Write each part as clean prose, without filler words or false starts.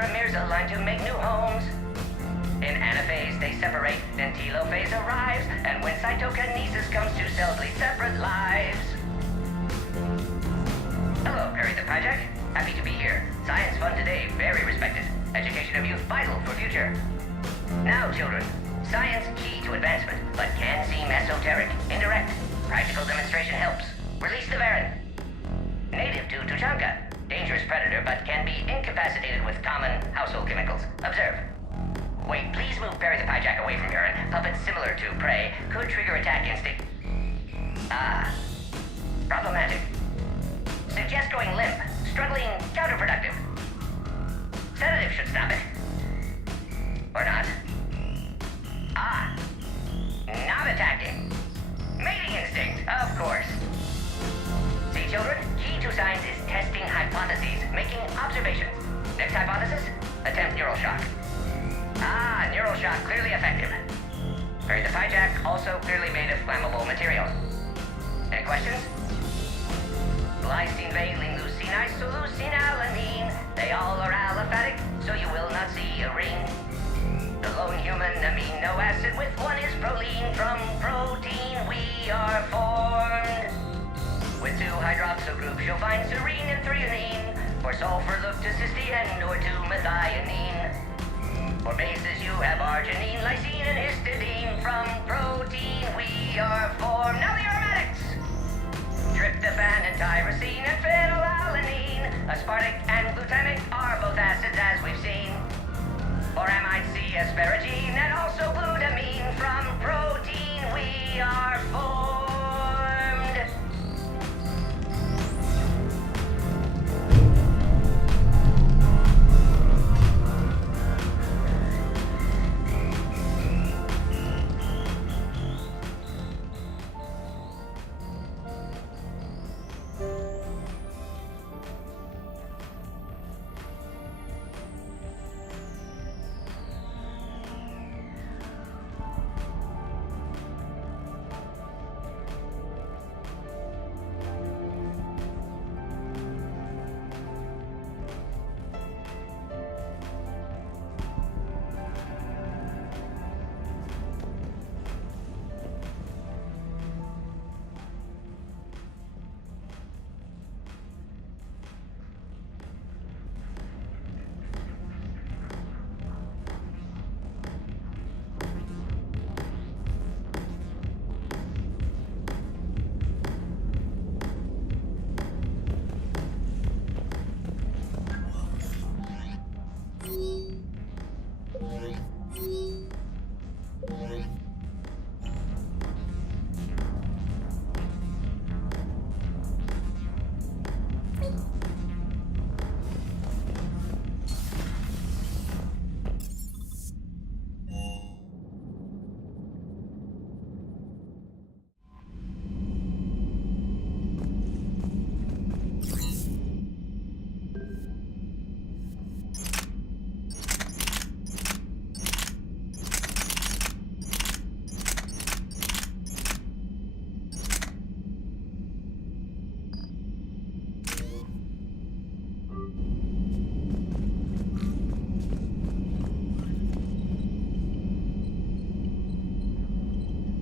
tetrameres align to make new homes. In anaphase, they separate, then telophase arrives, and when cytokinesis comes to cells lead separate lives. Hello, Perry the Pyjack. Happy to be here. Science fun today, very respected. Education of youth vital for future. Now, children, science key to advancement, but can seem esoteric, indirect. Practical demonstration helps. Release the Varan. Native to Tuchanka. Dangerous predator, but can be incapacitated with common household chemicals. Observe. Wait, please move Perry the Pyjack away from urine. Puppets similar to prey could trigger attack instinct. Ah. Problematic. Suggest going limp. Struggling counterproductive. Sedative should stop it. Or not. Ah. Not attacking. Mating instinct, of course. See, children? Key to science is testing hypotheses, making observations. Next hypothesis? Attempt neural shock. Ah, neural shock clearly effective. Perry the Pyjack also clearly made of flammable material. Any questions? Glycine, valine, leucine, isoleucine, alanine. They all are aliphatic, so you will not see a ring. The lone human amino acid with one is proline. From protein we are formed. With two hydroxyl groups you'll find serine and threonine. For sulfur look to cysteine or to methionine. For bases you have arginine, lysine, and histidine. From protein we are formed. Now the aromatics! Tryptophan and tyrosine and phenylalanine. Aspartic and glutamic are both acids as we've seen. For amide C, asparagine, and also glutamine. From protein we are formed.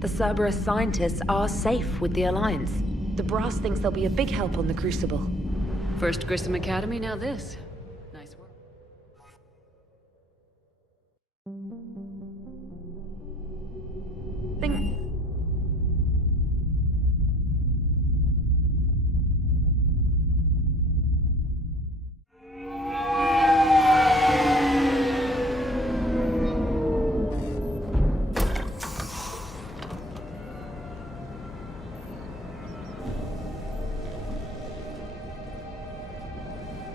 The Cerberus scientists are safe with the Alliance. The Brass thinks they'll be a big help on the Crucible. First Grissom Academy, now this. Nice work. Think...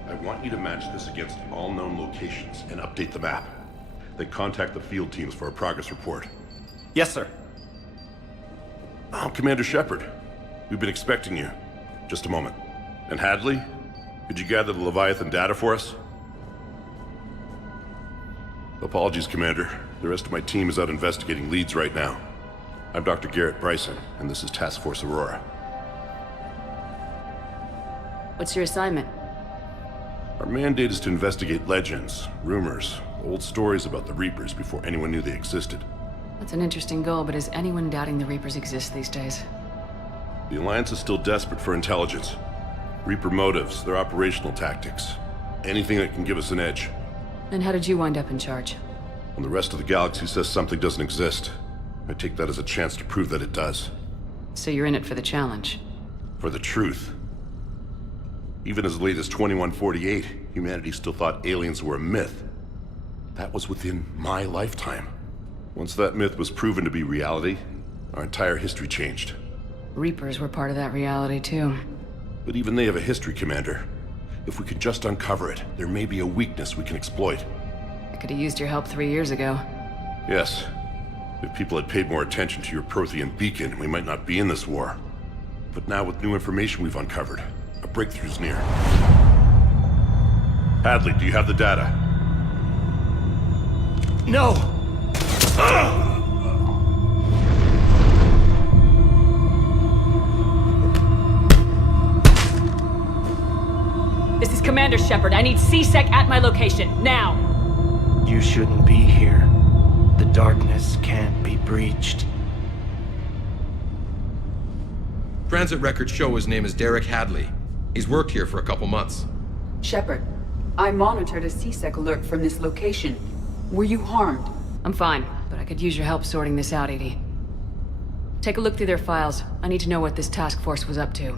I want you to match this against all known locations and update the map. Then contact the field teams for a progress report. Yes, sir. Oh, Commander Shepard. We've been expecting you. Just a moment. And Hadley? Could you gather the Leviathan data for us? Apologies, Commander. The rest of my team is out investigating leads right now. I'm Dr. Garrett Bryson, and this is Task Force Aurora. What's your assignment? Our mandate is to investigate legends, rumors, old stories about the Reapers before anyone knew they existed. That's an interesting goal, but is anyone doubting the Reapers exist these days? The Alliance is still desperate for intelligence. Reaper motives, their operational tactics. Anything that can give us an edge. And how did you wind up in charge? When the rest of the galaxy says something doesn't exist, I take that as a chance to prove that it does. So you're in it for the challenge. For the truth. Even as late as 2148, humanity still thought aliens were a myth. That was within my lifetime. Once that myth was proven to be reality, our entire history changed. Reapers were part of that reality, too. But even they have a history, Commander. If we could just uncover it, there may be a weakness we can exploit. I could have used your help 3 years ago. Yes. If people had paid more attention to your Prothean beacon, we might not be in this war. But now with new information we've uncovered, a breakthrough's near. Hadley, do you have the data? No! This is Commander Shepard. I need C-Sec at my location, now! You shouldn't be here. The darkness can't be breached. Transit records show his name is Derek Hadley. He's worked here for a couple months. Shepard, I monitored a C-Sec alert from this location. Were you harmed? I'm fine, but I could use your help sorting this out, Edie. Take a look through their files. I need to know what this task force was up to.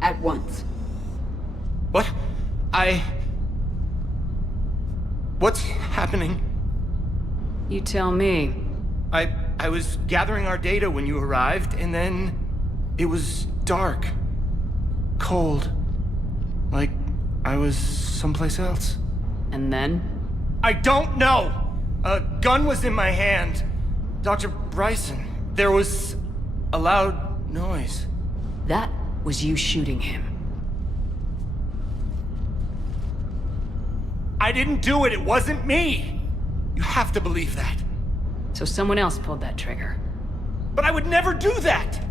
At once. What? What's happening? You tell me. I was gathering our data when you arrived, and then it was dark. Cold. Like I was someplace else. And then? I don't know! A gun was in my hand. Dr. Bryson, there was a loud noise. That was you shooting him. I didn't do it, it wasn't me! You have to believe that. So someone else pulled that trigger. But I would never do that!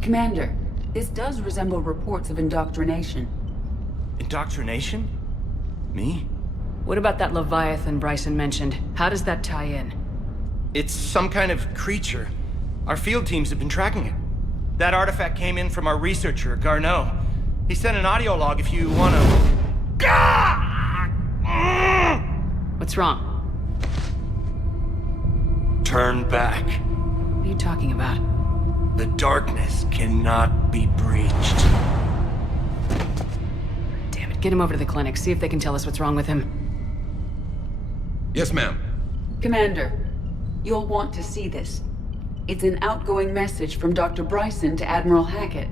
Commander, this does resemble reports of indoctrination. Indoctrination? Me? What about that Leviathan Bryson mentioned? How does that tie in? It's some kind of creature. Our field teams have been tracking it. That artifact came in from our researcher, Garneau. He sent an audio log if you wanna... What's wrong? Turn back. What are you talking about? The darkness cannot be breached. Damn it, get him over to the clinic. See if they can tell us what's wrong with him. Yes, ma'am. Commander, you'll want to see this. It's an outgoing message from Dr. Bryson to Admiral Hackett.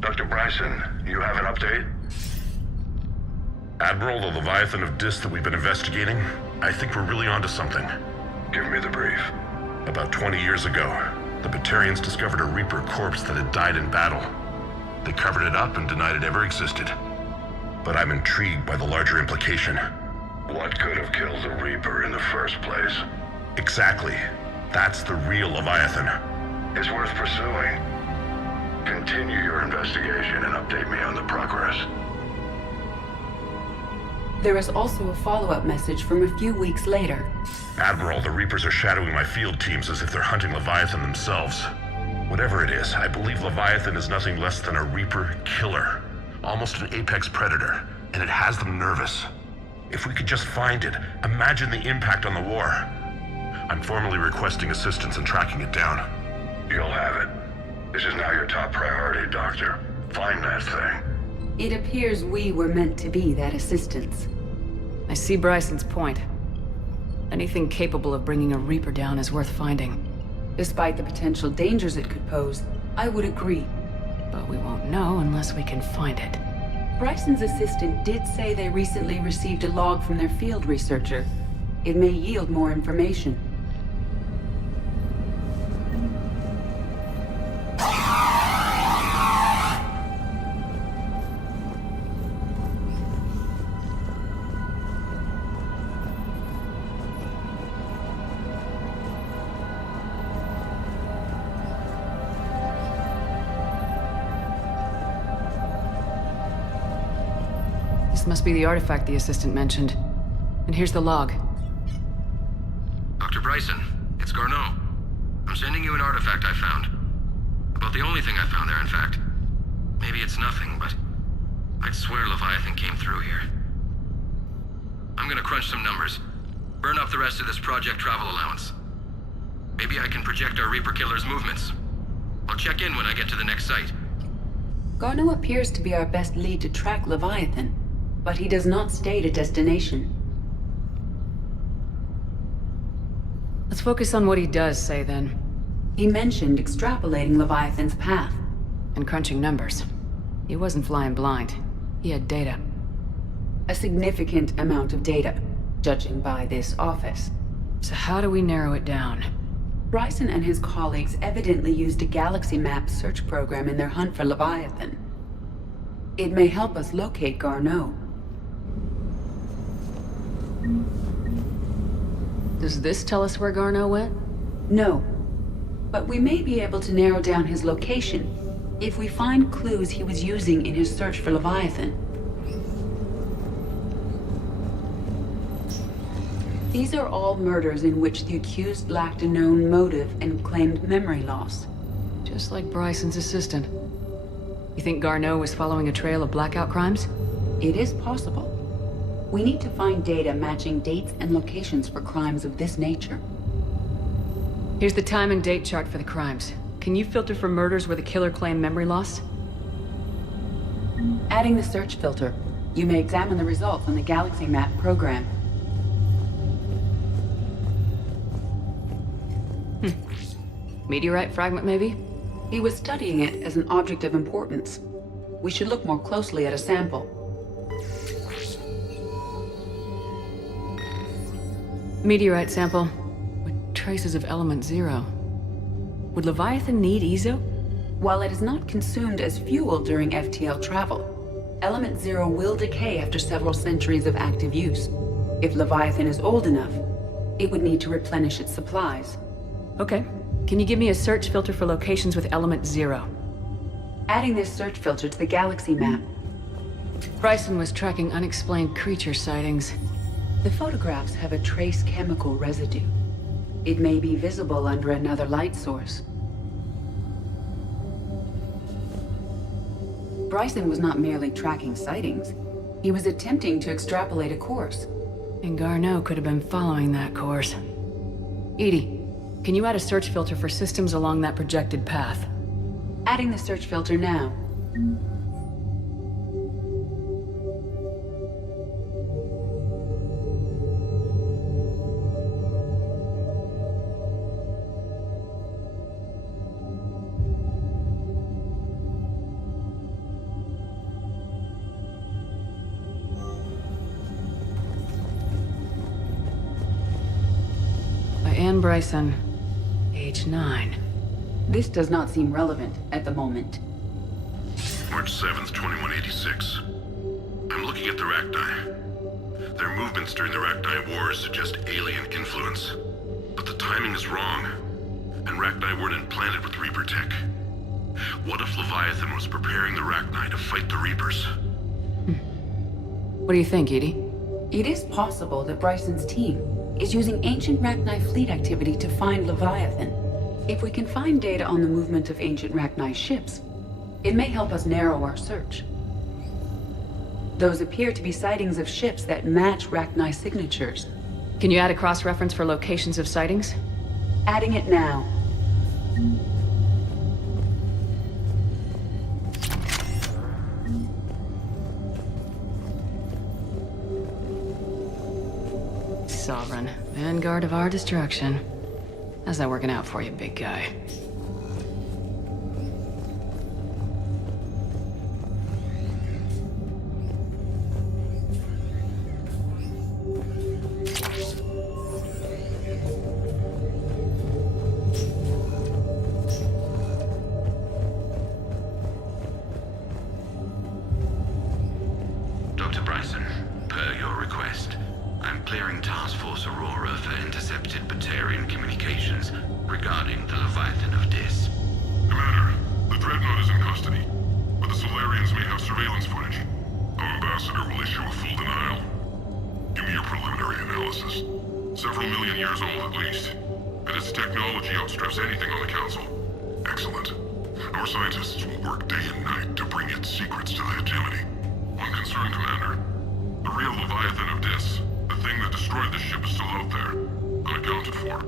Dr. Bryson, you have an update? Admiral, the Leviathan of Dis that we've been investigating, I think we're really onto something. Give me the brief. About 20 years ago, the Batarians discovered a Reaper corpse that had died in battle. They covered it up and denied it ever existed. But I'm intrigued by the larger implication. What could have killed the Reaper in the first place? Exactly. That's the real Leviathan. It's worth pursuing. Continue your investigation and update me on the progress. There is also a follow-up message from a few weeks later. Admiral, the Reapers are shadowing my field teams as if they're hunting Leviathan themselves. Whatever it is, I believe Leviathan is nothing less than a Reaper killer. Almost an apex predator, and it has them nervous. If we could just find it, imagine the impact on the war. I'm formally requesting assistance in tracking it down. You'll have it. This is now your top priority, Doctor. Find that thing. It appears we were meant to be that assistance. I see Bryson's point. Anything capable of bringing a Reaper down is worth finding. Despite the potential dangers it could pose, I would agree. But we won't know unless we can find it. Bryson's assistant did say they recently received a log from their field researcher. It may yield more information. must be the artifact the assistant mentioned. And here's the log. Dr. Bryson, it's Garneau. I'm sending you an artifact I found. About the only thing I found there, in fact. Maybe it's nothing, but I'd swear Leviathan came through here. I'm gonna crunch some numbers. Burn up the rest of this Project Travel allowance. Maybe I can project our Reaper Killer's movements. I'll check in when I get to the next site. Garneau appears to be our best lead to track Leviathan, but he does not state a destination. Let's focus on what he does say, then. He mentioned extrapolating Leviathan's path. And crunching numbers. He wasn't flying blind. He had data. A significant amount of data, judging by this office. So how do we narrow it down? Bryson and his colleagues evidently used a galaxy map search program in their hunt for Leviathan. It may help us locate Garneau. Does this tell us where Garneau went? No, but we may be able to narrow down his location if we find clues he was using in his search for Leviathan. These are all murders in which the accused lacked a known motive and claimed memory loss. Just like Bryson's assistant. You think Garneau was following a trail of blackout crimes? It is possible. We need to find data matching dates and locations for crimes of this nature. Here's the time and date chart for the crimes. Can you filter for murders where the killer claimed memory loss? Adding the search filter, you may examine the results on the Galaxy Map program. Meteorite fragment, maybe? He was studying it as an object of importance. We should look more closely at a sample. Meteorite sample with traces of element 0. Would Leviathan need EZO? While it is not consumed as fuel during FTL travel, element 0 will decay after several centuries of active use. If Leviathan is old enough, it would need to replenish its supplies. Okay. Can you give me a search filter for locations with element 0? Adding this search filter to the Galaxy Map. Bryson was tracking unexplained creature sightings. The photographs have a trace chemical residue. It may be visible under another light source. Bryson was not merely tracking sightings. He was attempting to extrapolate a course. And Garneau could have been following that course. EDI, can you add a search filter for systems along that projected path? Adding the search filter now. By Anne Bryson, age 9. This does not seem relevant at the moment. March 7th, 2186. I'm looking at the Rachni. Their movements during the Rachni Wars suggest alien influence. But the timing is wrong. And Rachni weren't implanted with Reaper tech. What if Leviathan was preparing the Rachni to fight the Reapers? What do you think, EDI? It is possible that Bryson's team is using ancient Rachni fleet activity to find Leviathan. If we can find data on the movement of ancient Rachni ships, it may help us narrow our search. Those appear to be sightings of ships that match Rachni signatures. Can you add a cross-reference for locations of sightings? Adding it now. Sovereign, vanguard of our destruction. How's that working out for you, big guy? Dr. Bryson, per your request, I'm clearing Task Force Aurora for intercepted Batarian communications regarding the Leviathan of Dis. Commander, the Dreadnought is in custody, but the Solarians may have surveillance footage. Our ambassador will issue a full denial. Give me your preliminary analysis. Several million years old at least. And its technology outstrips anything on the Council. Excellent. Our scientists will work day and night to bring its secrets to the hegemony. One concern, Commander. The real Leviathan of Dis, the thing that destroyed the ship, is still out there. Unaccounted for.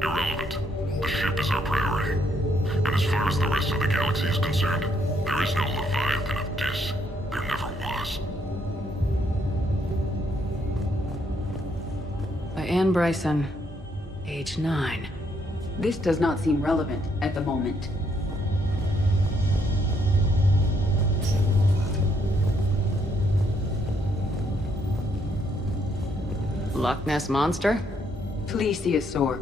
Irrelevant. The ship is our priority. And as far as the rest of the galaxy is concerned, there is no Leviathan of Dis. There never was. By Anne Bryson, age 9. This does not seem relevant at the moment. Loch Ness Monster? Plesiosaur.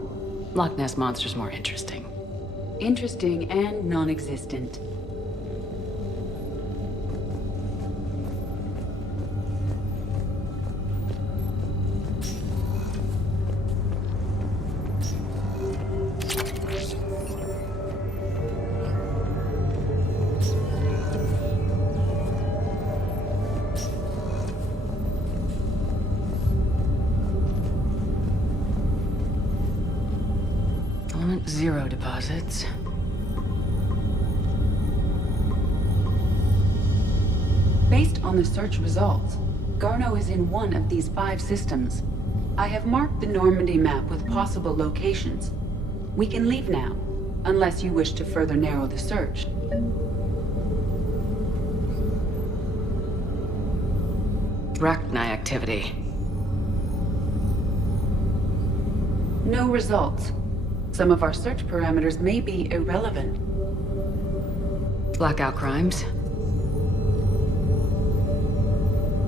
Loch Ness Monster's more interesting. Interesting and non-existent. Element 0 deposits. Based on the search results, Garneau is in one of these 5 systems. I have marked the Normandy map with possible locations. We can leave now, unless you wish to further narrow the search. Rachni activity. No results. Some of our search parameters may be irrelevant. Blackout crimes.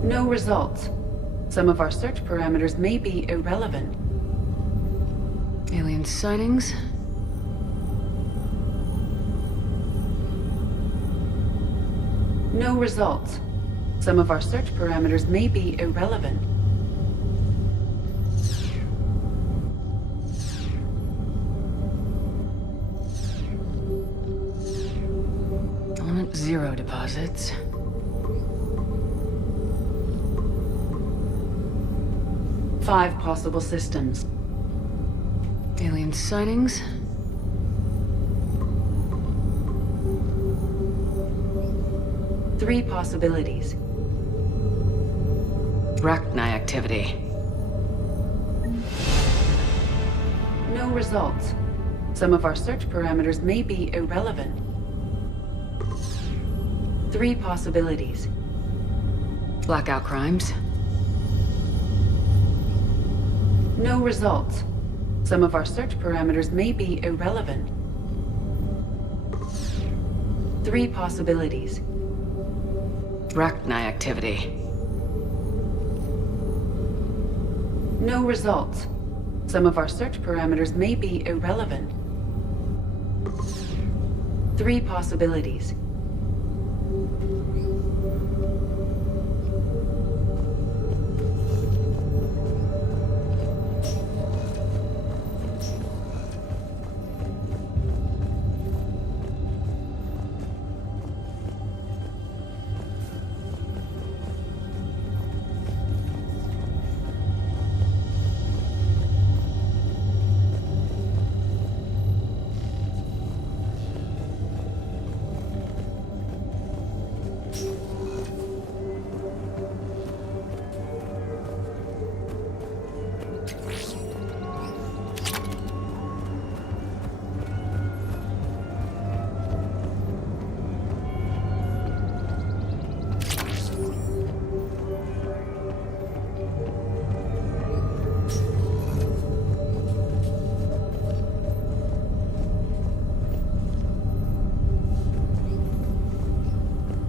No results. Some of our search parameters may be irrelevant. Alien sightings. No results. Some of our search parameters may be irrelevant. Element 0 deposits. Five possible systems. Alien sightings. Three possibilities. Rachni activity. No results. Some of our search parameters may be irrelevant. Three possibilities. Blackout crimes. No results. Some of our search parameters may be irrelevant. Three possibilities. Rachni activity. No results. Some of our search parameters may be irrelevant. Three possibilities.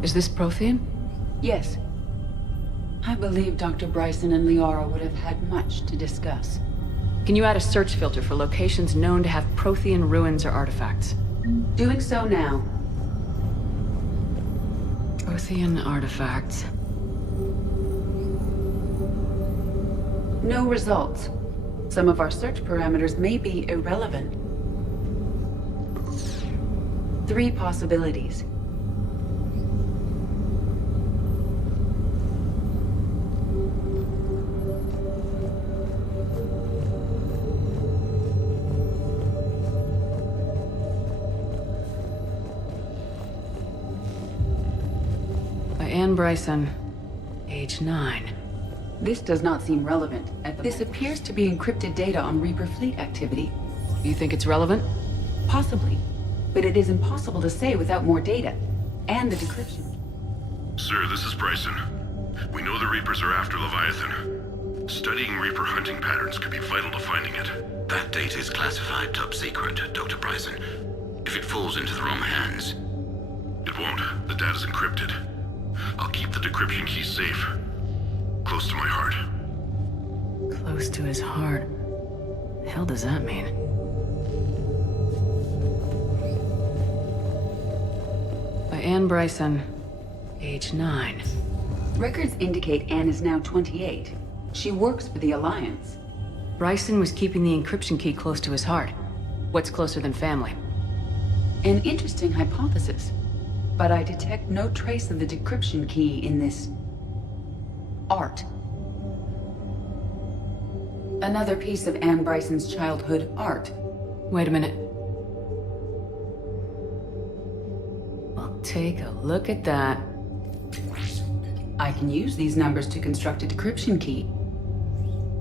Is this Prothean? Yes. I believe Dr. Bryson and Liara would have had much to discuss. Can you add a search filter for locations known to have Prothean ruins or artifacts? Doing so now. Prothean artifacts. No results. Some of our search parameters may be irrelevant. Three possibilities. Anne Bryson, age 9. This does not seem relevant. This appears to be encrypted data on Reaper fleet activity. You think it's relevant? Possibly. But it is impossible to say without more data. And the decryption. Sir, this is Bryson. We know the Reapers are after Leviathan. Studying Reaper hunting patterns could be vital to finding it. That data is classified top secret, Dr. Bryson. If it falls into the wrong hands... It won't. The data's encrypted. I'll keep the decryption key safe. Close to my heart. Close to his heart. The hell does that mean? By Anne Bryson, age 9. Records indicate Anne is now 28. She works for the Alliance. Bryson was keeping the encryption key close to his heart. What's closer than family? An interesting hypothesis. But I detect no trace of the decryption key in this... art. Another piece of Anne Bryson's childhood art. Wait a minute. Well, take a look at that. I can use these numbers to construct a decryption key.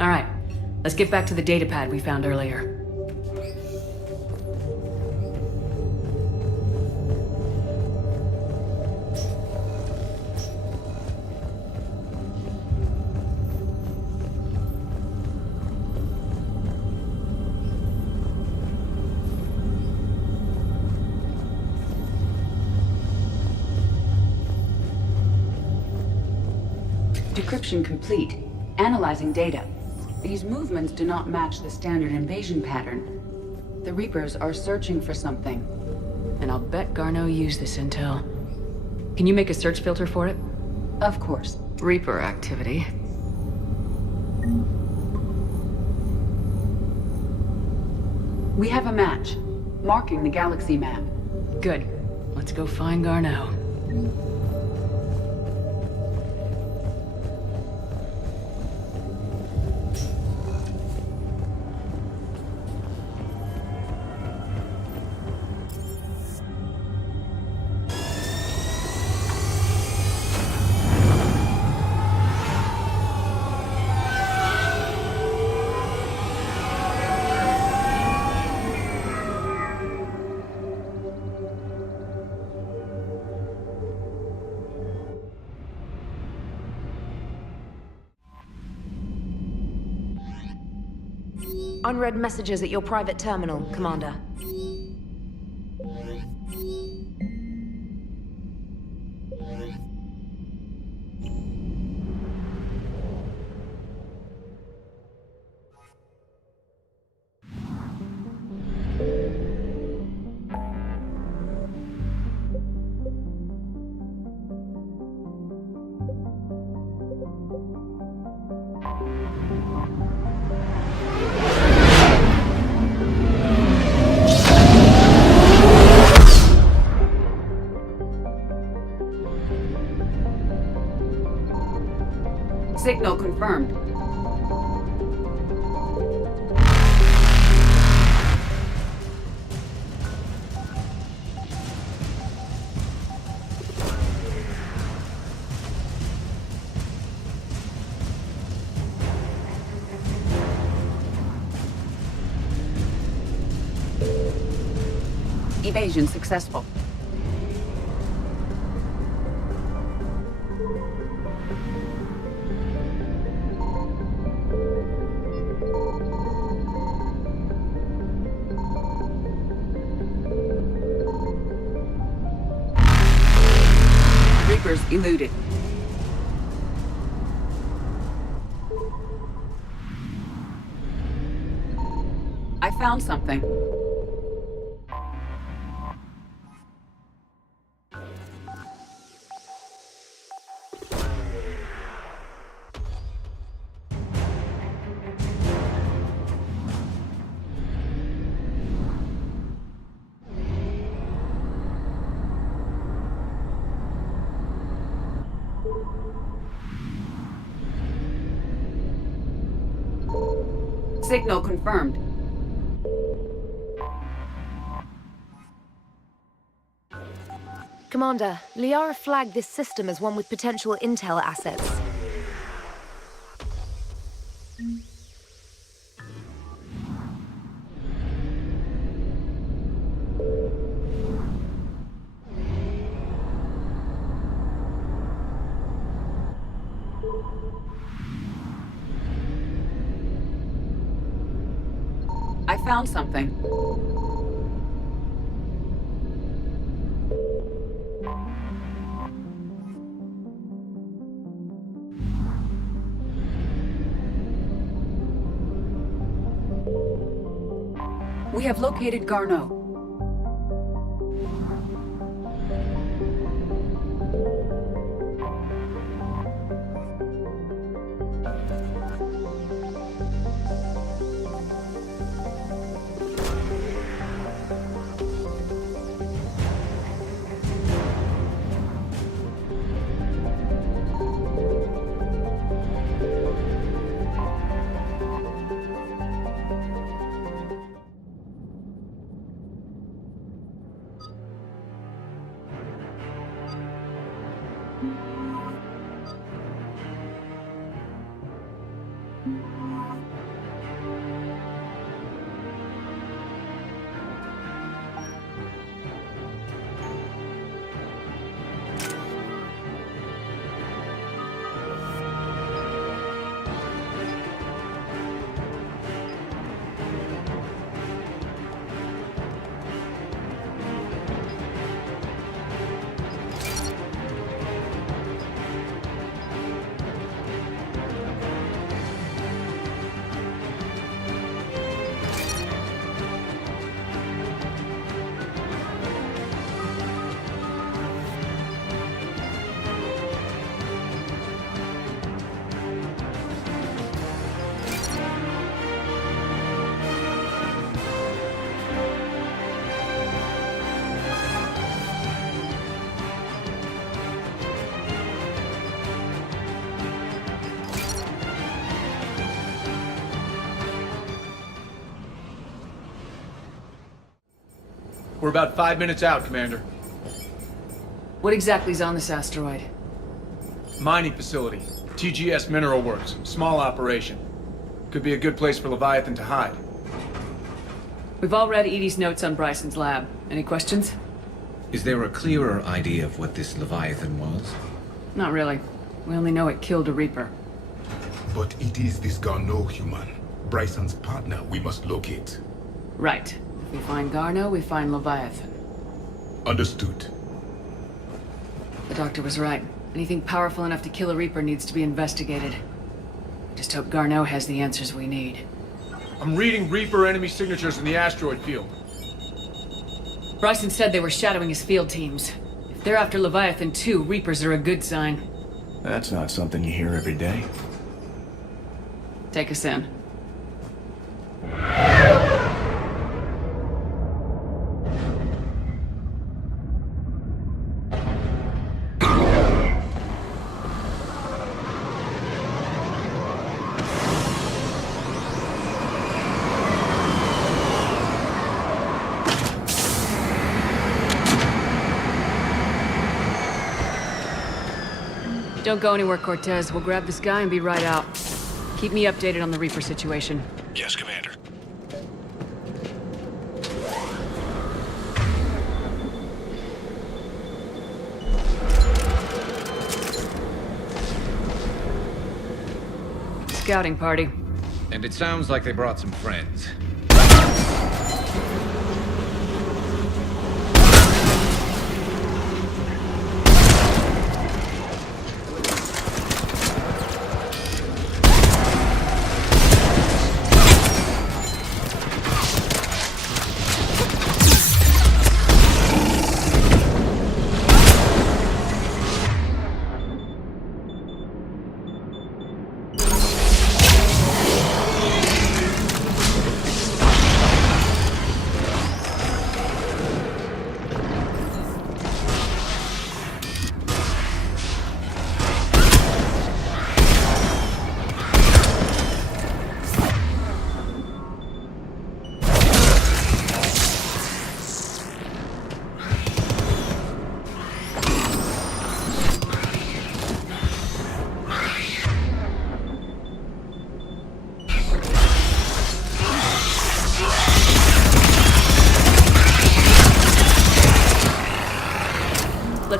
All right, let's get back to the datapad we found earlier. Decryption complete. Analyzing data. These movements do not match the standard invasion pattern. The Reapers are searching for something. And I'll bet Garneau used this intel. Can you make a search filter for it? Of course. Reaper activity. We have a match, marking the galaxy map. Good. Let's go find Garneau. Unread messages at your private terminal, Commander. Signal confirmed. Evasion successful. Reapers eluded. I found something. Signal confirmed. Commander, Liara flagged this system as one with potential intel assets. I found something. We have located Garneau. We're about 5 minutes out, Commander. What exactly is on this asteroid? Mining facility. TGS Mineral Works. Small operation. Could be a good place for Leviathan to hide. We've all read Edie's notes on Bryson's lab. Any questions? Is there a clearer idea of what this Leviathan was? Not really. We only know it killed a Reaper. But it is this Garneau human, Bryson's partner, we must locate. Right. If we find Garneau, we find Leviathan. Understood. The doctor was right. Anything powerful enough to kill a Reaper needs to be investigated. Just hope Garneau has the answers we need. I'm reading Reaper enemy signatures in the asteroid field. Bryson said they were shadowing his field teams. If they're after Leviathan too, Reapers are a good sign. That's not something you hear every day. Take us in. Don't go anywhere, Cortez. We'll grab this guy and be right out. Keep me updated on the Reaper situation. Yes, Commander. Scouting party. And it sounds like they brought some friends.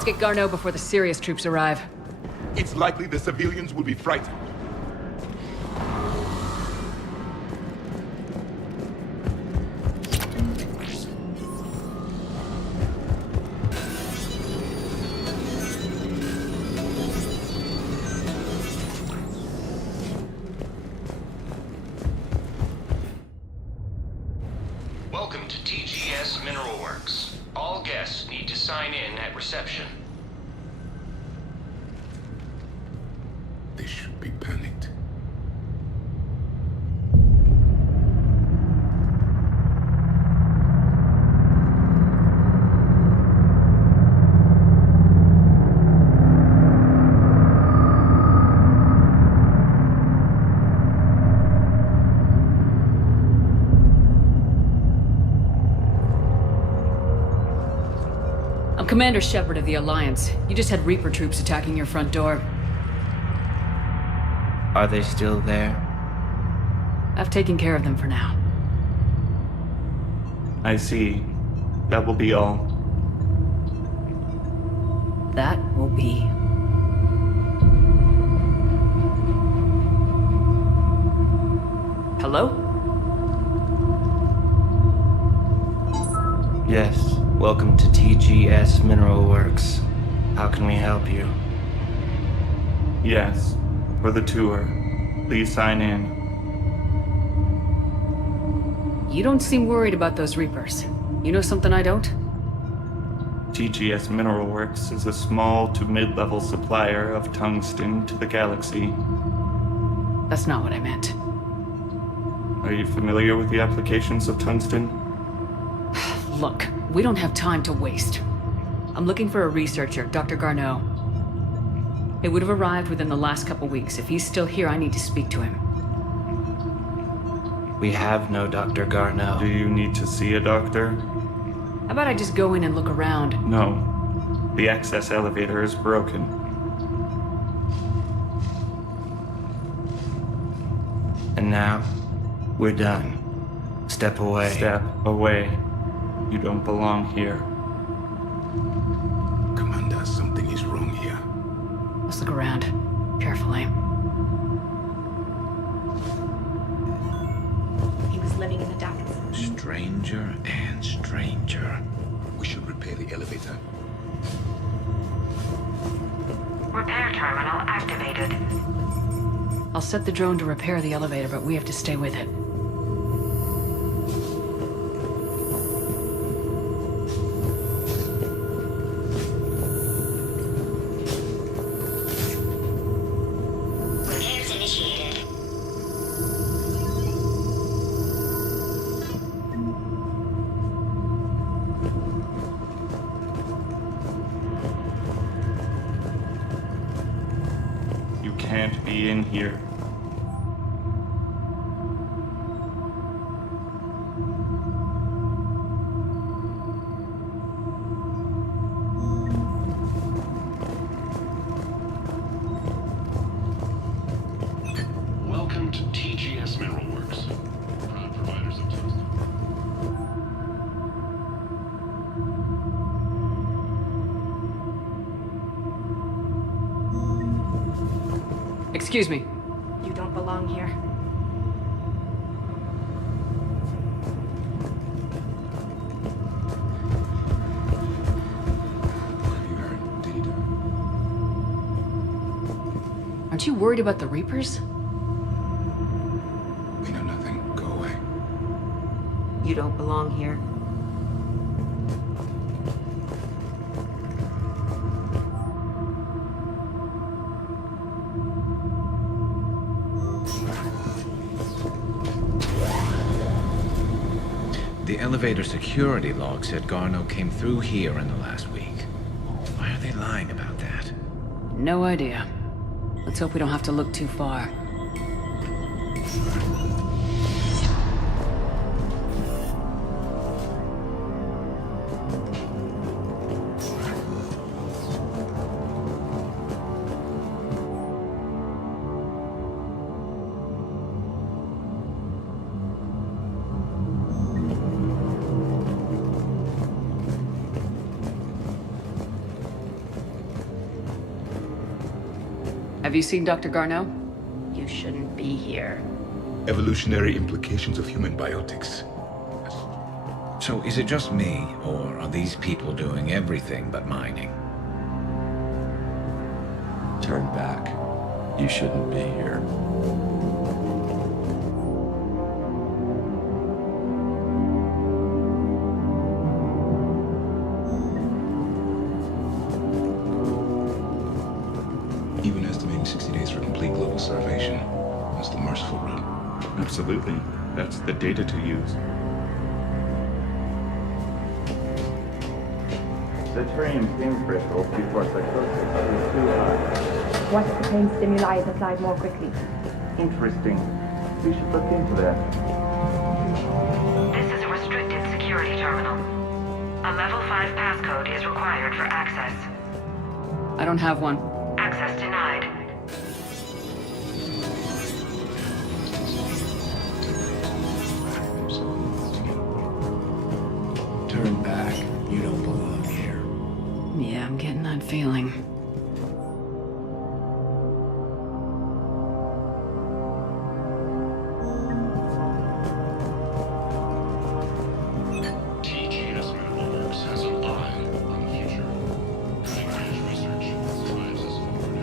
Let's get Garneau before the serious troops arrive. It's likely the civilians will be frightened. Welcome to TGS Mineral Works. All guests need to sign in at reception. They should be panicked. I'm Commander Shepard of the Alliance. You just had Reaper troops attacking your front door. Are they still there? I've taken care of them for now. I see. That will be all. That will be. Hello? Yes, welcome to TGS Mineral Works. How can we help you? Yes, for the tour. Please sign in. You don't seem worried about those Reapers. You know something I don't? TGS Mineral Works is a small to mid-level supplier of tungsten to the galaxy. That's not what I meant. Are you familiar with the applications of tungsten? Look, we don't have time to waste. I'm looking for a researcher, Dr. Garneau. It would have arrived within the last couple weeks. If he's still here, I need to speak to him. We have no Dr. Garneau. Do you need to see a doctor? How about I just go in and look around? No. The access elevator is broken. And now, we're done. Step away. Step away. You don't belong here. Commander, something is wrong here. Let's look around. Carefully. He was living in the ducts. Stranger and stranger. We should repair the elevator. Repair terminal activated. I'll set the drone to repair the elevator, but we have to stay with it. Repairs initiated. You can't be in here. Welcome to TGS Mineral Works. Proud providers of tungsten. Excuse me. You don't belong here. What have you heard? Did he die? Aren't you worried about the Reapers? We know nothing. Go away. You don't belong here. The elevator security log said Garneau came through here in the last week. Why are they lying about that? No idea. Let's hope we don't have to look too far. Have you seen Dr. Garneau? You shouldn't be here. Evolutionary implications of human biotics. So is it just me, or are these people doing everything but mining? Turn back. You shouldn't be here. Even estimating 60 days for complete global starvation. That's the merciful route. Absolutely. That's the data to use. Deuterium pain threshold before psychosis is too high. What if the pain stimuli is applied more quickly? Interesting. We should look into that. This is a restricted security terminal. A level 5 passcode is required for access. I don't have one. Access denied. Turn back. You don't belong here. Yeah, I'm getting that feeling. TGS Mineralworks has a lie on the future. Cutting-edge research drives us forward.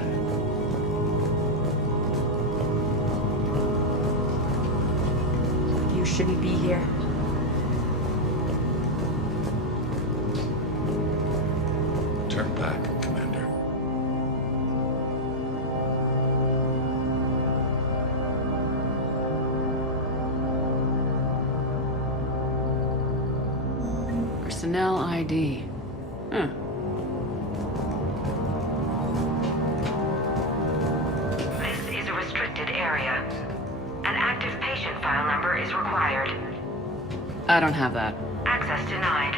You shouldn't be here. Turn back, Commander. Personnel ID. Huh. This is a restricted area. An active patient file number is required. I don't have that. Access denied.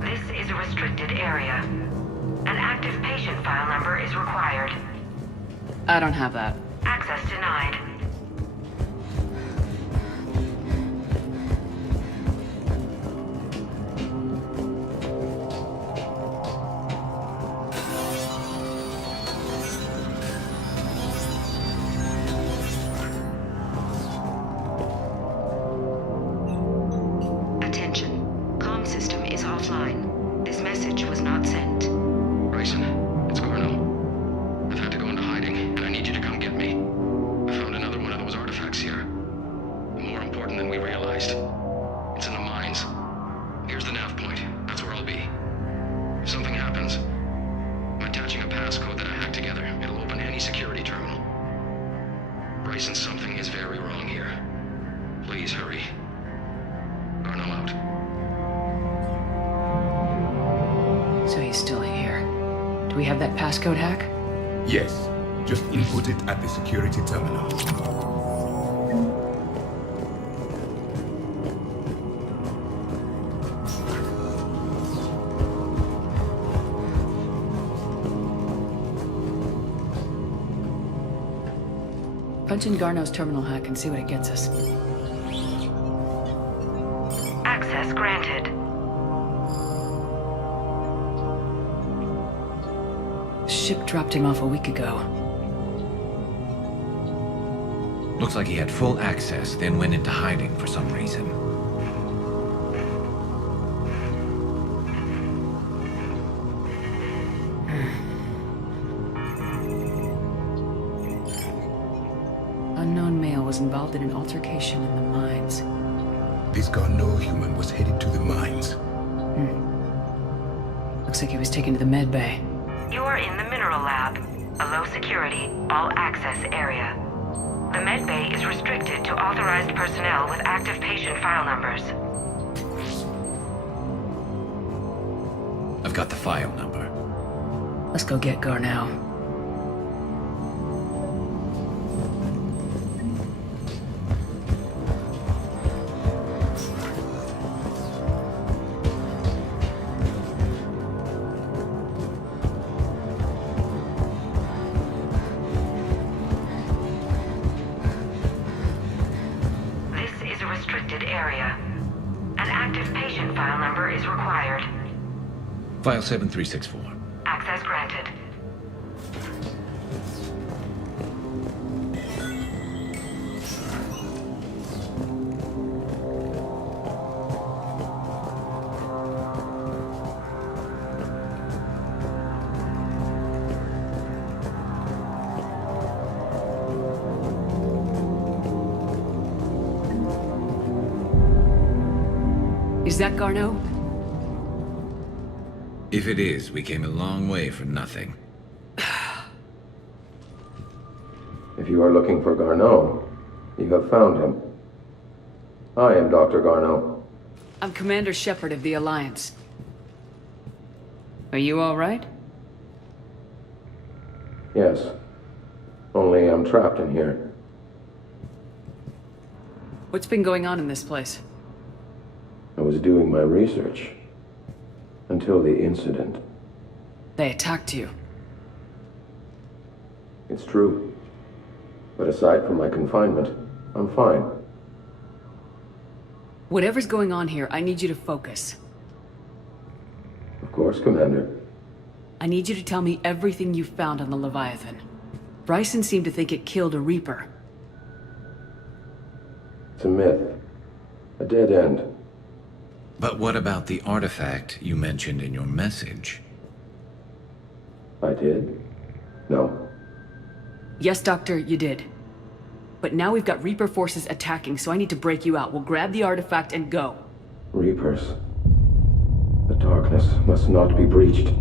This is a restricted area. An active patient file number is required. I don't have that. Access denied. Attention. Comm system is offline. This message was not sent. Bryson, it's Garneau. I've had to go into hiding, and I need you to come get me. I found another one of those artifacts here. More important than we realized. It's in the mines. Here's the nav point. That's where I'll be. If something happens, I'm attaching a passcode that I hacked together. It'll open any security terminal. Bryson, something is very wrong here. Please hurry. Garneau out. So he's still here. Do we have that passcode hack? Yes. Just input it at the security terminal. Punch in Garneau's terminal hack and see what it gets us. Access granted. Ship dropped him off a week ago. Looks like he had full access, then went into hiding for some reason. Unknown male was involved in an altercation in the mines. This Garneau human was headed to the mines. Looks like he was taken to the med bay. You are in the mineral lab, a low security, all access area. The med bay is restricted to authorized personnel with active patient file numbers. I've got the file number. Let's go get Garneau. This is a restricted area. An active patient file number is required. File 7364. Access granted. Is that Garneau? If it is, we came a long way for nothing. If you are looking for Garneau, you have found him. I am Dr. Garneau. I'm Commander Shepard of the Alliance. Are you all right? Yes. Only I'm trapped in here. What's been going on in this place? I was doing my research. Until the incident. They attacked you. It's true. But aside from my confinement, I'm fine. Whatever's going on here, I need you to focus. Of course, Commander. I need you to tell me everything you found on the Leviathan. Bryson seemed to think it killed a Reaper. It's a myth. A dead end. But what about the artifact you mentioned in your message? I did? No. Yes, Doctor, you did. But now we've got Reaper forces attacking, so I need to break you out. We'll grab the artifact and go. Reapers. The darkness must not be breached.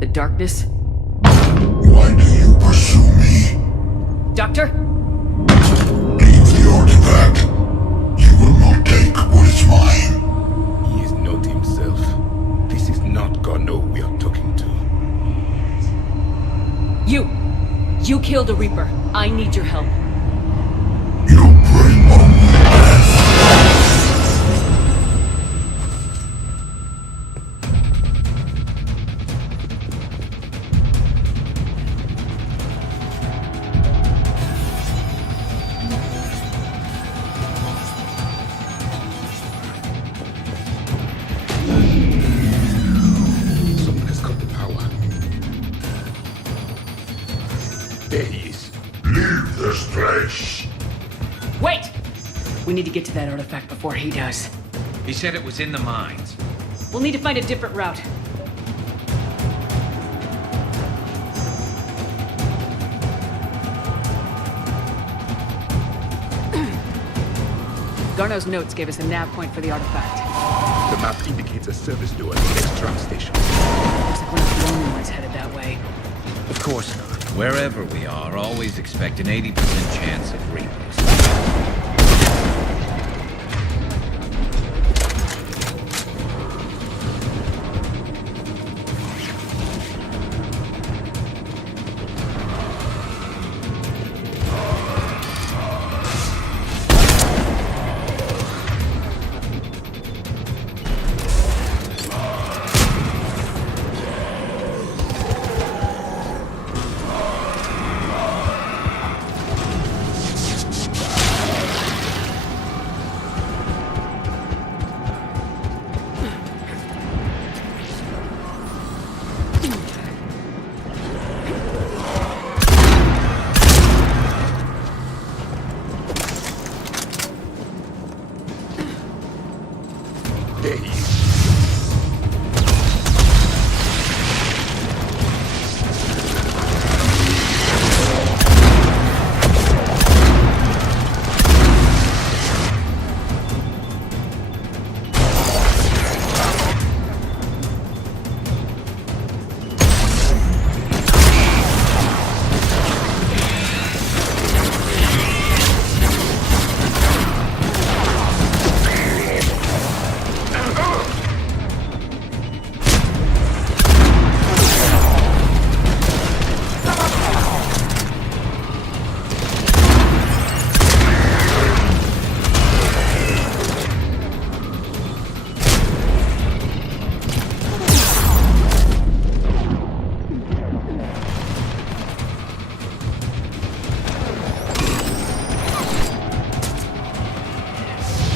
The darkness? Why do you pursue me? Doctor? Leave the artifact. You will not take what is mine. He is not himself. This is not Garneau we are talking to. You killed a Reaper. I need your help. You bring only death. Someone has got the power. There he is. Leave this place. Wait! We need to get to that artifact before he does. He said it was in the mines. We'll need to find a different route. Garneau's notes gave us a nav point for the artifact. The map indicates a service door at the next tram station. Looks like we're not the only ones headed that way. Of course not. Wherever we are, always expect an 80% chance of Reapers. There he is.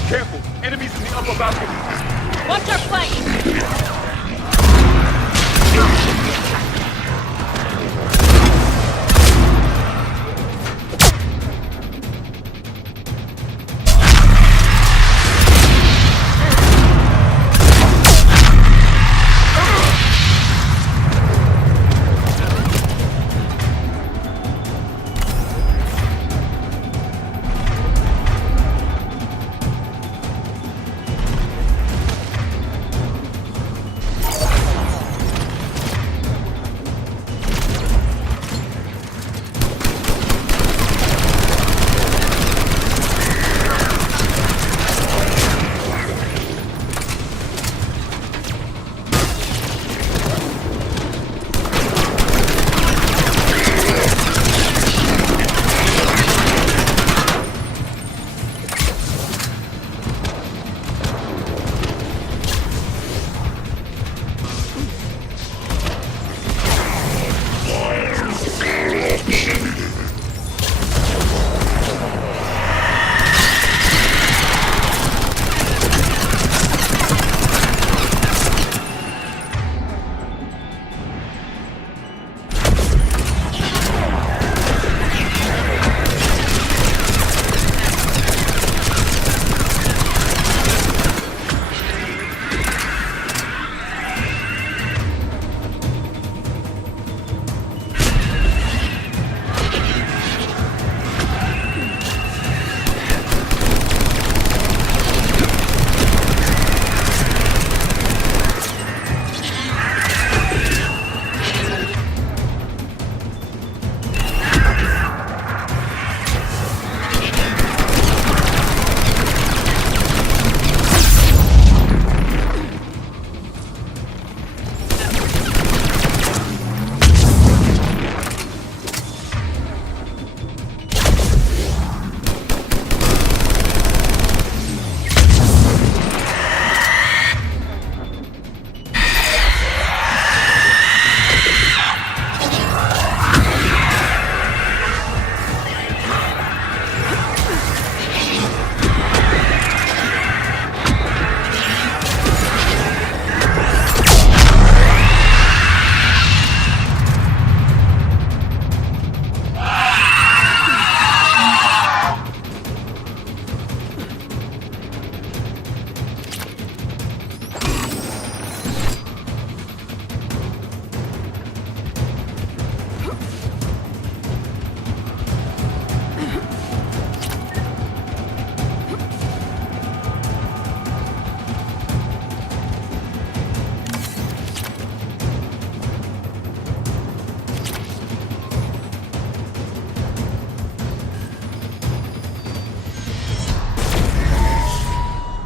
Careful! Enemies in the upper balcony! Watch our flank!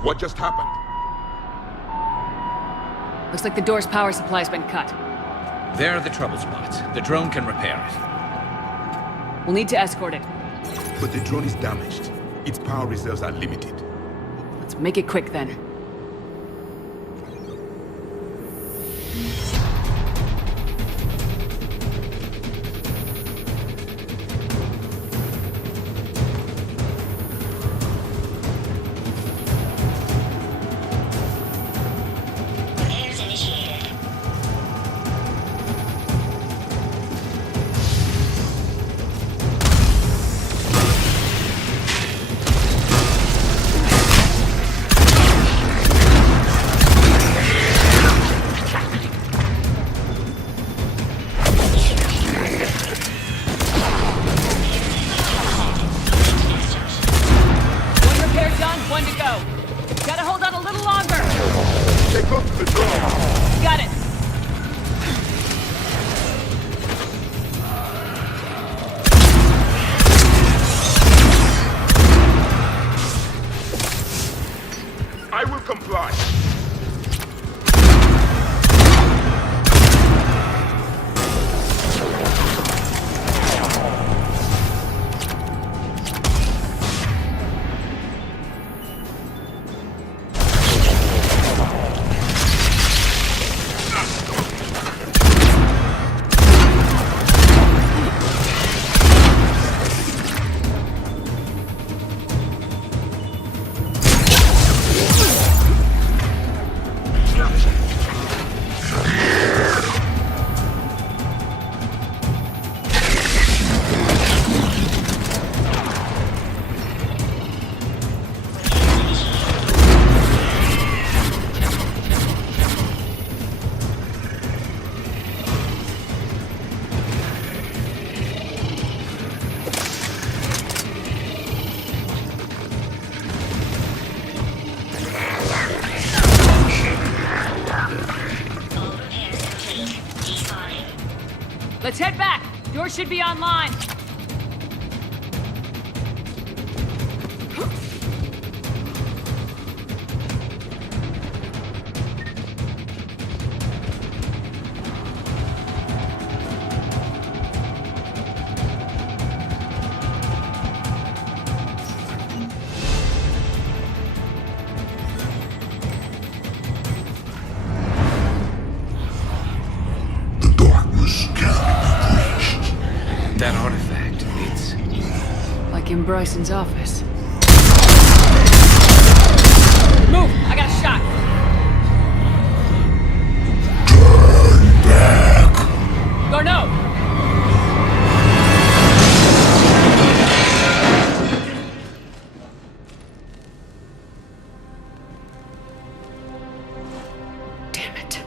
What just happened? Looks like the door's power supply's been cut. There are the trouble spots. The drone can repair it. We'll need to escort it. But the drone is damaged. Its power reserves are limited. Let's make it quick then. I will comply. Let's head back. Yours should be online. That artifact, it's... like in Bryson's office. Move! I got a shot! Turn back! Garneau! Damn it.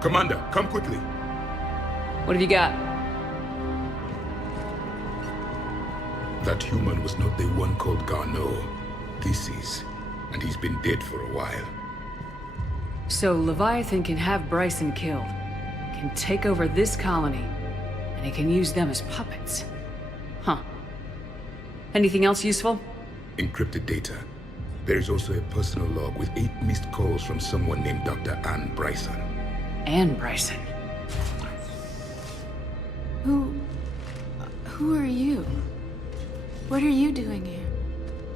Commander, come quickly. What have you got? That human was not the one called Garneau. This is. And he's been dead for a while. So Leviathan can have Bryson killed, can take over this colony, and he can use them as puppets. Huh. Anything else useful? Encrypted data. There is also a personal log with 8 missed calls from someone named Dr. Ann Bryson. Ann Bryson. Who are you? What are you doing here?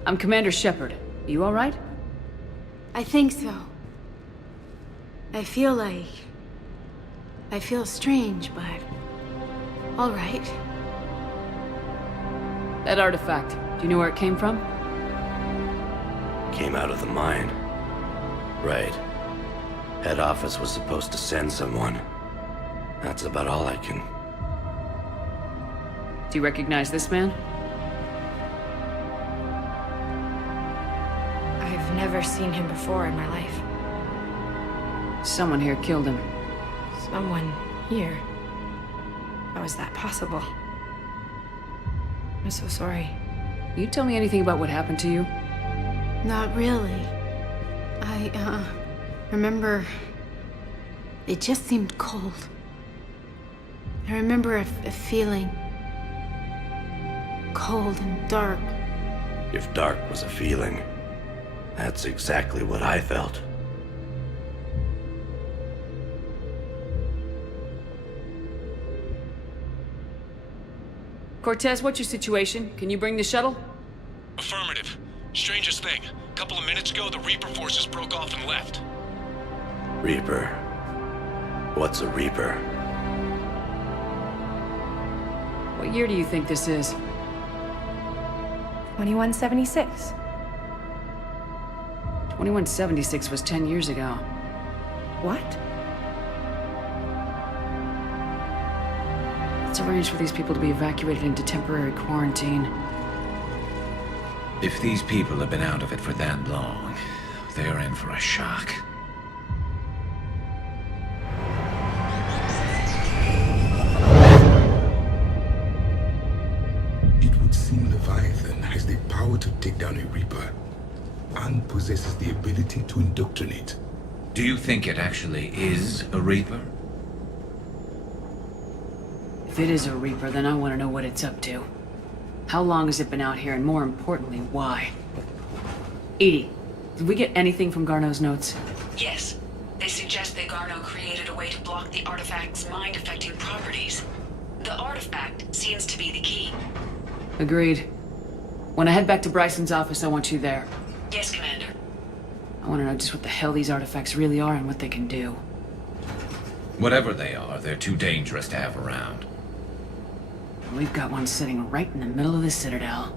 I'm Commander Shepard. You all right? I think so. I feel strange, but... all right. That artifact, do you know where it came from? Came out of the mine. Right. Head office was supposed to send someone. That's about all I can... Do you recognize this man? I've never seen him before in my life. Someone here killed him. Someone here? How is that possible? I'm so sorry. You tell me anything about what happened to you? Not really. I remember... It just seemed cold. I remember a feeling... cold and dark. If dark was a feeling, that's exactly what I felt. Cortez, what's your situation? Can you bring the shuttle? Affirmative. Strangest thing. A couple of minutes ago, the Reaper forces broke off and left. Reaper? What's a Reaper? What year do you think this is? 2176. 2176 was 10 years ago. What? Let's arrange for these people to be evacuated into temporary quarantine. If these people have been out of it for that long, they're in for a shock. It would seem Leviathan has the power to take down a Reaper, and possesses the ability to indoctrinate. Do you think it actually is a Reaper? If it is a Reaper, then I want to know what it's up to. How long has it been out here, and more importantly, why? Edie, did we get anything from Garneau's notes? Yes. They suggest that Garneau created a way to block the artifact's mind-affecting properties. The artifact seems to be the key. Agreed. When I head back to Bryson's office, I want you there. Yes, Commander. I want to know just what the hell these artifacts really are and what they can do. Whatever they are, they're too dangerous to have around. We've got one sitting right in the middle of the Citadel.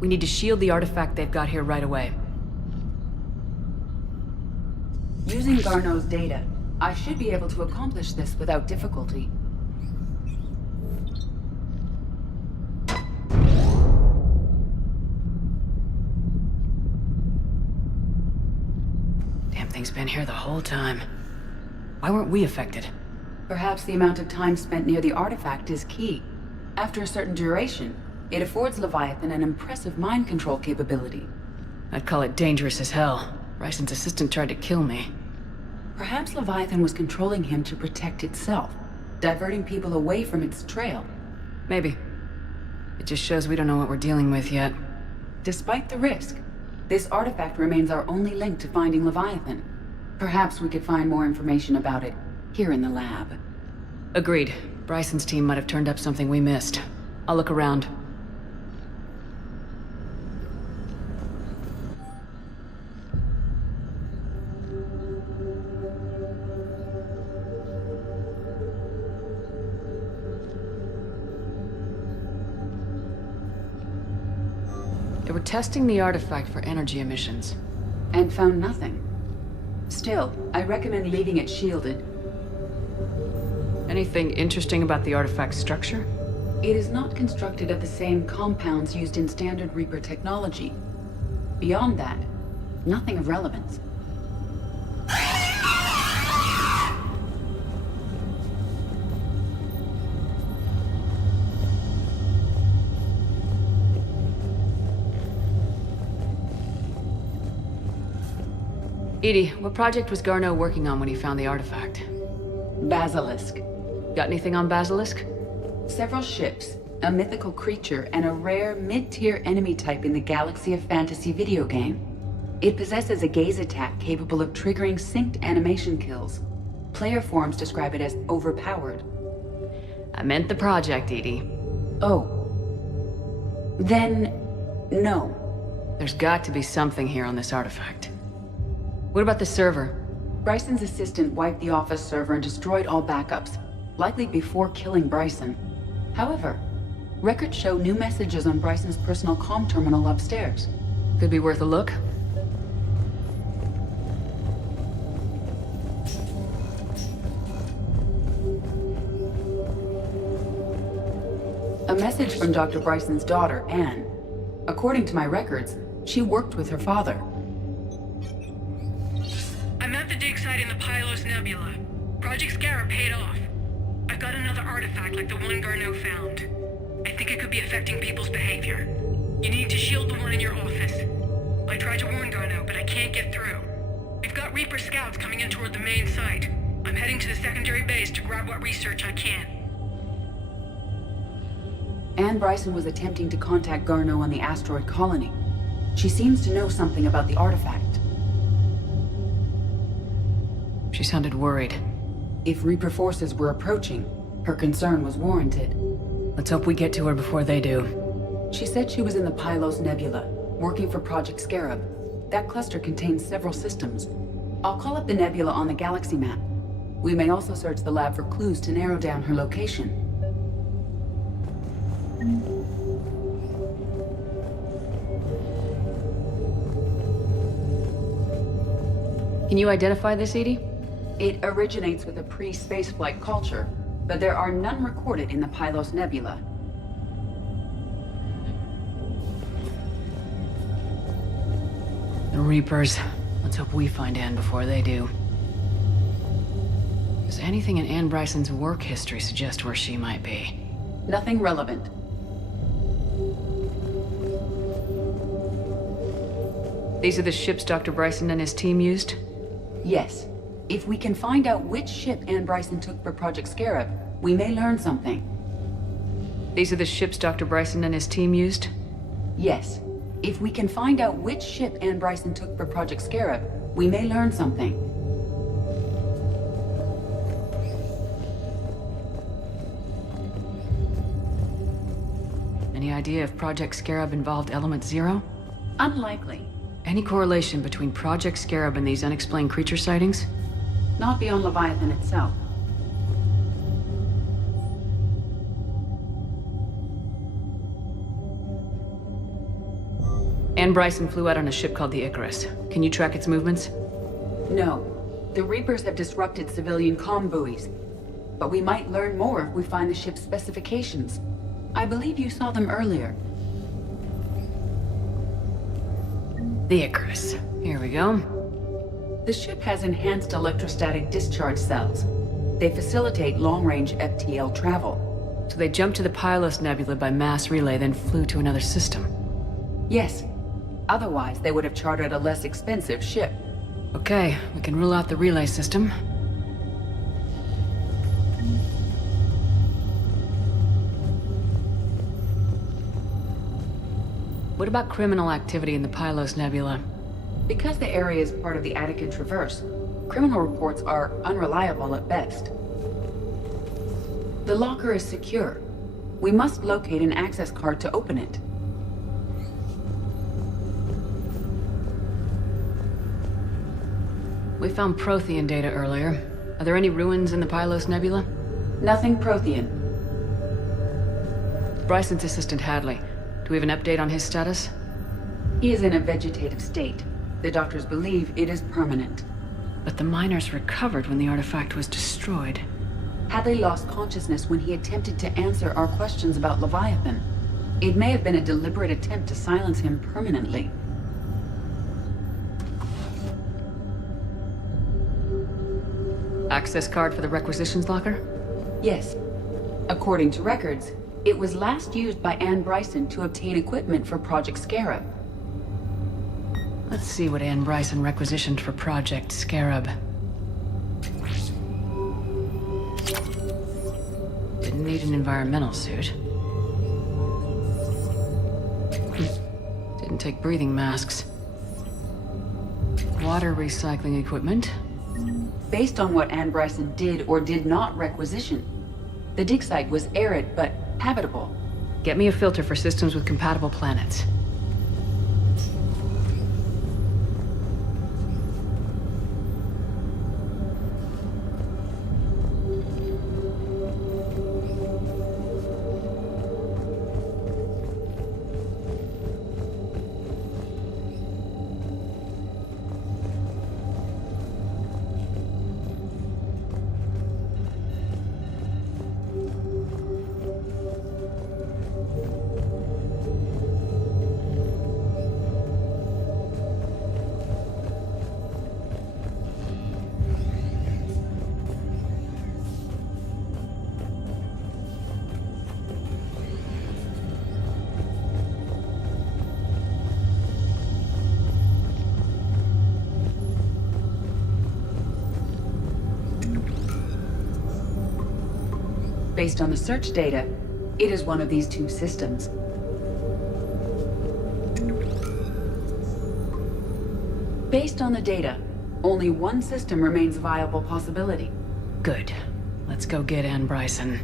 We need to shield the artifact they've got here right away. Using Garneau's data, I should be able to accomplish this without difficulty. Damn thing's been here the whole time. Why weren't we affected? Perhaps the amount of time spent near the artifact is key. After a certain duration, it affords Leviathan an impressive mind control capability. I'd call it dangerous as hell. Bryson's assistant tried to kill me. Perhaps Leviathan was controlling him to protect itself, diverting people away from its trail. Maybe. It just shows we don't know what we're dealing with yet. Despite the risk, this artifact remains our only link to finding Leviathan. Perhaps we could find more information about it here in the lab. Agreed. Bryson's team might have turned up something we missed. I'll look around. They were testing the artifact for energy emissions. And found nothing. Still, I recommend leaving it shielded. Anything interesting about the artifact's structure? It is not constructed of the same compounds used in standard Reaper technology. Beyond that, nothing of relevance. Edie, what project was Garneau working on when he found the artifact? Basilisk. Got anything on Basilisk? Several ships, a mythical creature, and a rare mid-tier enemy type in the Galaxy of Fantasy video game. It possesses a gaze attack capable of triggering synced animation kills. Player forums describe it as overpowered. I meant the project, Edie. Oh. Then, no. There's got to be something here on this artifact. What about the server? Bryson's assistant wiped the office server and destroyed all backups, likely before killing Bryson. However, records show new messages on Bryson's personal comm terminal upstairs. Could be worth a look. A message from Dr. Bryson's daughter, Anne. According to my records, she worked with her father. I'm at the dig site in the Pylos Nebula. Project Scarab paid off. I've got another artifact like the one Garneau found. I think it could be affecting people's behavior. You need to shield the one in your office. I tried to warn Garneau, but I can't get through. We've got Reaper scouts coming in toward the main site. I'm heading to the secondary base to grab what research I can. Anne Bryson was attempting to contact Garneau on the asteroid colony. She seems to know something about the artifact. She sounded worried. If Reaper forces were approaching, her concern was warranted. Let's hope we get to her before they do. She said she was in the Pylos Nebula, working for Project Scarab. That cluster contains several systems. I'll call up the nebula on the galaxy map. We may also search the lab for clues to narrow down her location. Can you identify this, Edie? It originates with a pre-spaceflight culture, but there are none recorded in the Pylos Nebula. The Reapers. Let's hope we find Anne before they do. Does anything in Anne Bryson's work history suggest where she might be? Nothing relevant. These are the ships Dr. Bryson and his team used? Yes. If we can find out which ship Anne Bryson took for Project Scarab, we may learn something. These are the ships Dr. Bryson and his team used? Yes. If we can find out which ship Anne Bryson took for Project Scarab, we may learn something. Any idea if Project Scarab involved Element Zero? Unlikely. Any correlation between Project Scarab and these unexplained creature sightings? Not beyond Leviathan itself. Anne Bryson flew out on a ship called the Icarus. Can you track its movements? No. The Reapers have disrupted civilian comm buoys. But we might learn more if we find the ship's specifications. I believe you saw them earlier. The Icarus. Here we go. The ship has enhanced electrostatic discharge cells. They facilitate long-range FTL travel. So they jumped to the Pylos Nebula by mass relay, then flew to another system? Yes. Otherwise, they would have chartered a less expensive ship. Okay, we can rule out the relay system. What about criminal activity in the Pylos Nebula? Because the area is part of the Attica Traverse, criminal reports are unreliable at best. The locker is secure. We must locate an access card to open it. We found Prothean data earlier. Are there any ruins in the Pylos Nebula? Nothing Prothean. Bryson's assistant Hadley. Do we have an update on his status? He is in a vegetative state. The doctors believe it is permanent. But the miners recovered when the artifact was destroyed. Hadley lost consciousness when he attempted to answer our questions about Leviathan. It may have been a deliberate attempt to silence him permanently. Access card for the requisitions locker? Yes. According to records, it was last used by Anne Bryson to obtain equipment for Project Scarab. Let's see what Anne Bryson requisitioned for Project Scarab. Didn't need an environmental suit. Didn't take breathing masks. Water recycling equipment. Based on what Anne Bryson did or did not requisition, the dig site was arid but habitable. Get me a filter for systems with compatible planets. Based on the search data, it is one of these two systems. Based on the data, only one system remains a viable possibility. Good. Let's go get Anne Bryson.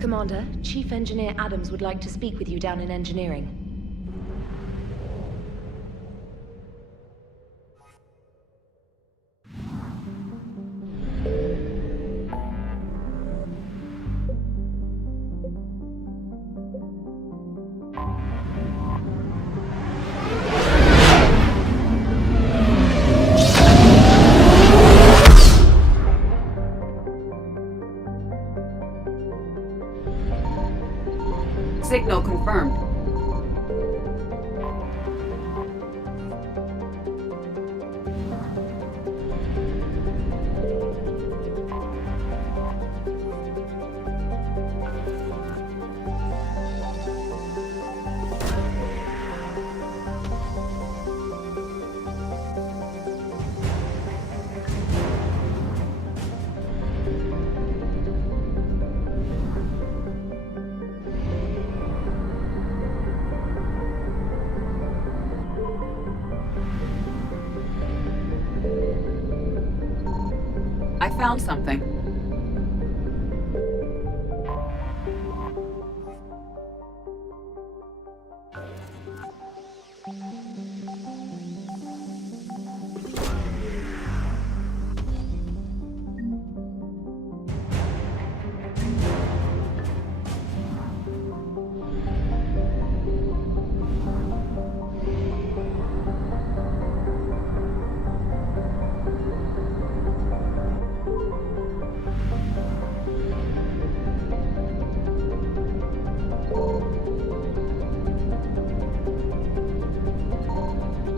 Commander, Chief Engineer Adams would like to speak with you down in engineering. Signal confirmed. I found something.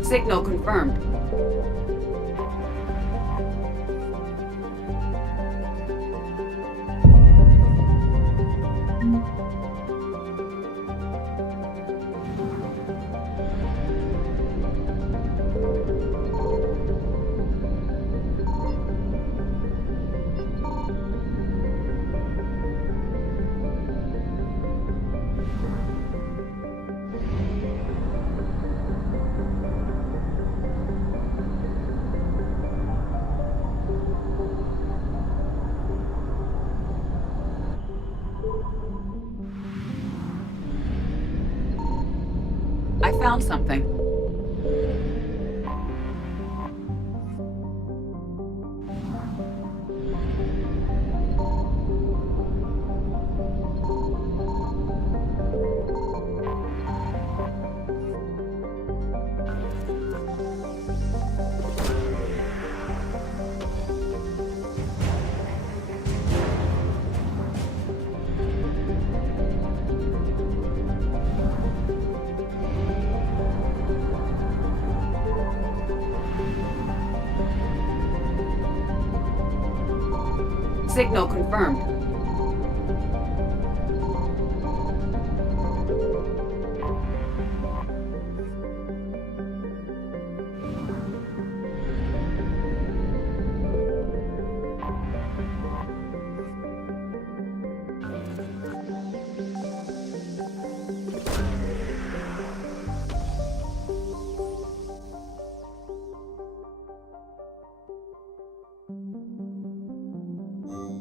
Signal confirmed. I found something. Signal confirmed.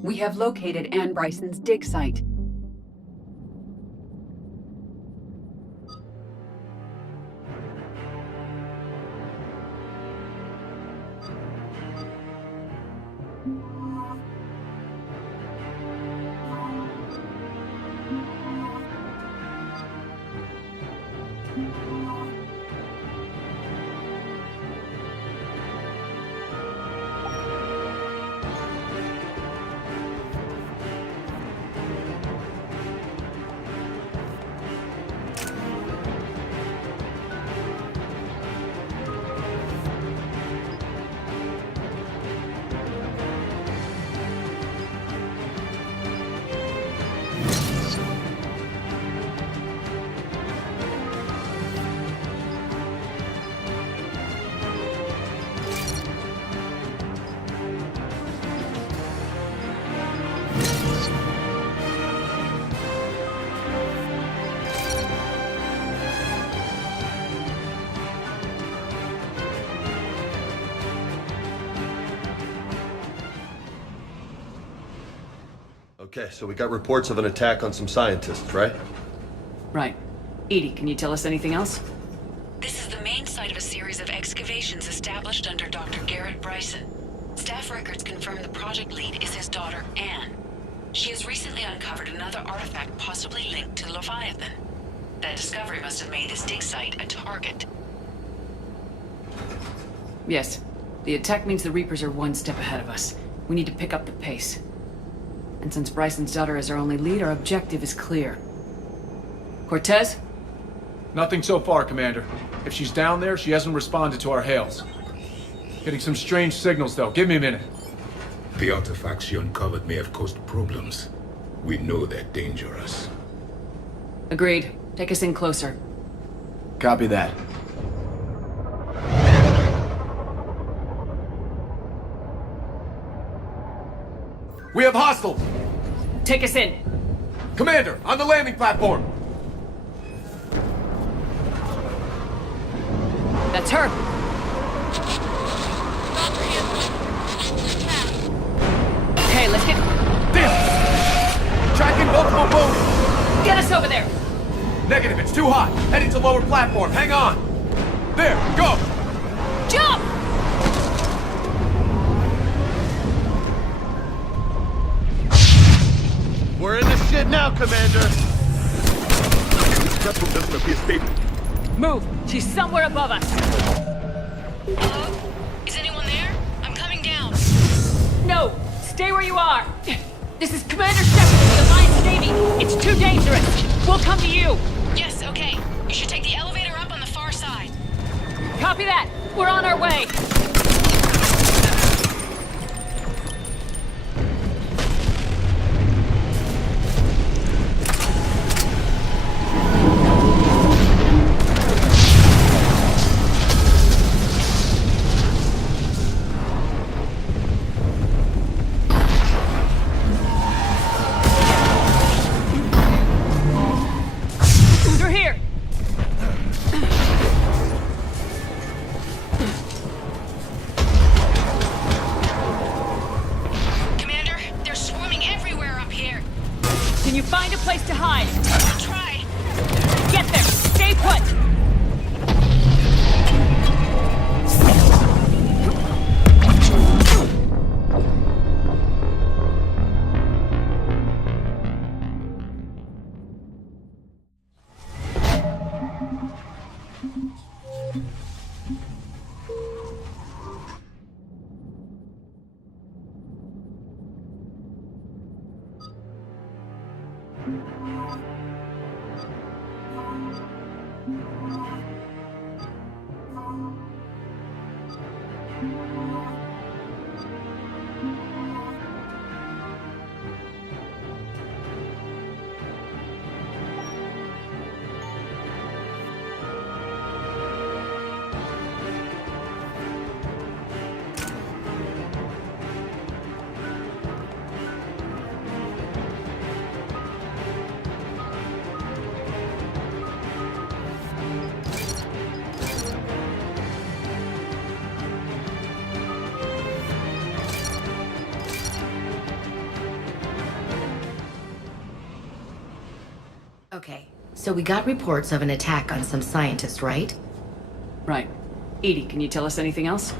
We have located Anne Bryson's dig site. Okay, so we got reports of an attack on some scientists, right? Right. Edie, can you tell us anything else? This is the main site of a series of excavations established under Dr. Garrett Bryson. Staff records confirm the project lead is his daughter, Anne. She has recently uncovered another artifact possibly linked to Leviathan. That discovery must have made this dig site a target. Yes. The attack means the Reapers are one step ahead of us. We need to pick up the pace. And since Bryson's daughter is our only lead, our objective is clear. Cortez? Nothing so far, Commander. If she's down there, she hasn't responded to our hails. Getting some strange signals, though. Give me a minute. The artifacts she uncovered may have caused problems. We know they're dangerous. Agreed. Take us in closer. Copy that. We have hostiles! Take us in! Commander, on the landing platform! That's her! Okay, let's get... Damn! Tracking multiple boats! Get us over there! Negative, it's too hot. Heading to lower platform, hang on! There, go! Jump! We're in the shit now, Commander! That room doesn't appear stable. Move! She's somewhere above us! Hello? Is anyone there? I'm coming down. No! Stay where you are! This is Commander Shepard of the Alliance Navy! It's too dangerous! We'll come to you! Yes, okay. You should take the elevator up on the far side. Copy that! We're on our way! Okay, so we got reports of an attack on some scientists, right? Right. Edie, can you tell us anything else?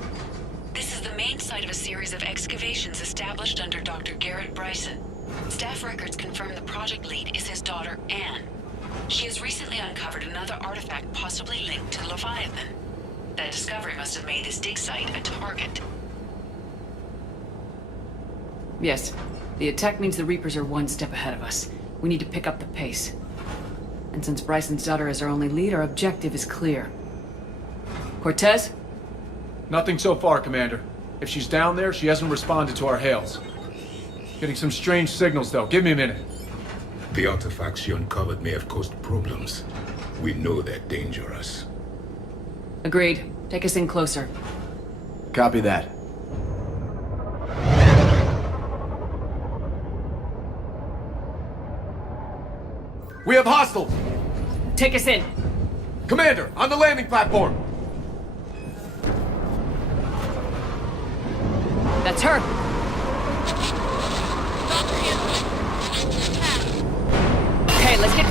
This is the main site of a series of excavations established under Dr. Garrett Bryson. Staff records confirm the project lead is his daughter, Anne. She has recently uncovered another artifact possibly linked to Leviathan. That discovery must have made this dig site a target. Yes. The attack means the Reapers are one step ahead of us. We need to pick up the pace. And since Bryson's daughter is our only lead, our objective is clear. Cortez? Nothing so far, Commander. If she's down there, she hasn't responded to our hails. Getting some strange signals, though. Give me a minute. The artifacts she uncovered may have caused problems. We know they're dangerous. Agreed. Take us in closer. Copy that. We have hostiles! Take us in! Commander, on the landing platform! That's her! Okay, let's get...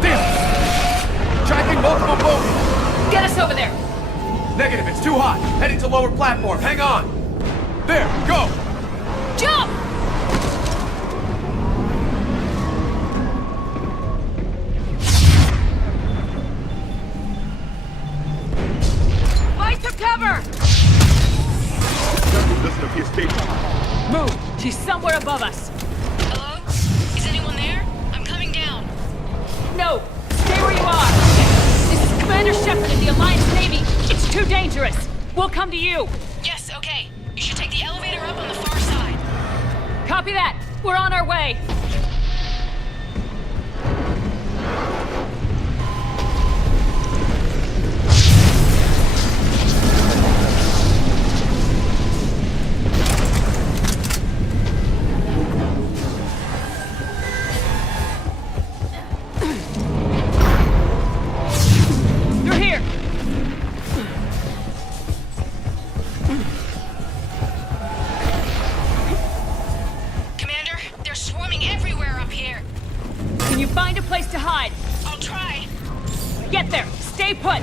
Damn! Tracking multiple boats! Get us over there! Negative, it's too hot. Heading to lower platform. Hang on! There, go! Jump! Fight to cover! Listen to his station. Move! She's somewhere above us! Hello? Is anyone there? I'm coming down. No! Stay where you are! This is Commander Shepard of the Alliance Navy! It's too dangerous! We'll come to you! Yes, okay. You should take the elevator up on the far side. Copy that! We're on our way! Get there! Stay put!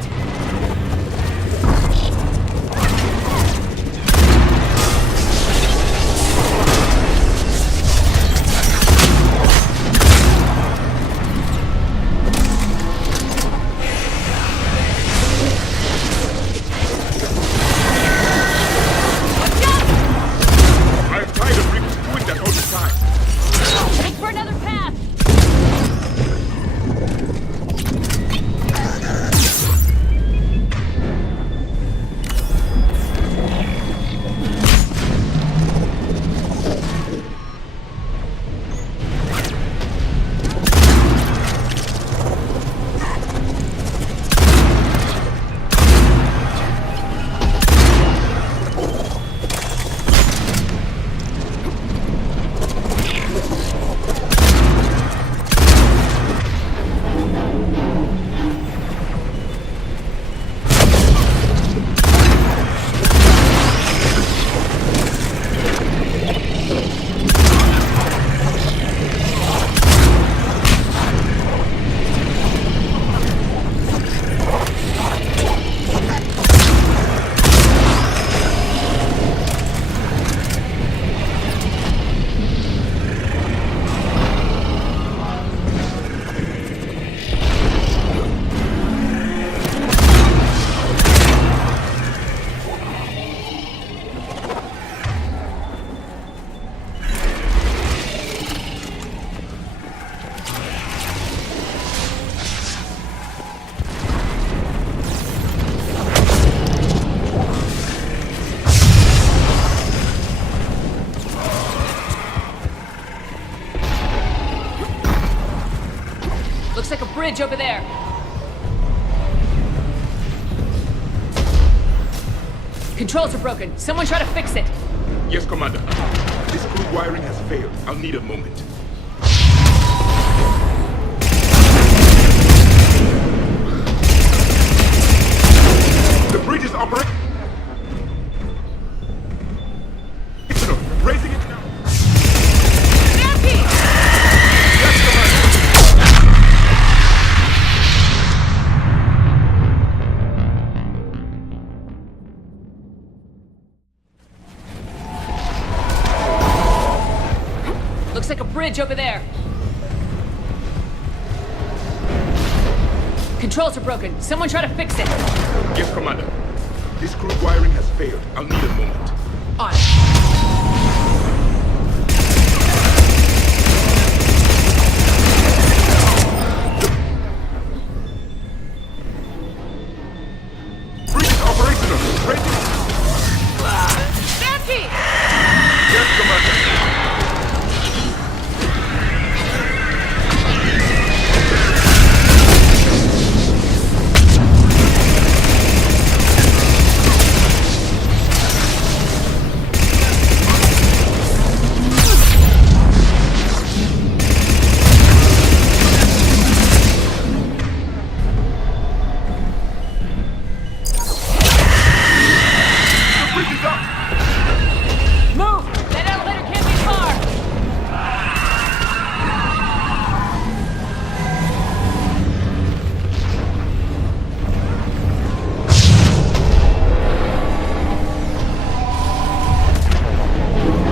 Looks like a bridge over there. Controls are broken. Someone try to fix it. Yes, Commander. This crude wiring has failed. I'll need a moment. The bridge is operating. Raising it now. Yes, Commander. Looks like a bridge over there. Controls are broken. Someone try to fix it. Yes, Commander. This crude wiring has failed. I'll need a moment. On it. Bridge operational. Ready? Becky! Yes, Commander. Move! That elevator can't be far!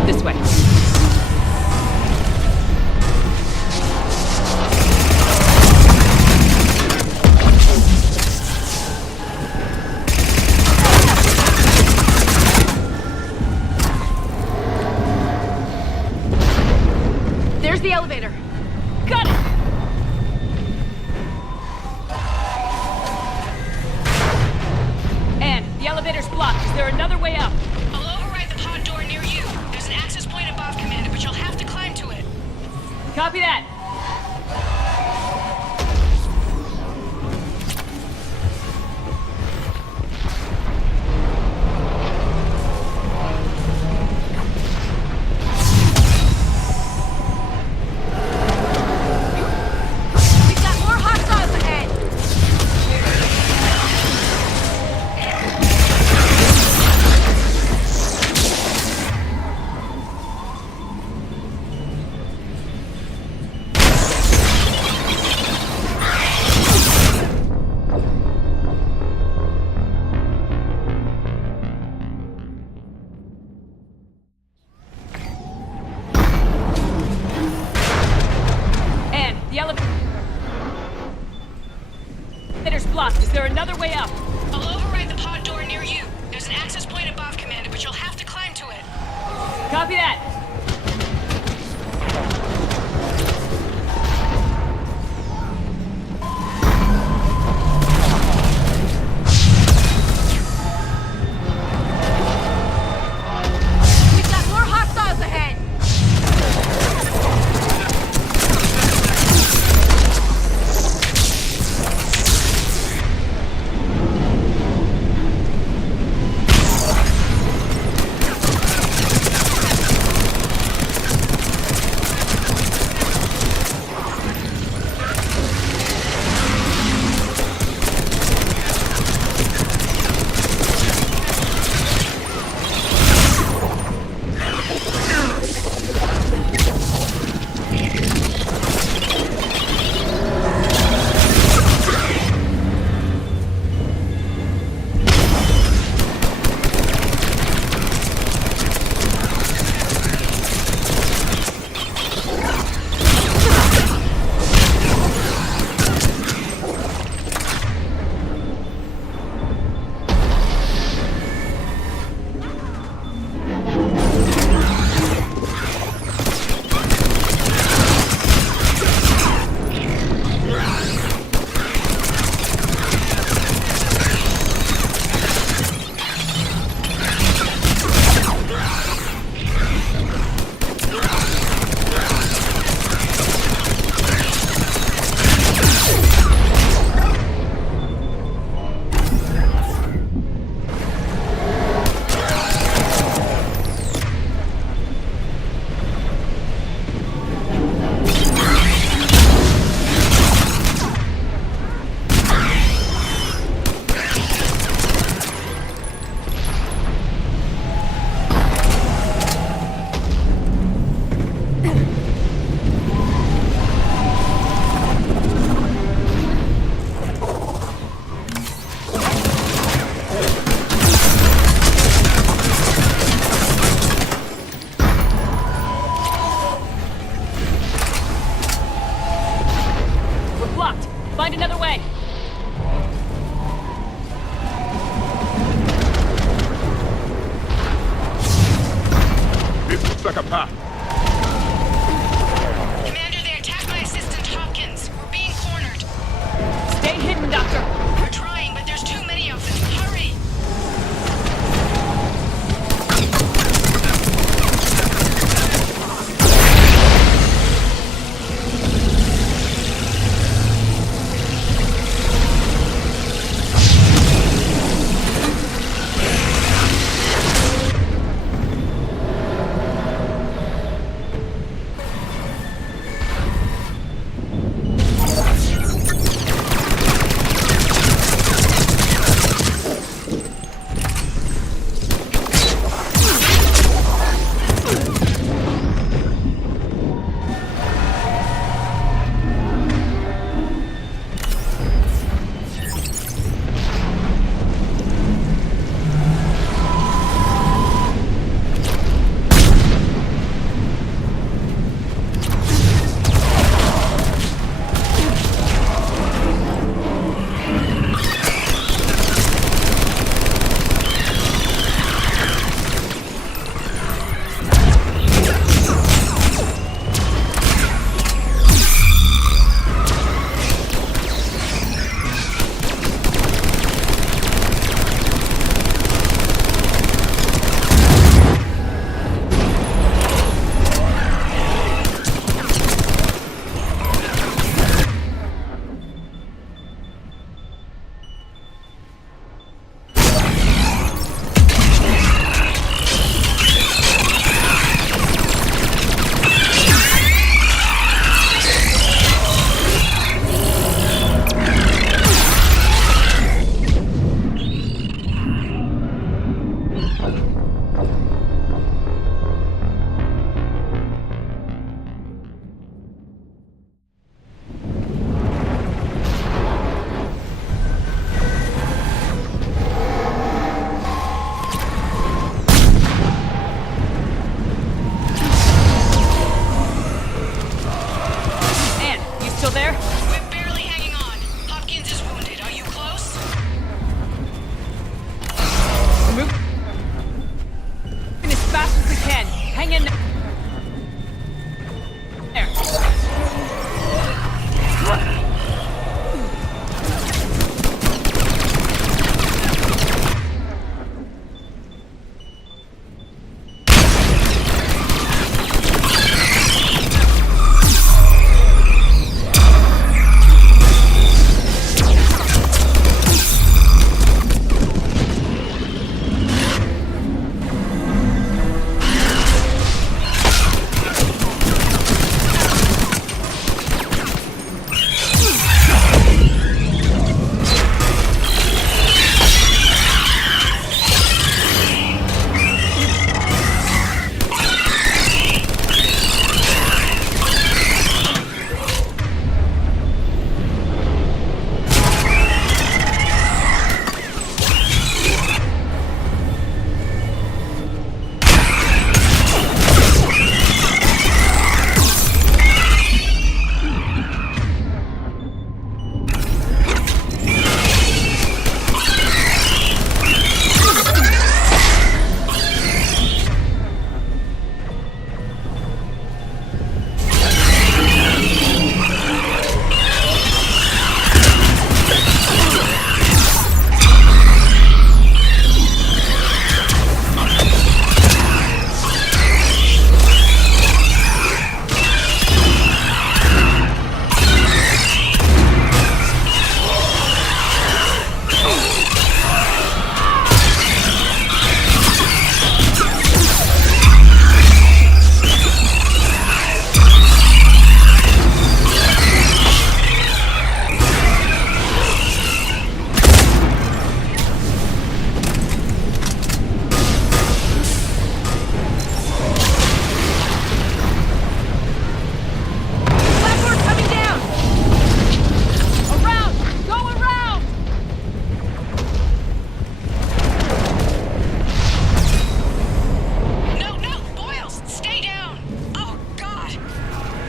This way. There's the elevator. Got it! And the elevator's blocked. Is there another way up? I'll override the pod door near you. There's an access point above, Commander, but you'll have to climb to it. Copy that. We've got more hostiles ahead. And the elevator's blocked. Is there another way up? I'll override the pod door near you. There's an access point above, Commander, but you'll have to climb to it. Copy that. We've got more hostiles ahead. like a path. Commander, they attacked my assistant, Hopkins. We're being cornered. Stay hidden, Doctor! We're trying, but there's too many of them. Hurry!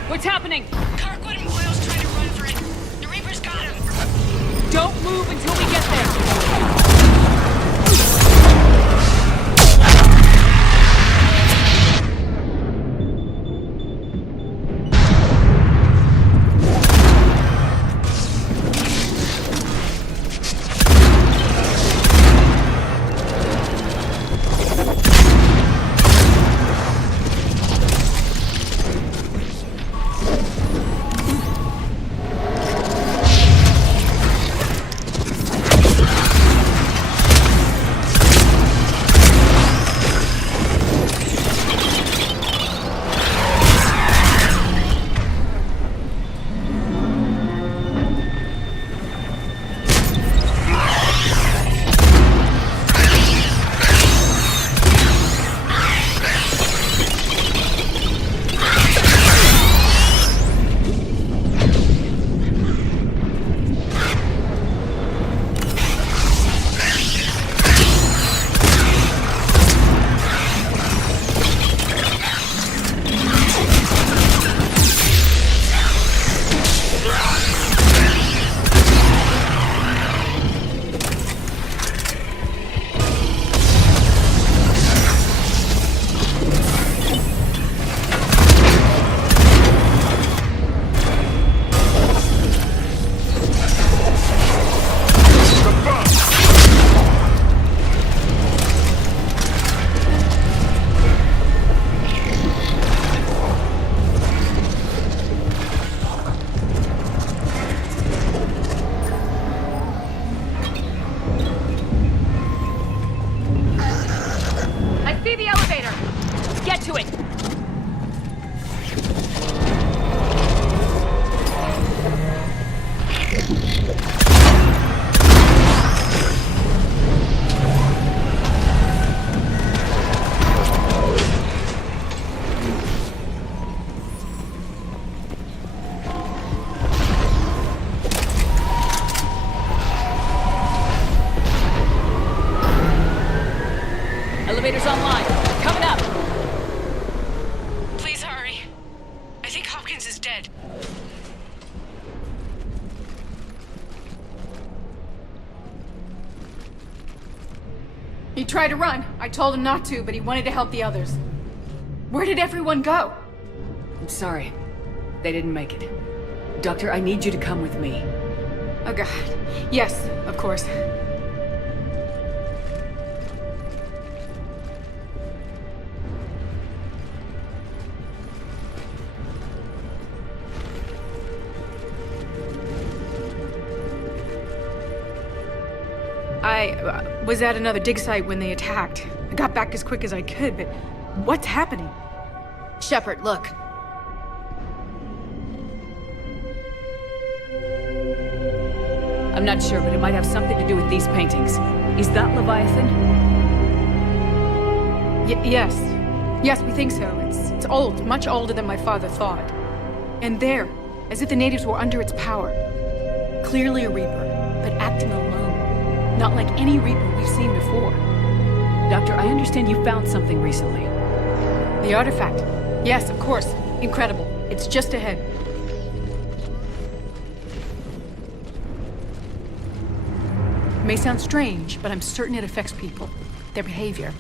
What's happening? Kirkwood and Boyle's trying to run for it. The Reaper's got him. Don't move until we get there. Get to it! Elevator's online. Coming up. Please hurry. I think Hopkins is dead. He tried to run. I told him not to, but he wanted to help the others. Where did everyone go? I'm sorry. They didn't make it. Doctor, I need you to come with me. Oh god. Yes, of course. I was at another dig site when they attacked. I got back as quick as I could, but what's happening? Shepard, look. I'm not sure, but it might have something to do with these paintings. Is that Leviathan? Yes. Yes, we think so. It's old, much older than my father thought. And there, as if the natives were under its power. Clearly a Reaper, but acting alone. Not like any Reaper we've seen before. Doctor, I understand you found something recently. The artifact. Yes, of course. Incredible. It's just ahead. It may sound strange, but I'm certain it affects people. Their behavior.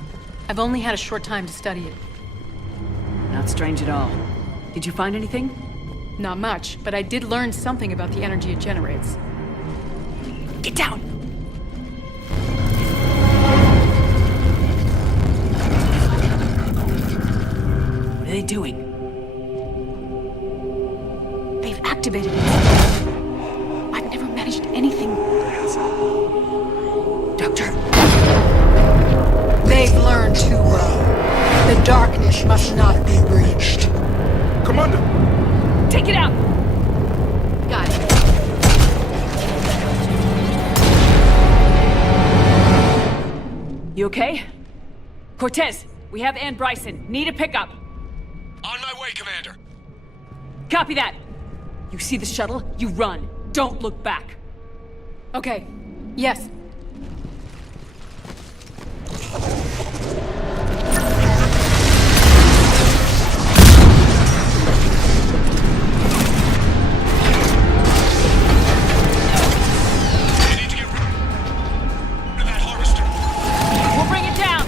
I've only had a short time to study it. Not strange at all. Did you find anything? Not much, but I did learn something about the energy it generates. Get down! What are they doing? They've activated it. I've never managed anything. Doctor. They've learned too well. The darkness must not be breached. Commander! Take it out! Got it. You okay? Cortez, we have Ann Bryson. Need a pickup. On my way, Commander. Copy that. You see the shuttle? You run. Don't look back. Okay. Yes. You need to get rid of that harvester. We'll bring it down.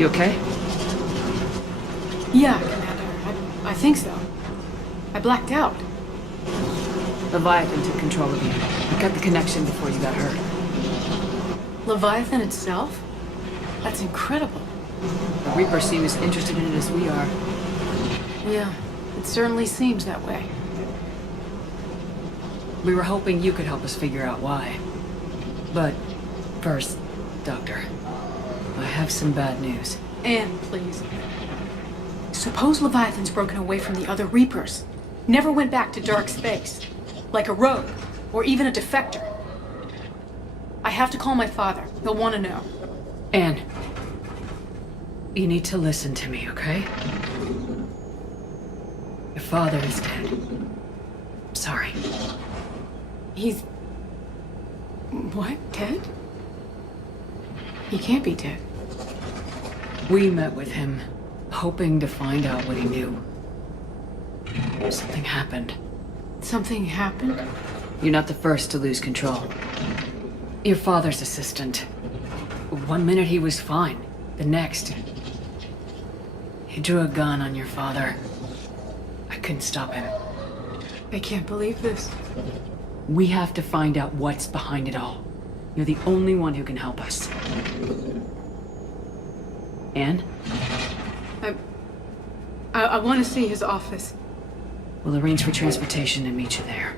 You okay? Yeah, Commander. I think so. I blacked out. Leviathan took control of you. I cut the connection before you got hurt. Leviathan itself? That's incredible. The Reapers seem as interested in it as we are. Yeah, it certainly seems that way. We were hoping you could help us figure out why. But first, Doctor, I have some bad news. Anne, please. Suppose Leviathan's broken away from the other Reapers. Never went back to dark space. Like a rogue, or even a defector. I have to call my father. He'll want to know. Anne, you need to listen to me, okay? Your father is dead. I'm sorry. He's... what? Dead? He can't be dead. We met with him, hoping to find out what he knew. Something happened. Something happened? You're not the first to lose control. Your father's assistant. One minute he was fine. The next... he drew a gun on your father. I couldn't stop him. I can't believe this. We have to find out what's behind it all. You're the only one who can help us. Anne? I want to see his office. We'll arrange for transportation and meet you there.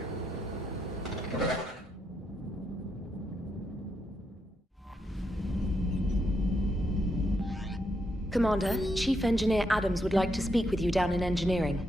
Commander, Chief Engineer Adams would like to speak with you down in engineering.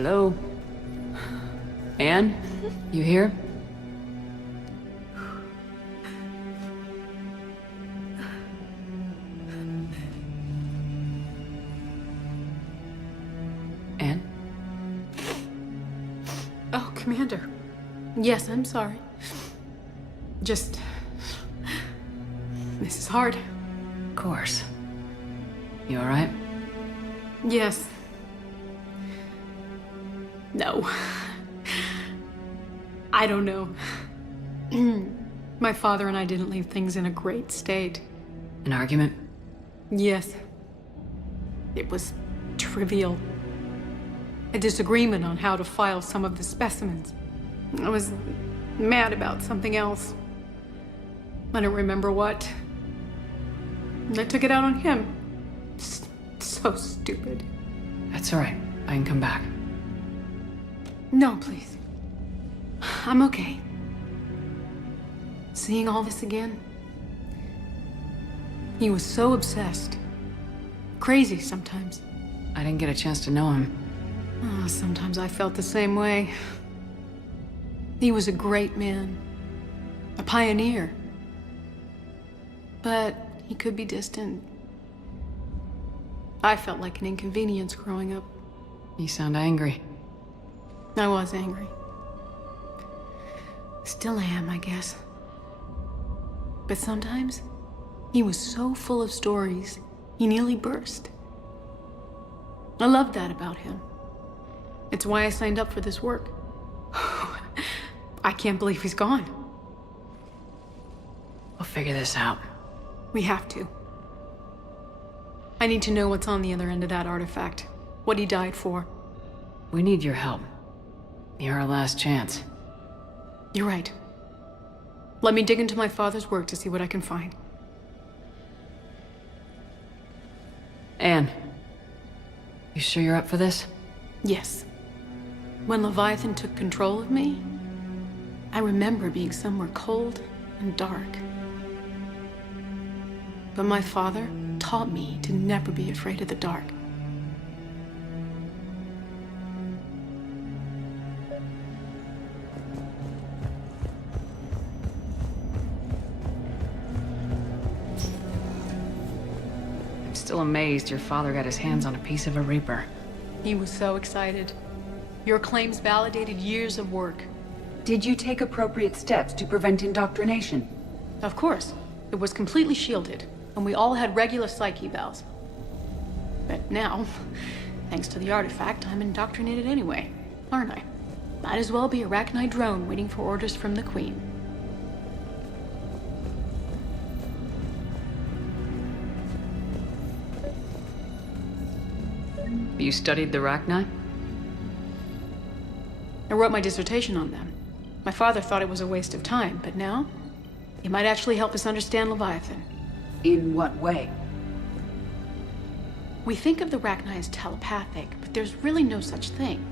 Hello? Anne? You here? Anne? Oh, Commander. Yes, I'm sorry. Just... This is hard. Of course. You alright? Yes. No. I don't know. My father and I didn't leave things in a great state. An argument? Yes. It was trivial. A disagreement on how to file some of the specimens. I was mad about something else. I don't remember what. I took it out on him. So stupid. That's alright. I can come back. No, please. I'm okay. Seeing all this again? He was so obsessed. Crazy sometimes. I didn't get a chance to know him. Oh, sometimes I felt the same way. He was a great man. A pioneer. But he could be distant. I felt like an inconvenience growing up. You sound angry. I was angry. Still am, I guess. But sometimes, he was so full of stories, he nearly burst. I loved that about him. It's why I signed up for this work. I can't believe he's gone. We'll figure this out. We have to. I need to know what's on the other end of that artifact. What he died for. We need your help. You're our last chance. You're right. Let me dig into my father's work to see what I can find. Anne, you sure you're up for this? Yes. When Leviathan took control of me, I remember being somewhere cold and dark. But my father taught me to never be afraid of the dark. I'm still amazed your father got his hands on a piece of a Reaper. He was so excited. Your claims validated years of work. Did you take appropriate steps to prevent indoctrination? Of course. It was completely shielded, and we all had regular psych evals. But now, thanks to the artifact, I'm indoctrinated anyway, aren't I? Might as well be a Arachnite drone waiting for orders from the Queen. You studied the Arachnite? I wrote my dissertation on them. My father thought it was a waste of time, but now, it might actually help us understand Leviathan. In what way? We think of the Arachnite as telepathic, but there's really no such thing.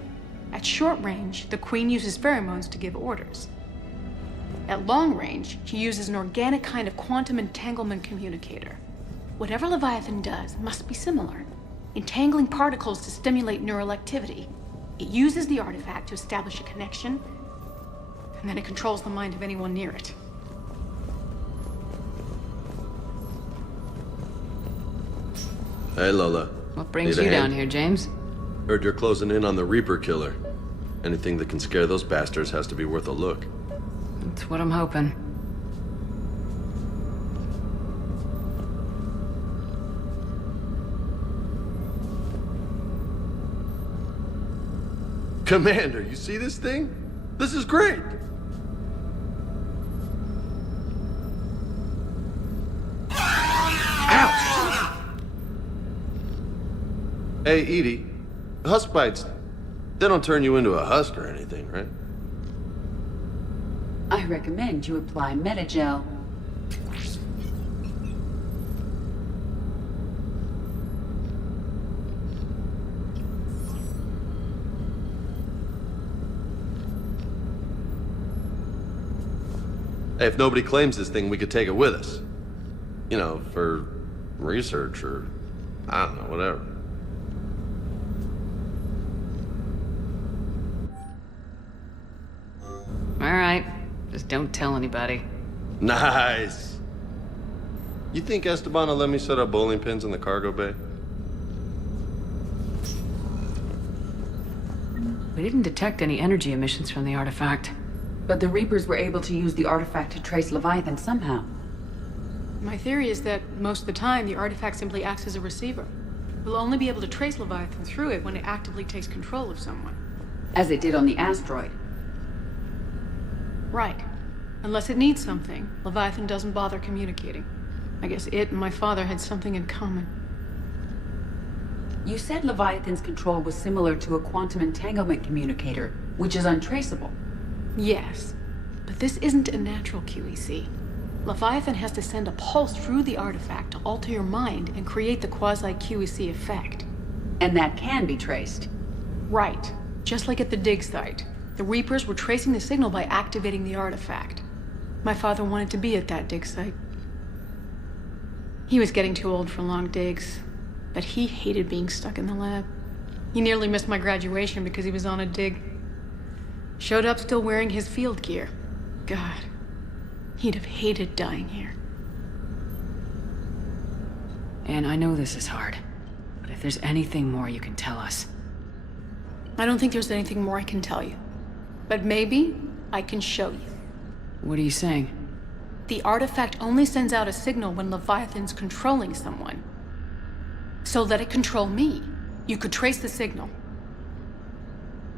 At short range, the Queen uses pheromones to give orders. At long range, she uses an organic kind of quantum entanglement communicator. Whatever Leviathan does must be similar, entangling particles to stimulate neural activity. It uses the artifact to establish a connection, and then it controls the mind of anyone near it. Hey, Lola. What brings Need a you down hand? here, James? Heard you're closing in on the Reaper killer. Anything that can scare those bastards has to be worth a look. That's what I'm hoping. Commander, you see this thing? This is great! Ouch! Hey, Edie. Husk bites, they don't turn you into a husk or anything, right? I recommend you apply Metagel. Hey, if nobody claims this thing, we could take it with us. You know, for research or, I don't know, whatever. Alright. Just don't tell anybody. Nice. You think Esteban will let me set up bowling pins in the cargo bay? We didn't detect any energy emissions from the artifact. But the Reapers were able to use the artifact to trace Leviathan somehow. My theory is that most of the time, the artifact simply acts as a receiver. We'll only be able to trace Leviathan through it when it actively takes control of someone. As it did on the asteroid. Right. Unless it needs something, Leviathan doesn't bother communicating. I guess it and my father had something in common. You said Leviathan's control was similar to a quantum entanglement communicator, which is untraceable. Yes, but this isn't a natural QEC. Leviathan has to send a pulse through the artifact to alter your mind and create the quasi-QEC effect. And that can be traced. Right. Just like at the dig site. The Reapers were tracing the signal by activating the artifact. My father wanted to be at that dig site. He was getting too old for long digs, but he hated being stuck in the lab. He nearly missed my graduation because he was on a dig. Showed up still wearing his field gear. God, he'd have hated dying here. And I know this is hard, but if there's anything more you can tell us. I don't think there's anything more I can tell you. But maybe I can show you. What are you saying? The artifact only sends out a signal when Leviathan's controlling someone. So let it control me. You could trace the signal.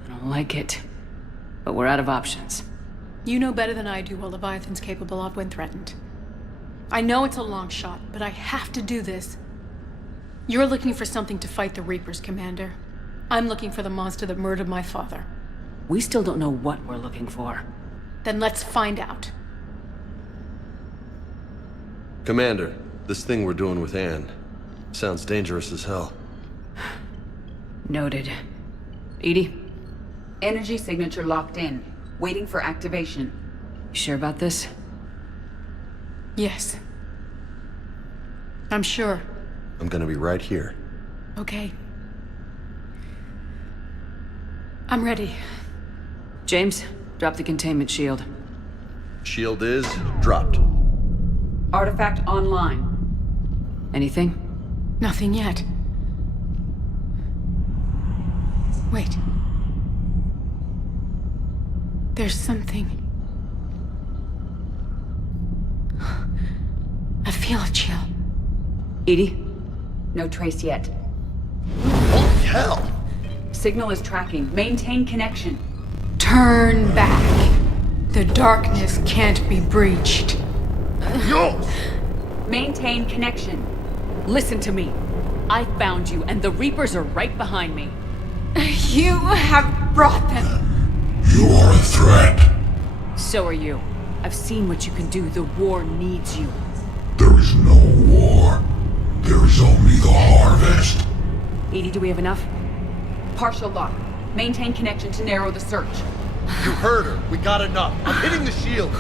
I don't like it. But we're out of options. You know better than I do what Leviathan's capable of when threatened. I know it's a long shot, but I have to do this. You're looking for something to fight the Reapers, Commander. I'm looking for the monster that murdered my father. We still don't know what we're looking for. Then let's find out. Commander, this thing we're doing with Anne sounds dangerous as hell. Noted. Edie? Energy signature locked in, waiting for activation. You sure about this? Yes. I'm sure. I'm gonna be right here. Okay. I'm ready. James, drop the containment shield. Shield is dropped. Artifact online. Anything? Nothing yet. Wait. There's something. I feel a chill. Edie? No trace yet. Holy hell! Signal is tracking. Maintain connection. Turn back. The darkness can't be breached. Yo! Maintain connection. Listen to me. I found you, and the Reapers are right behind me. You have brought them. You are a threat. So are you. I've seen what you can do. The war needs you. There is no war. There is only the harvest. Edie, do we have enough? Partial lock. Maintain connection to narrow the search. You heard her. We got enough. I'm hitting the shield.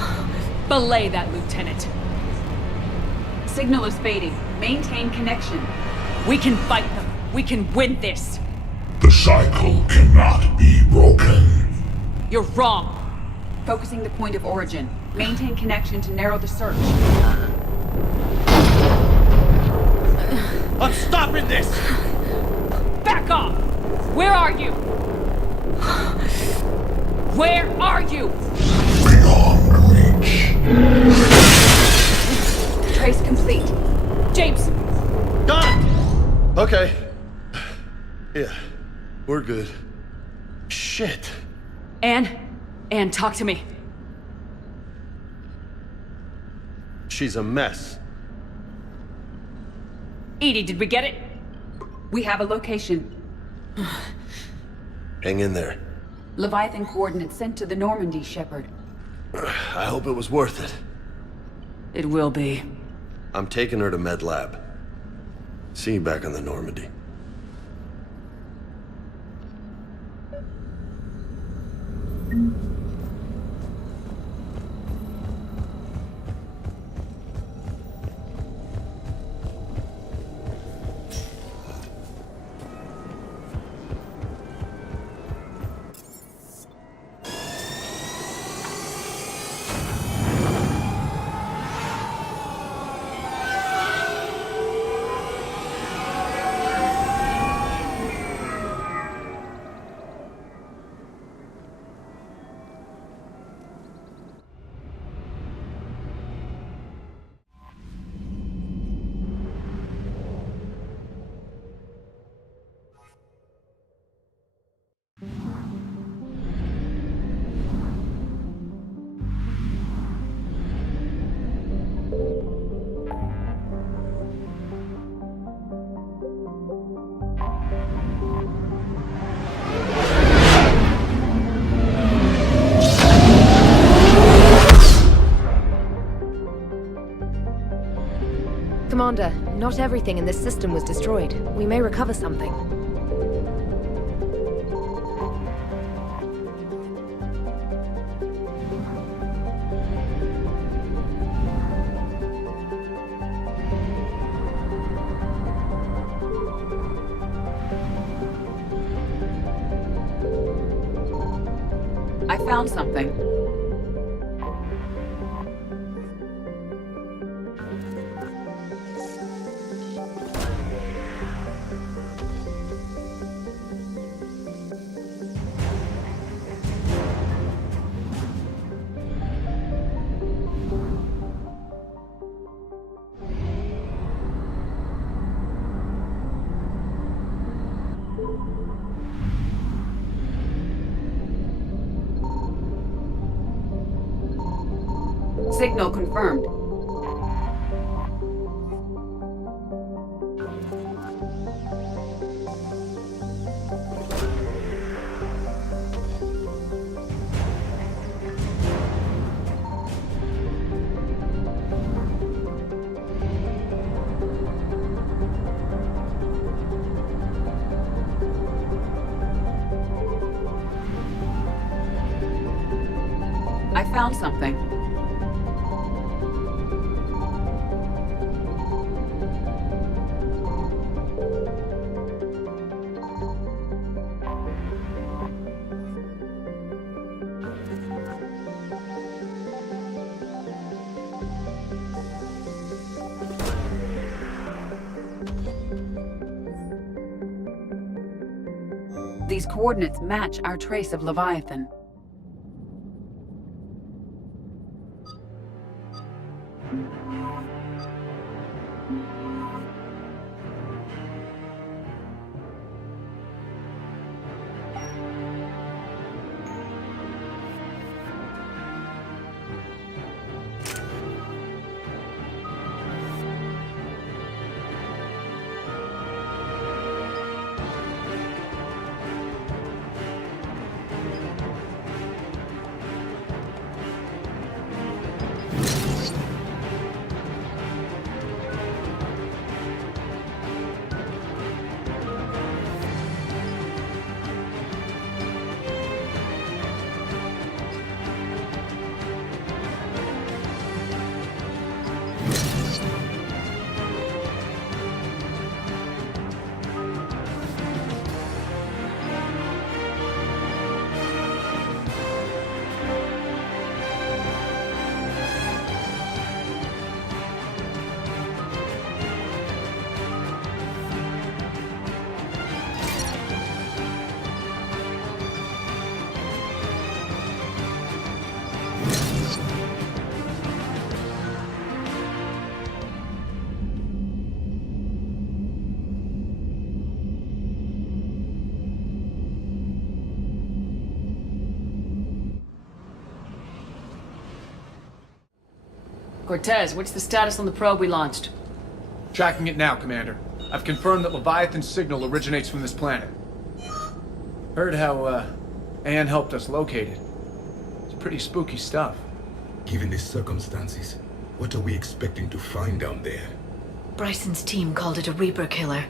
Belay that, Lieutenant. Signal is fading. Maintain connection. We can fight them. We can win this. The cycle cannot be broken. You're wrong. Focusing the point of origin. Maintain connection to narrow the search. I'm stopping this! Back off! Where are you? Where are you? Beyond reach. Trace complete. James! Got it! Okay. Yeah, we're good. Shit. Anne, talk to me. She's a mess. Edie, did we get it? We have a location. Hang in there. Leviathan coordinates sent to the Normandy, Shepard. I hope it was worth it. It will be. I'm taking her to Med Lab. See you back on the Normandy. Not everything in this system was destroyed. We may recover something. I found something. Signal confirmed. I found something. These coordinates match our trace of Leviathan. Cortez, what's the status on the probe we launched? Tracking it now, Commander. I've confirmed that Leviathan's signal originates from this planet. Heard how, Anne helped us locate it. It's pretty spooky stuff. Given the circumstances, what are we expecting to find down there? Bryson's team called it a Reaper killer.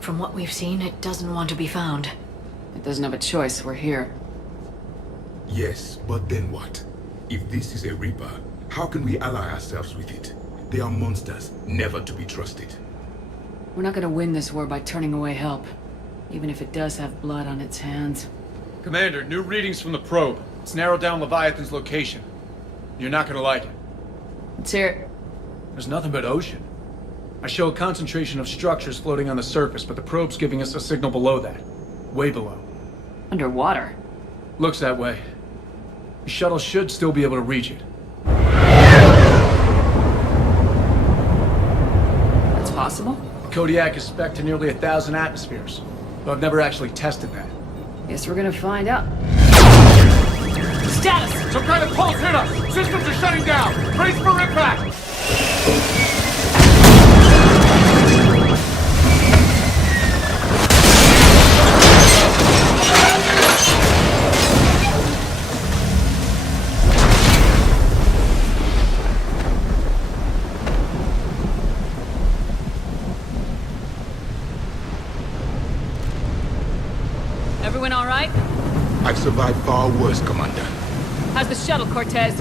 From what we've seen, it doesn't want to be found. It doesn't have a choice, we're here. Yes, but then what? If this is a Reaper, how can we ally ourselves with it? They are monsters, never to be trusted. We're not gonna win this war by turning away help, even if it does have blood on its hands. Commander, new readings from the probe. It's narrowed down Leviathan's location. You're not gonna like it. Let's hear it. There's nothing but ocean. I show a concentration of structures floating on the surface, but the probe's giving us a signal below that. Way below. Underwater? Looks that way. The shuttle should still be able to reach it. That's possible? The Kodiak is spec'd to nearly 1,000 atmospheres, though I've never actually tested that. Guess we're gonna find out. Status! Some kind of pulse hit us! Systems are shutting down! Brace for impact! Everyone all right? I've survived far worse, Commander. How's the shuttle, Cortez?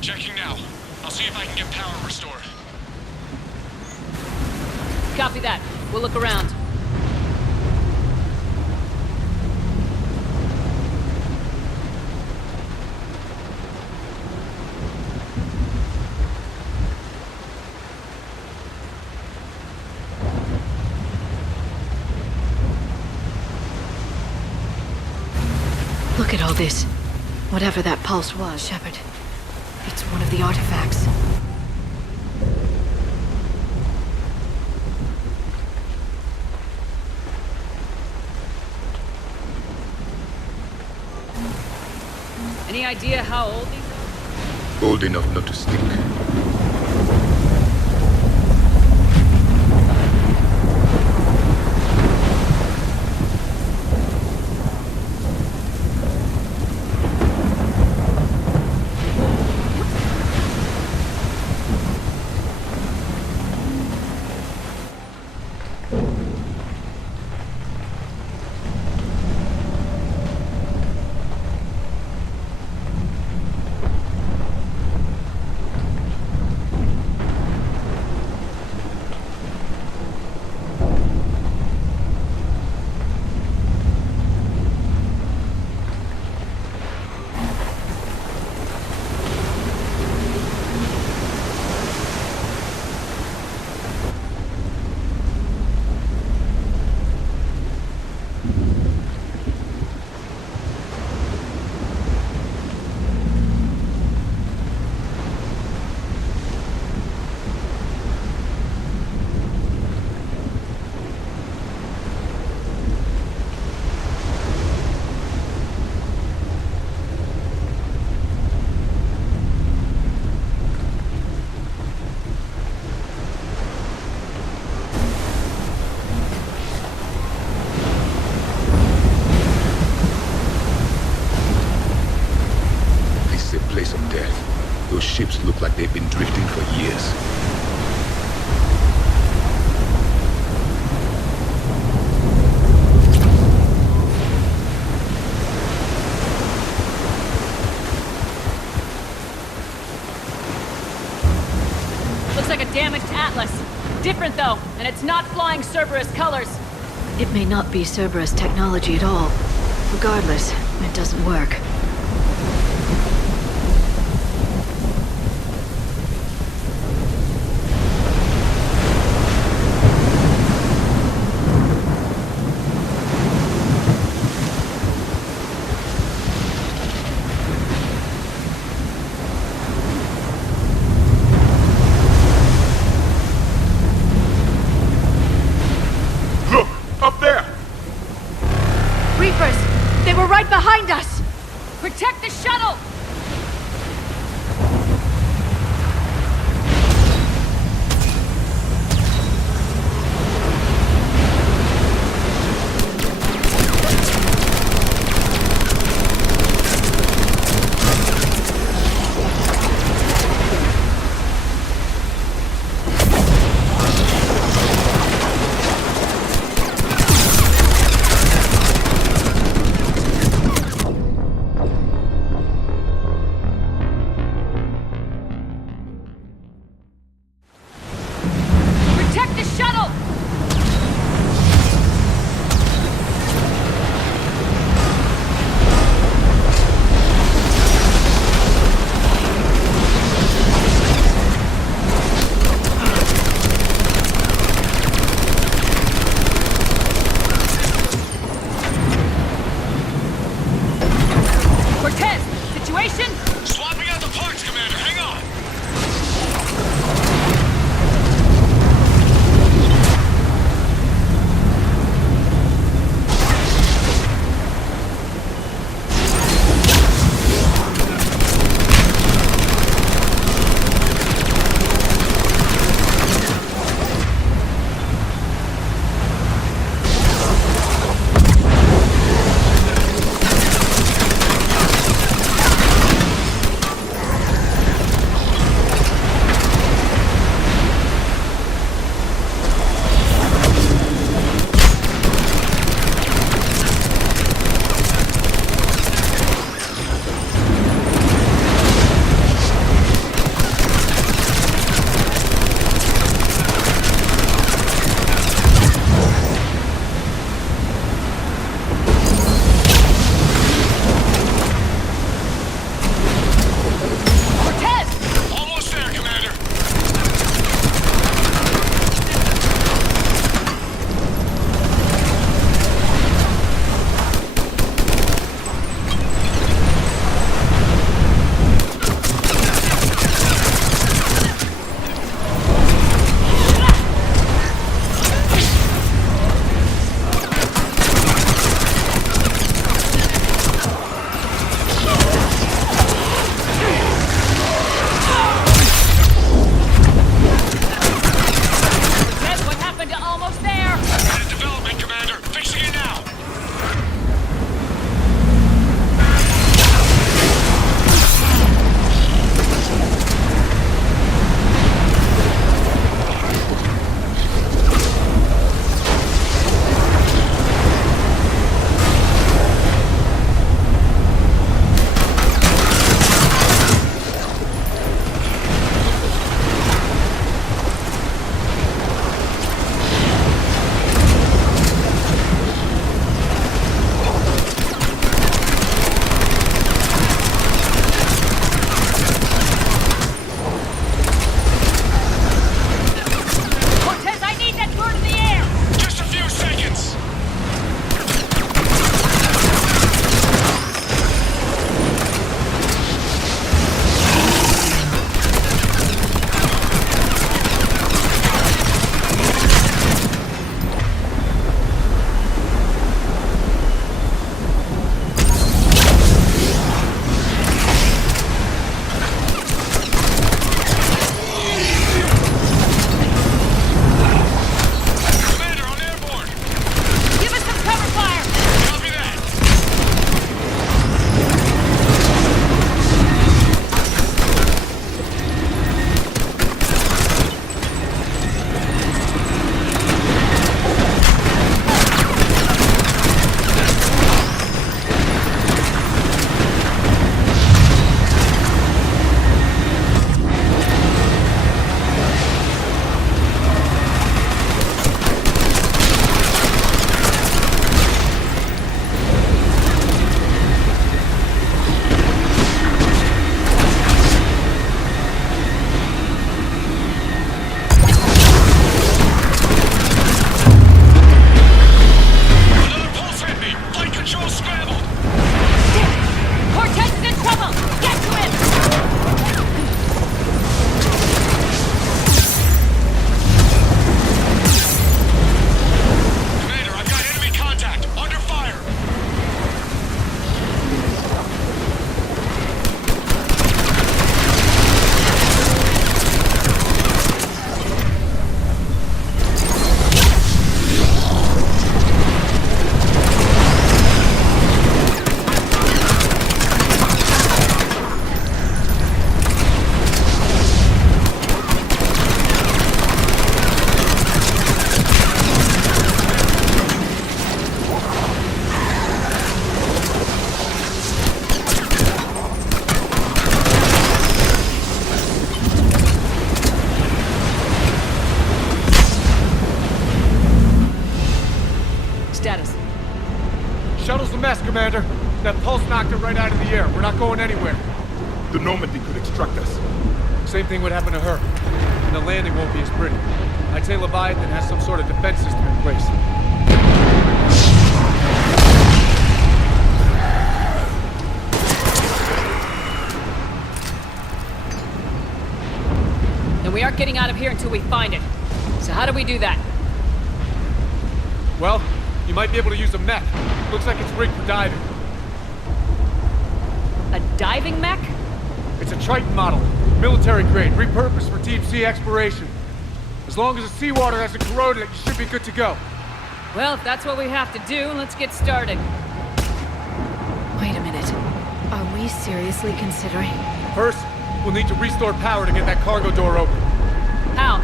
Checking now. I'll see if I can get power restored. Copy that. We'll look around. Look at all this. Whatever that pulse was, Shepard. It's one of the artifacts. Any idea how old these are? Old enough not to stick. Those ships look like they've been drifting for years. Looks like a damaged Atlas. Different though, and it's not flying Cerberus colors. It may not be Cerberus technology at all. Regardless, it doesn't work. Behind us! Protect the shuttle! status? Shuttle's a mess, Commander. That pulse knocked it right out of the air. We're not going anywhere. The Normandy could extract us. Same thing would happen to her. And the landing won't be as pretty. I'd say Leviathan has some sort of defense system in place. Then we aren't getting out of here until we find it. So how do we do that? Well, you might be able to use a mech. Looks like it's rigged for diving. A diving mech? It's a Triton model. Military grade, repurposed for deep sea exploration. As long as the seawater hasn't corroded it, you should be good to go. Well, if that's what we have to do, let's get started. Wait a minute. Are we seriously considering? First, we'll need to restore power to get that cargo door open. How?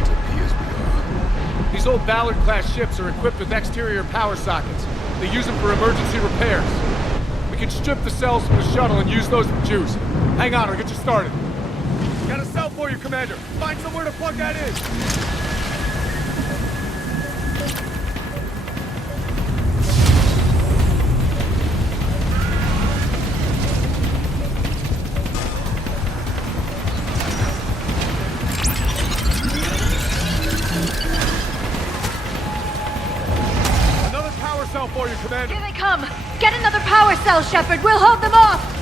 It appears we are. These old Ballard-class ships are equipped with exterior power sockets. They use them for emergency repairs. We can strip the cells from the shuttle and use those for juice. Hang on, I'll get you started. Got a cell for you, Commander. Find somewhere to plug that in. Another power cell for you, Commander. Here they come! Get another power cell, Shepard! We'll hold them off!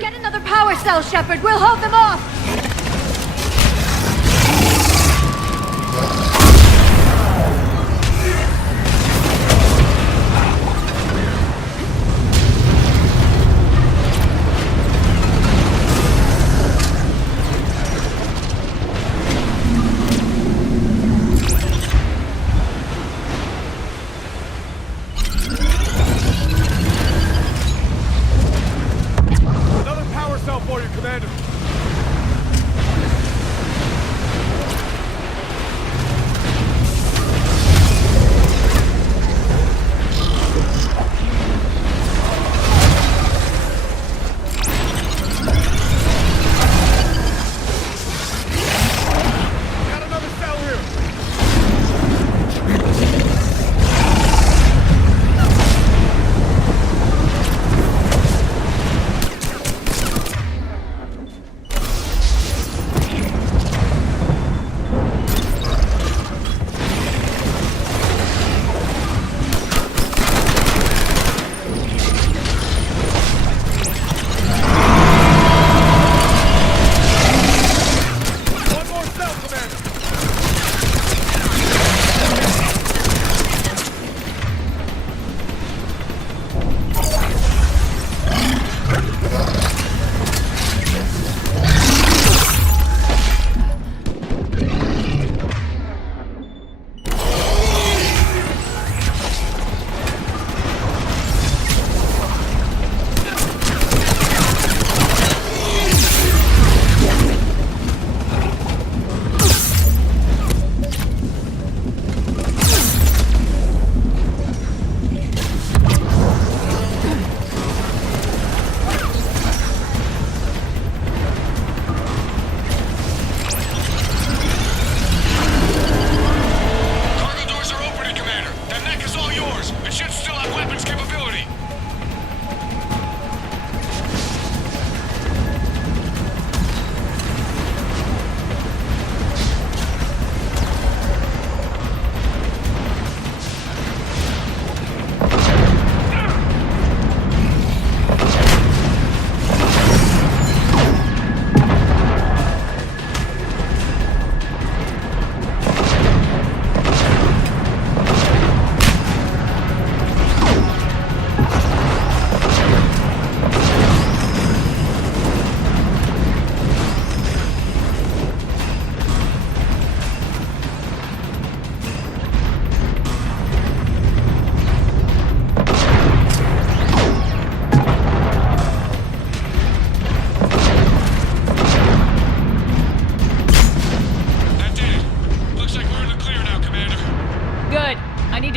Get another power cell, Shepard! We'll hold them off! For you, Commander.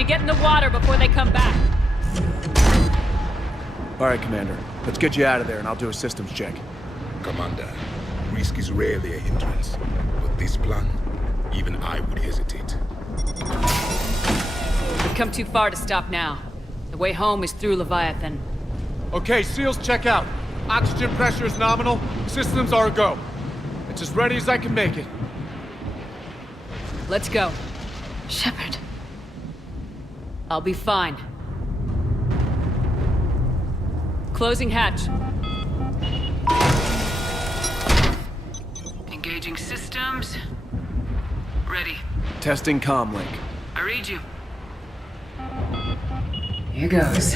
get in the water before they come back. All right, Commander. Let's get you out of there and I'll do a systems check. Commander, risk is rarely a hindrance. But this plan, even I would hesitate. We've come too far to stop now. The way home is through Leviathan. Okay, SEALs, check out. Oxygen pressure is nominal. Systems are a go. It's as ready as I can make it. Let's go. Shepard. I'll be fine. Closing hatch. Engaging systems. Ready. Testing comlink. I read you. Here goes.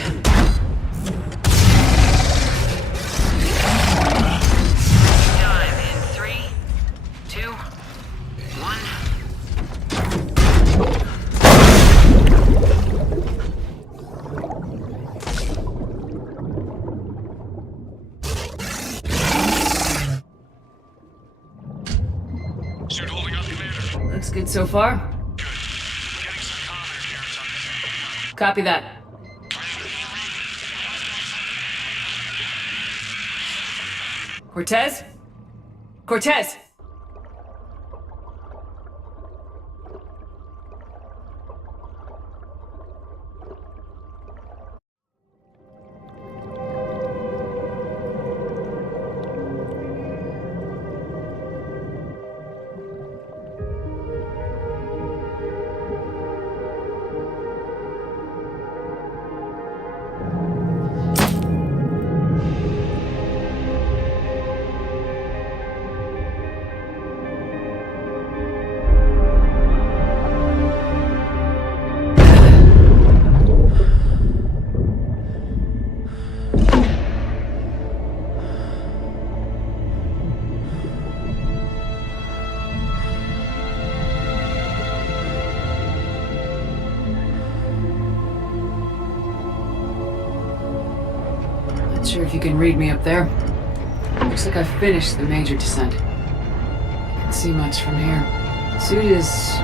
Dive in 3, 2, 1. Suit holding up, Commander. Looks good so far. Good. Getting some comm interference on this. Copy that. Cortez? Cortez! Not sure if you can read me up there. Looks like I've finished the major descent. Can't see much from here. Suit is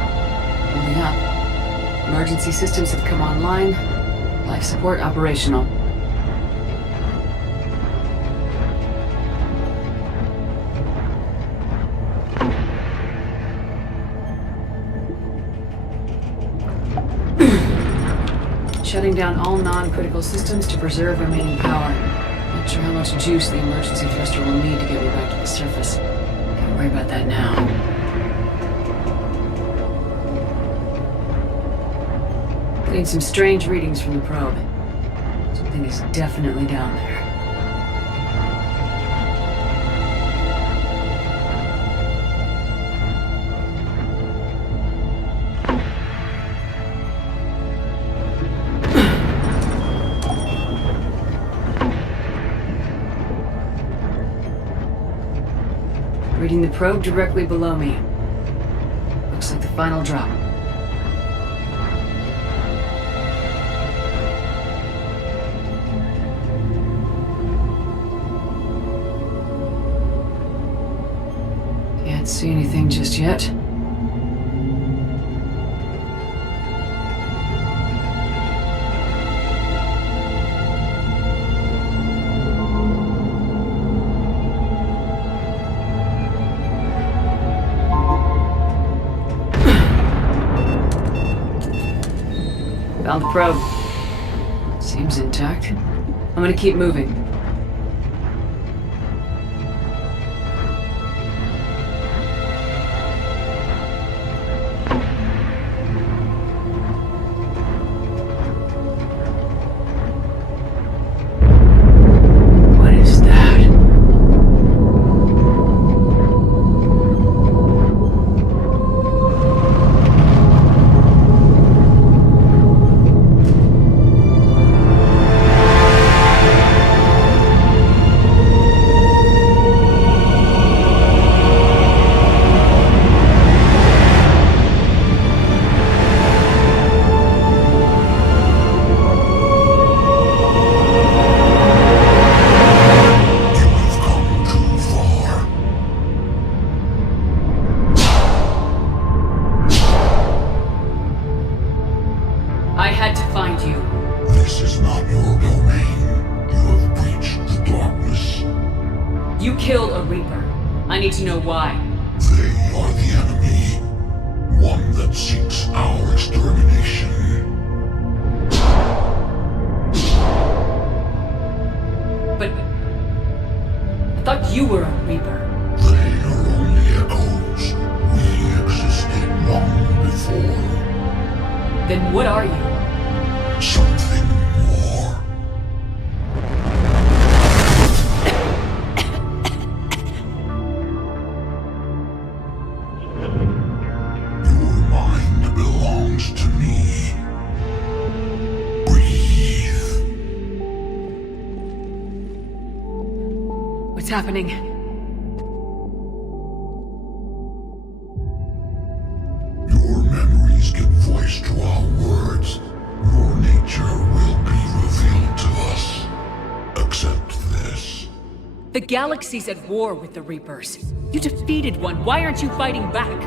holding up. Emergency systems have come online. Life support operational. Shutting down all non-critical systems to preserve remaining power. Not sure how much juice the emergency thruster will need to get me back to the surface. Can't worry about that now. Getting some strange readings from the probe. Something is definitely down there. Reading the probe directly below me. Looks like the final drop. Can't see anything just yet. Found the probe. Seems intact. I'm gonna keep moving. What is that? need to know why. They are the enemy. One that seeks our extermination. But I thought you were a Reaper. They are only echoes. We existed long before. Then what are you? Something more. Your mind belongs to me. Breathe. What's happening? Your memories give voice to our words. Your nature will be revealed to us. Accept this. The galaxy's at war with the Reapers. You defeated one. Why aren't you fighting back?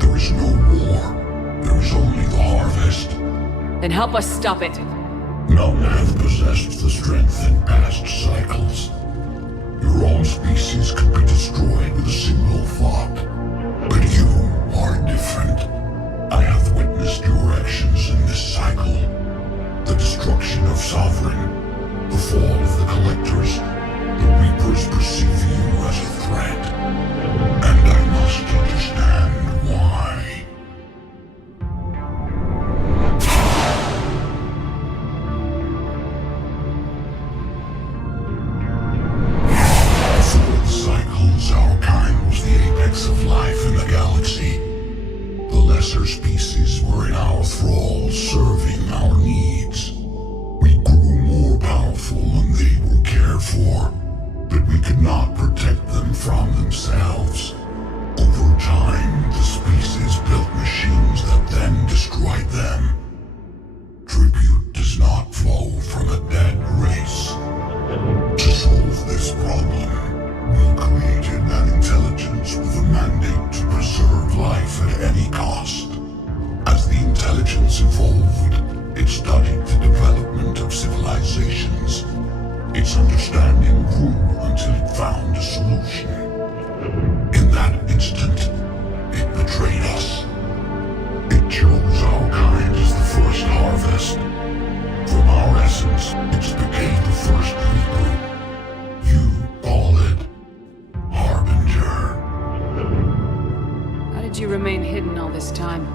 There is no war. There is only the harvest. Then help us stop it. None have possessed the strength in past cycles. Your own species could be destroyed with a single thought. But you are different. I have witnessed your actions in this cycle. The destruction of Sovereign, the fall of the Collectors. The Reapers perceive you as a threat. And I must understand why. Before the cycles, our kind was the apex of life in the galaxy. The lesser species were in our thrall, serving our needs. We grew more powerful and they were cared for, but we could not protect them from themselves. Over time, the species built machines that then destroyed them. Tribute does not flow from a dead race. To solve this problem, we created an intelligence with a mandate to preserve life at any cost. As the intelligence evolved, it studied the development of civilizations. Its understanding grew until it found a solution. In that instant, it betrayed us. It chose our kind as the first harvest. From our essence, it became the first Reaper. You call it Harbinger. How did you remain hidden all this time?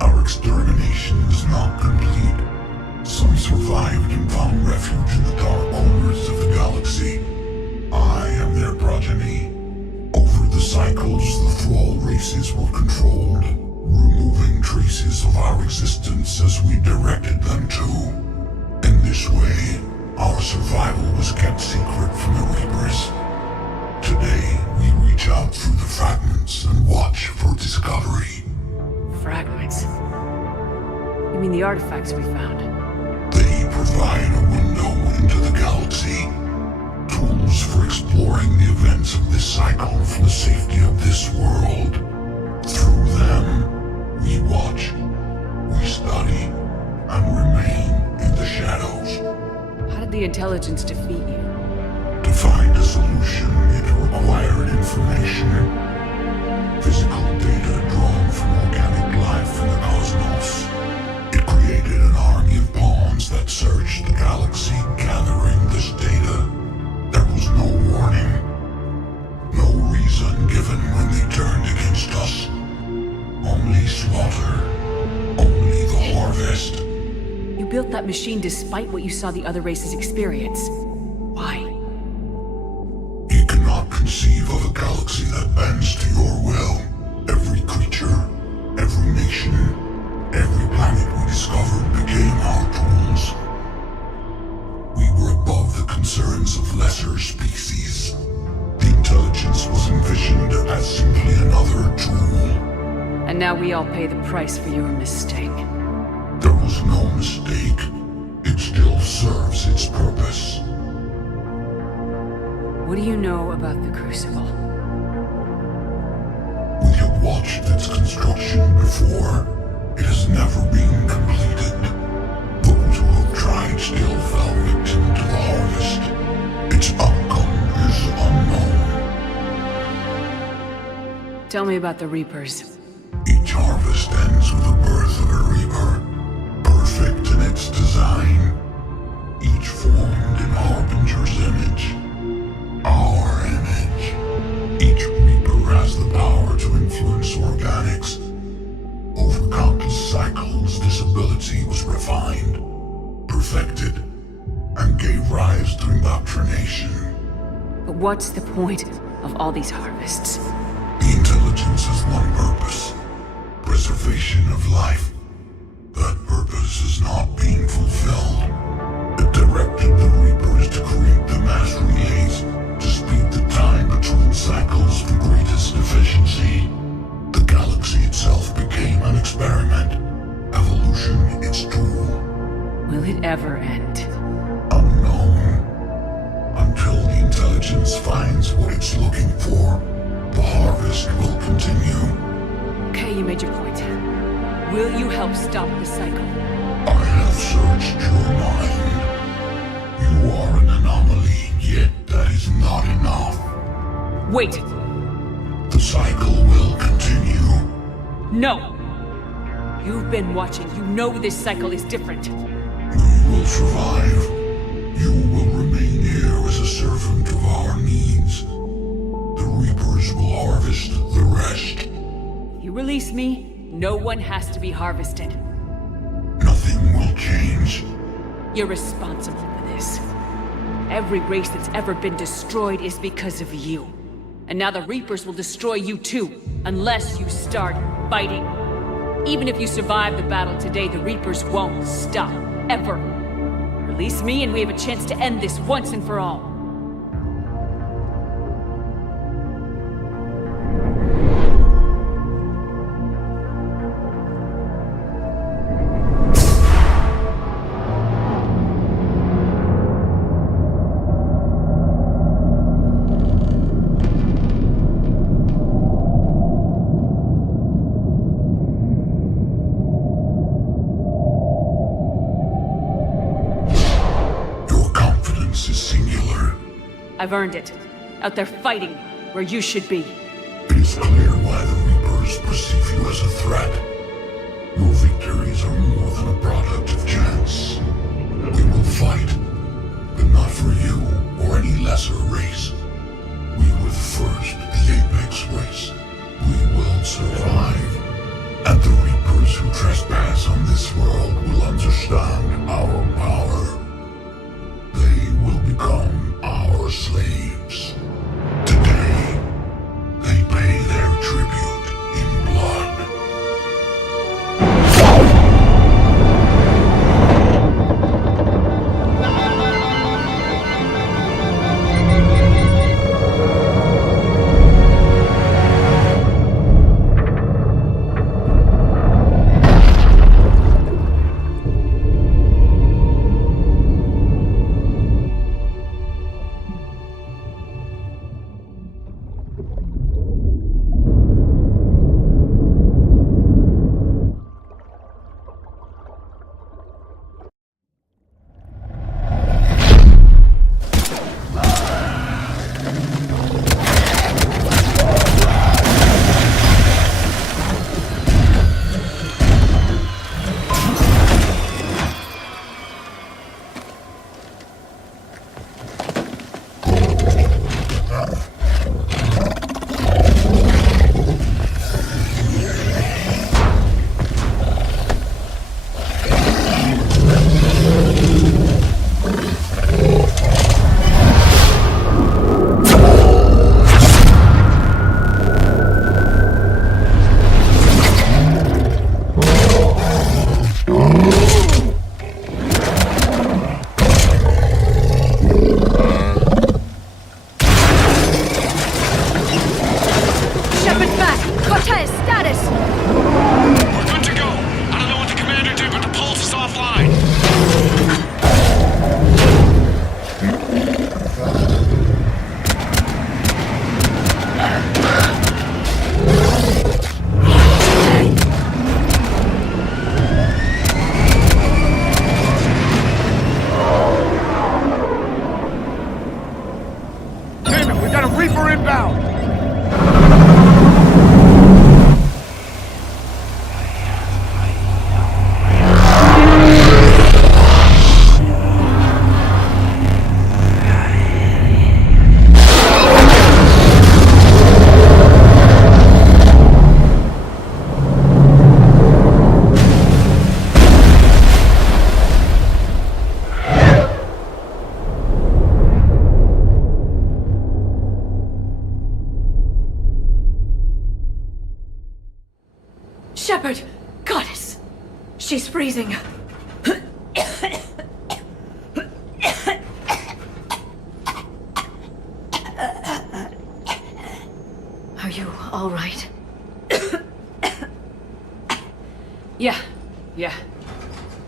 Our extermination is not complete. Some survived and found refuge in the dark corners of the galaxy. I am their progeny. Over the cycles, the thrall races were controlled, removing traces of our existence as we directed them to. In this way, our survival was kept secret from the Reapers. Today, we reach out through the fragments and watch for discovery. Fragments? You mean the artifacts we found? They provide a window into the galaxy. Tools for exploring the events of this cycle from the safety of this world. Through them, we watch, we study, and remain in the shadows. How did the intelligence defeat you? To find a solution, it required information. Physical data drawn from organic life in the cosmos. It created an army of pawns that searched the galaxy, gathering this data. There was no warning. No reason given when they turned against us. Only slaughter. Only the harvest. You built that machine despite what you saw the other races experience. Why? You cannot conceive of a galaxy that bends to your will. Every creature, every nation, every planet we discovered became our tools. We were above the concerns of lesser species. The intelligence was envisioned as simply another tool. And now we all pay the price for your mistake. There was no mistake. It still serves its purpose. What do you know about the Crucible? We have watched its construction before. It has never been completed. Those who have tried still fell victim to the harvest. Its outcome is unknown. Tell me about the Reapers. Each harvest ends with the birth of a Reaper, perfect in its design, each formed in Harbinger's image, our image. Each Reaper has the power to influence organics. Over countless cycles, this ability was refined, perfected, and gave rise to indoctrination. But what's the point of all these harvests? The intelligence has one purpose: preservation of life. That purpose is not being fulfilled. It directed the Reapers to create the mass relays to speed the time between cycles for greatest efficiency. The galaxy itself became an experiment. Evolution its tool. Will it ever end? Unknown. Until the intelligence finds what it's looking for, the harvest will continue. Okay, you made your point. Will you help stop the cycle? I have searched your mind. You are an anomaly, yet that is not enough. Wait! The cycle will continue. No! You've been watching. You know this cycle is different. We will survive. You will remain here as a servant of our needs. The Reapers will harvest the rest. You release me, no one has to be harvested. Nothing will change. You're responsible for this. Every race that's ever been destroyed is because of you. And now the Reapers will destroy you too, unless you start fighting. Even if you survive the battle today, the Reapers won't stop, ever. Release me and we have a chance to end this once and for all. I've earned it. Out there fighting, where you should be. It is clear why the Reapers perceive you as a threat. Your victories are more than a product of chance. We will fight, but not for you or any lesser race. We were the first, the Apex race. We will survive. And the Reapers who trespass on this world will understand our power. They will become our slaves. Today, they pay their tribute in blood. Reaper inbound! Shepard! Goddess! She's freezing. Are you all right? Yeah.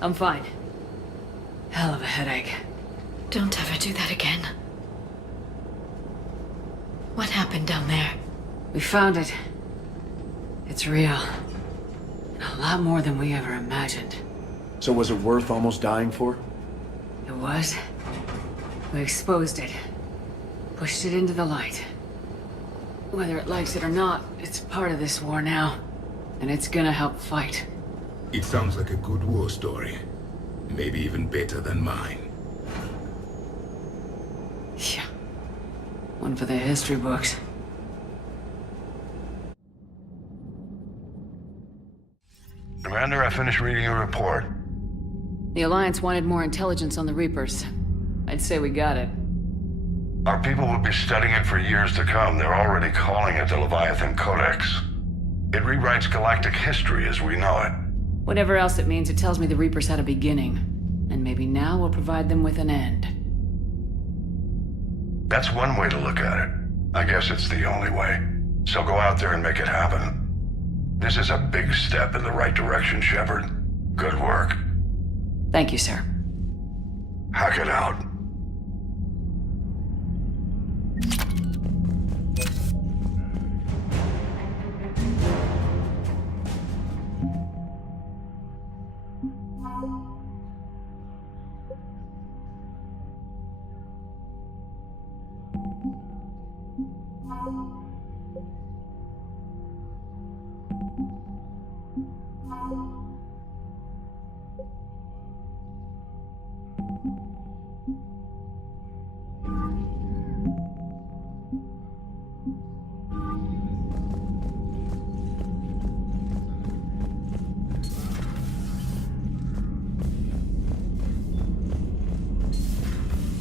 I'm fine. Hell of a headache. Don't ever do that again. What happened down there? We found it. It's real. And a lot more than we ever imagined. So was it worth almost dying for? It was. We exposed it. Pushed it into the light. Whether it likes it or not, it's part of this war now. And it's gonna help fight. It sounds like a good war story. Maybe even better than mine. Yeah. One for the history books. Commander, I finished reading your report. The Alliance wanted more intelligence on the Reapers. I'd say we got it. Our people will be studying it for years to come. They're already calling it the Leviathan Codex. It rewrites galactic history as we know it. Whatever else it means, it tells me the Reapers had a beginning. And maybe now we'll provide them with an end. That's one way to look at it. I guess it's the only way. So go out there and make it happen. This is a big step in the right direction, Shepard. Good work. Thank you, sir. Hack it out.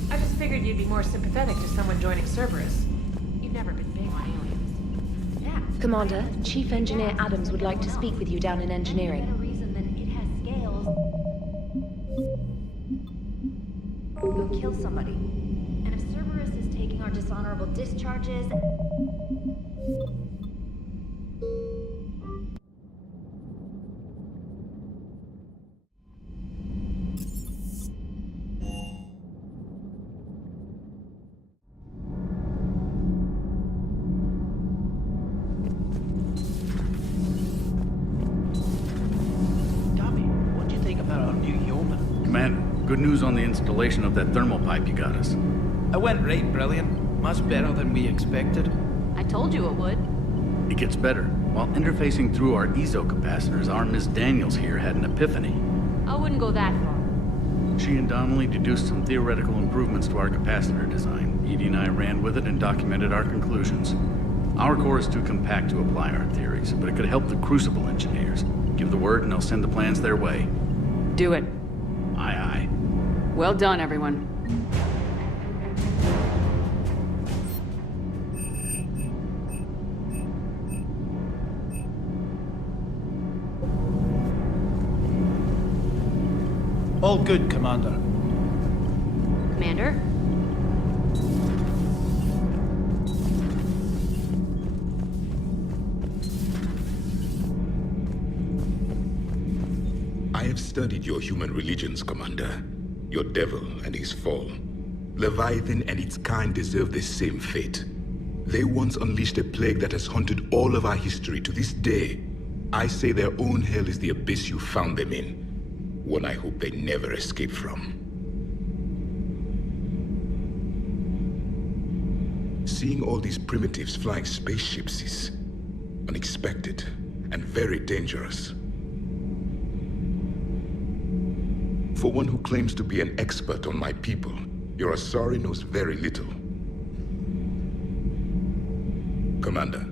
I just figured you'd be more sympathetic to someone joining Cerberus. You've never been big on aliens. Yeah. Commander, Chief Engineer Adams would like to speak with you down in engineering. You'll kill somebody. And if Cerberus is taking our dishonorable discharges... What'd you think about our new yeoman? Commander, good news on the installation of that thermal pipe you got us. It went right brilliant. Much better than we expected. I told you it would. It gets better. While interfacing through our ezo capacitors, our Miss Daniels here had an epiphany. I wouldn't go that far. She and Donnelly deduced some theoretical improvements to our capacitor design. Edie and I ran with it and documented our conclusions. Our core is too compact to apply our theories, but it could help the Crucible engineers. Give the word and I'll send the plans their way. Do it. Aye, aye. Well done, everyone. All good, Commander. Commander? I have studied your human religions, Commander. Your devil and his fall. Leviathan and its kind deserve the same fate. They once unleashed a plague that has haunted all of our history to this day. I say their own hell is the abyss you found them in. One I hope they never escape from. Seeing all these primitives flying spaceships is unexpected and very dangerous. For one who claims to be an expert on my people, your Asari knows very little. Commander.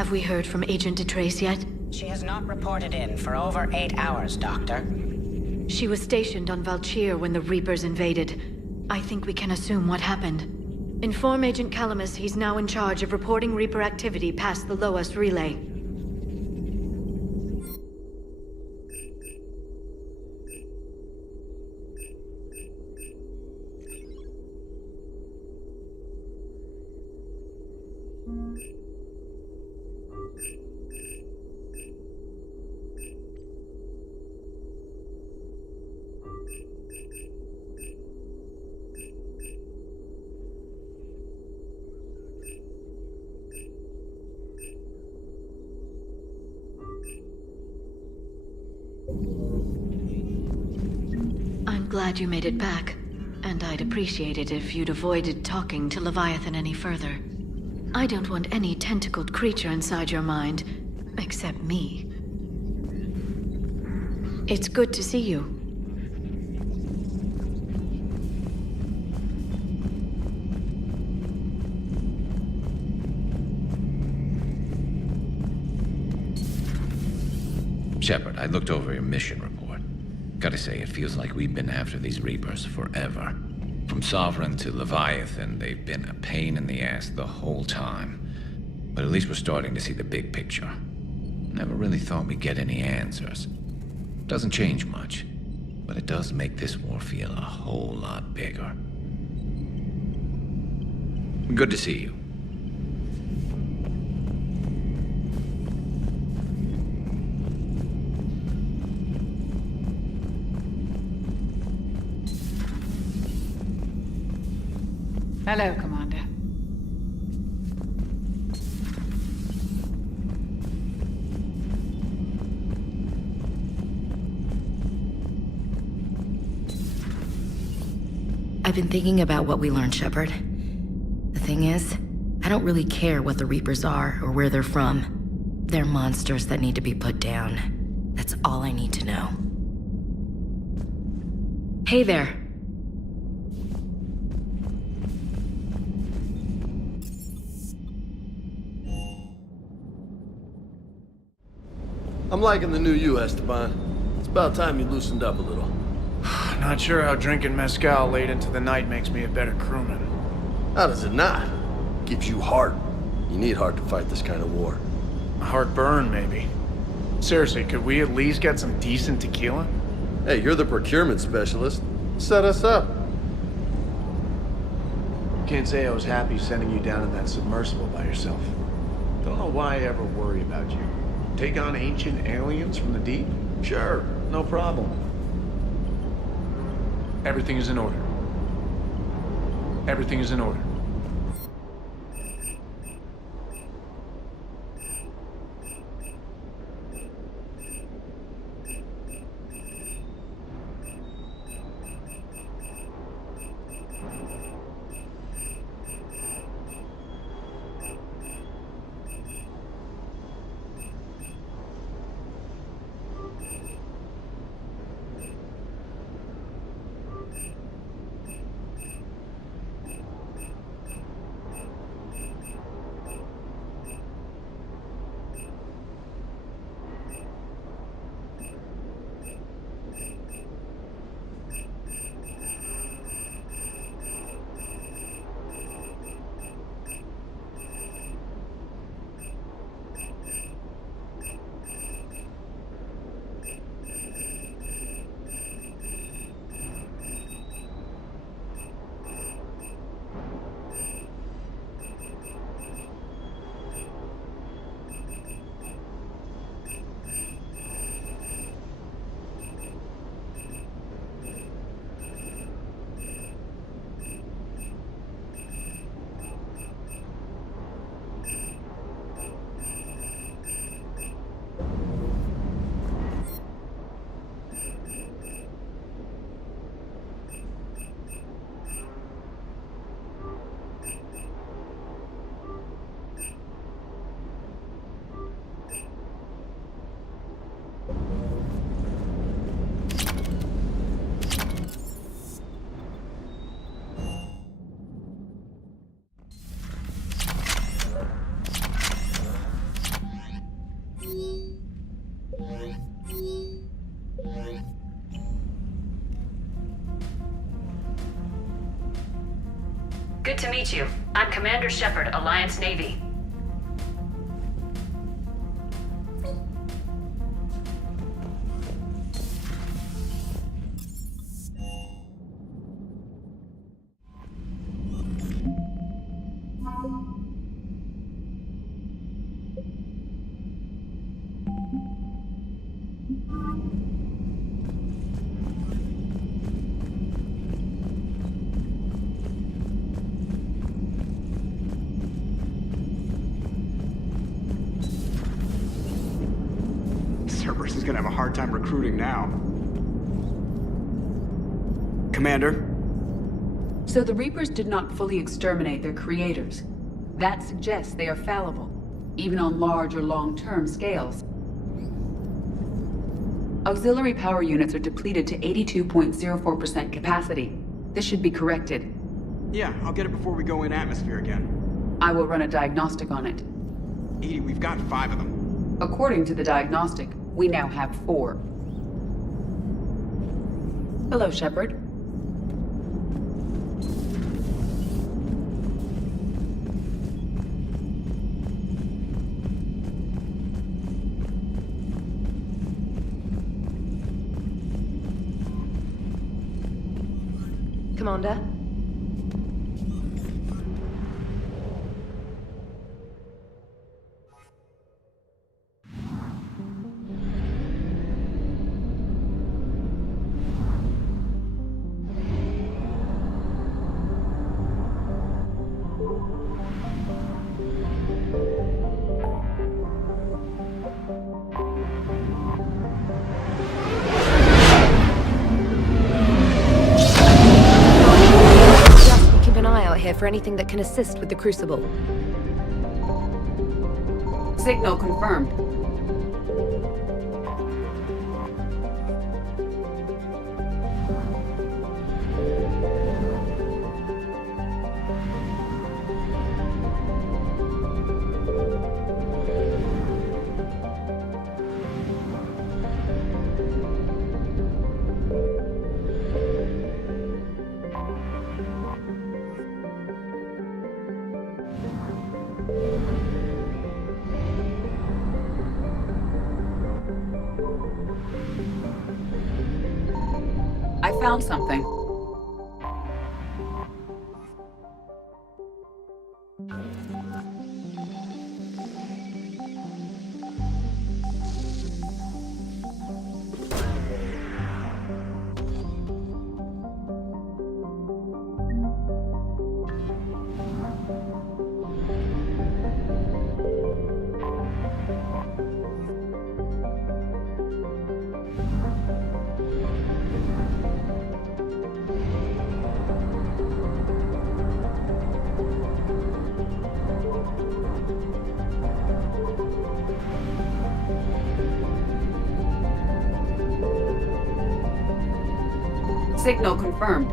Have we heard from Agent DeTrace yet? She has not reported in for over 8 hours, Doctor. She was stationed on Valchir when the Reapers invaded. I think we can assume what happened. Inform Agent Calamus he's now in charge of reporting Reaper activity past the Loas relay. I'm glad you made it back, and I'd appreciate it if you'd avoided talking to Leviathan any further. I don't want any tentacled creature inside your mind, except me. It's good to see you. Shepard, I looked over your mission report. Gotta say, it feels like we've been after these Reapers forever. From Sovereign to Leviathan, they've been a pain in the ass the whole time. But at least we're starting to see the big picture. Never really thought we'd get any answers. Doesn't change much, but it does make this war feel a whole lot bigger. Good to see you. Hello, Commander. I've been thinking about what we learned, Shepard. The thing is, I don't really care what the Reapers are or where they're from. They're monsters that need to be put down. That's all I need to know. Hey there. I'm liking the new you, Esteban. It's about time you loosened up a little. Not sure how drinking mezcal late into the night makes me a better crewman. How does it not? Gives you heart. You need heart to fight this kind of war. Heartburn, maybe. Seriously, could we at least get some decent tequila? Hey, you're the procurement specialist. Set us up. Can't say I was happy sending you down in that submersible by yourself. Don't know why I ever worry about you. Take on ancient aliens from the deep? Sure, no problem. Everything is in order. Everything is in order. Good to meet you. I'm Commander Shepard, Alliance Navy. Cerberus is gonna have a hard time recruiting now. Commander? So the Reapers did not fully exterminate their creators. That suggests they are fallible, even on large or long-term scales. Auxiliary power units are depleted to 82.04% capacity. This should be corrected. Yeah, I'll get it before we go in atmosphere again. I will run a diagnostic on it. EDI, we've got 5 of them. According to the diagnostic, we now have 4. Hello, Shepard. Commander? For anything that can assist with the Crucible. Signal confirmed. I found something. Signal confirmed.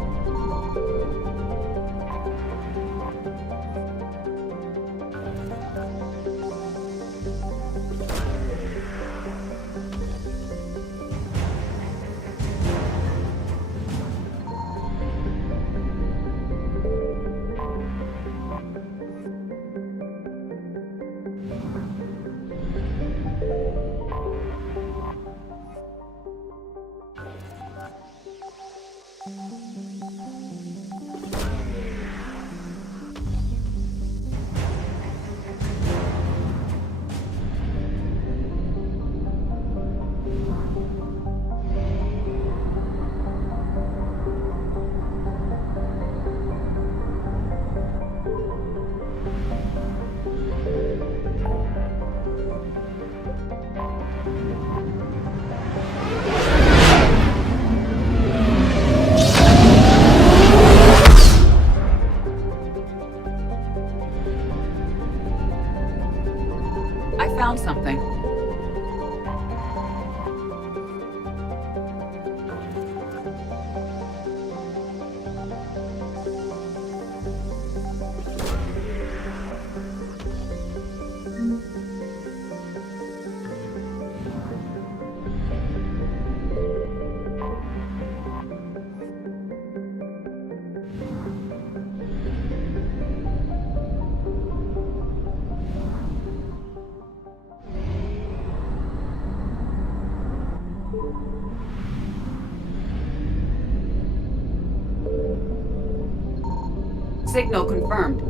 I found something. Signal confirmed.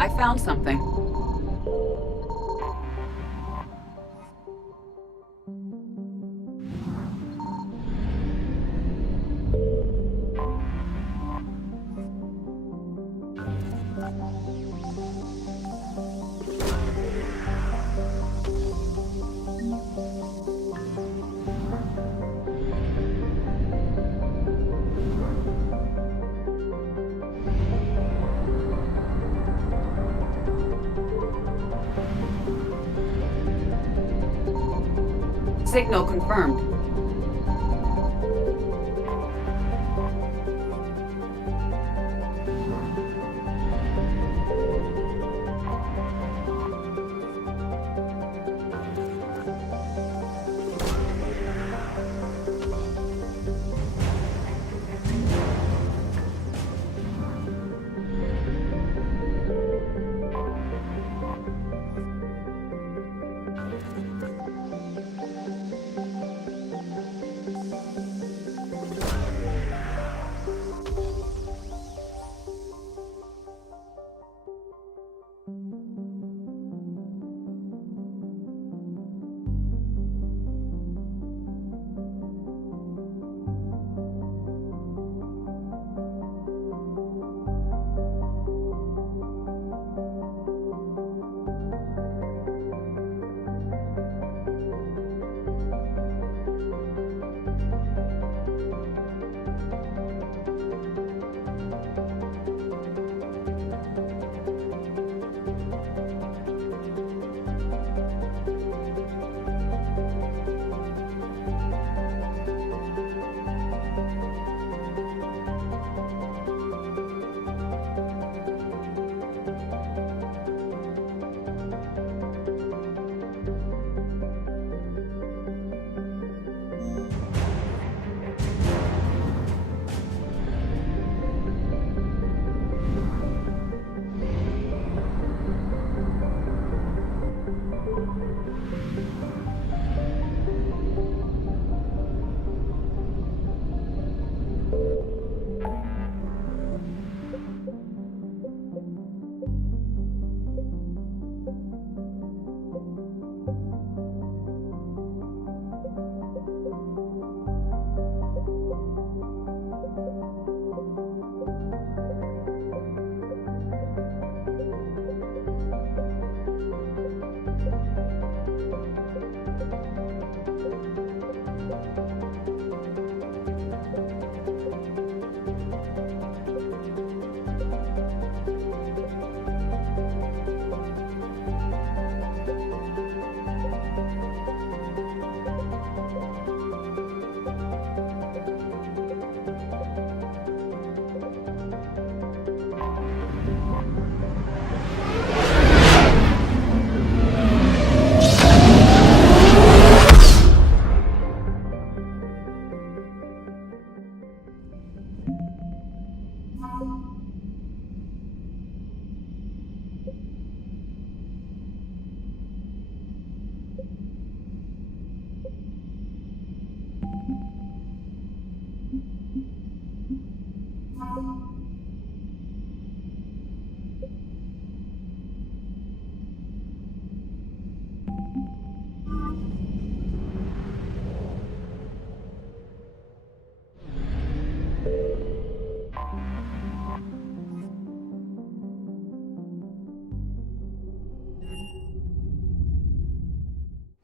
I found something. Signal confirmed.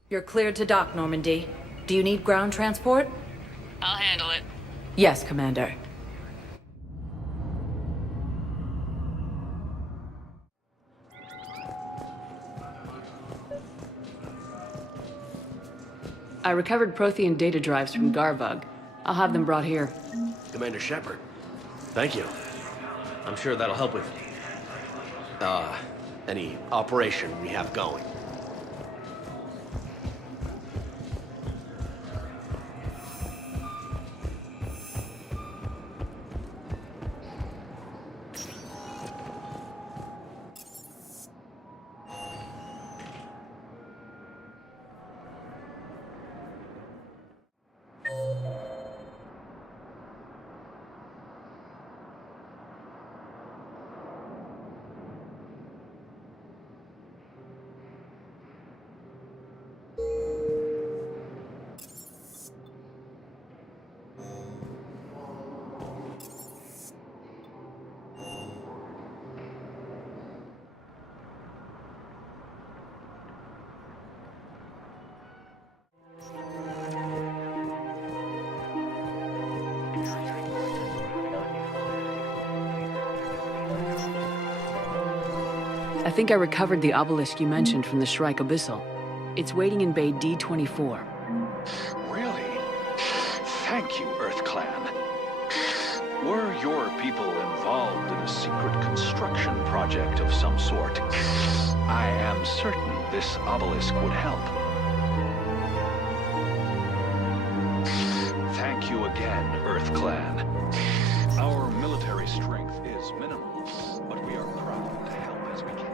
You're cleared to dock, Normandy. Do you need ground transport? I'll handle it. Yes, Commander. I recovered Prothean data drives from Garvug. I'll have them brought here. Commander Shepard, thank you. I'm sure that'll help with any operation we have going. I think I recovered the obelisk you mentioned from the Shrike Abyssal. It's waiting in Bay D-24. Really? Thank you, Earth Clan. Were your people involved in a secret construction project of some sort, I am certain this obelisk would help. Thank you again, Earth Clan. Our military strength is minimal, but we are proud to help as we can.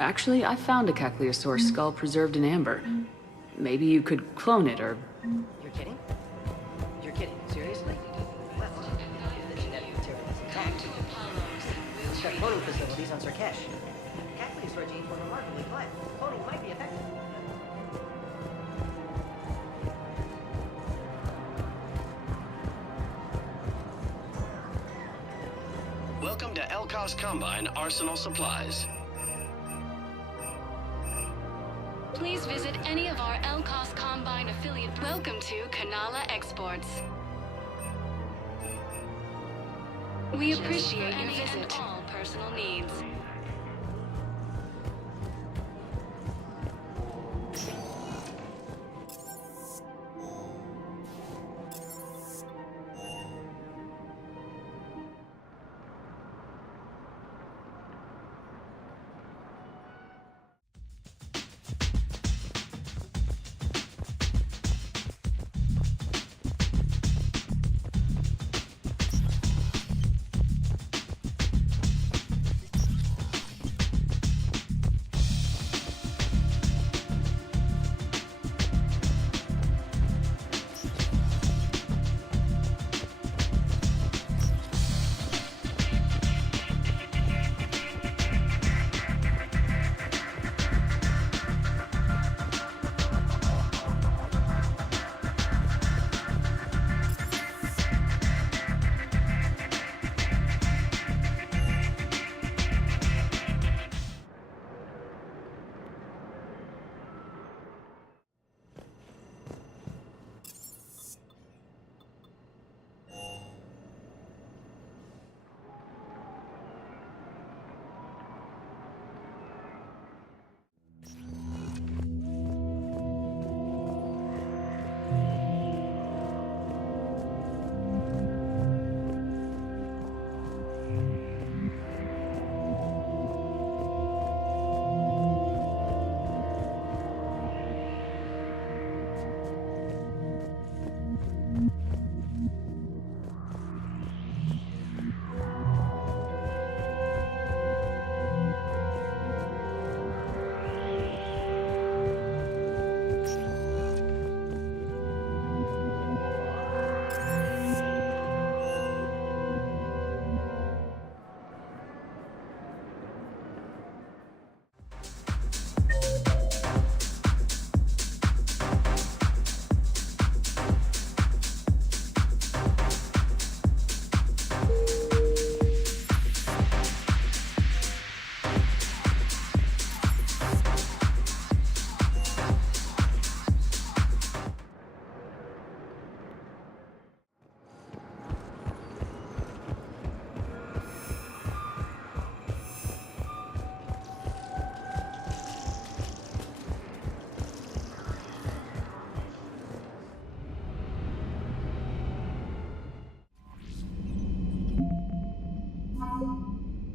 Actually, I found a Caecilisaur skull preserved in amber. Maybe you could clone it, or... You're kidding? You're kidding. Seriously? Well, if the genetic material is intact, we'll start cloning facilities on Sarkesh. Caecilisaur genes were remarkably quiet. Cloning might be effective. Welcome to Elkos Combine Arsenal Supplies. Please visit any of our Elkos Combine affiliate. Welcome to Kanala Exports. We appreciate your visit. All personal needs.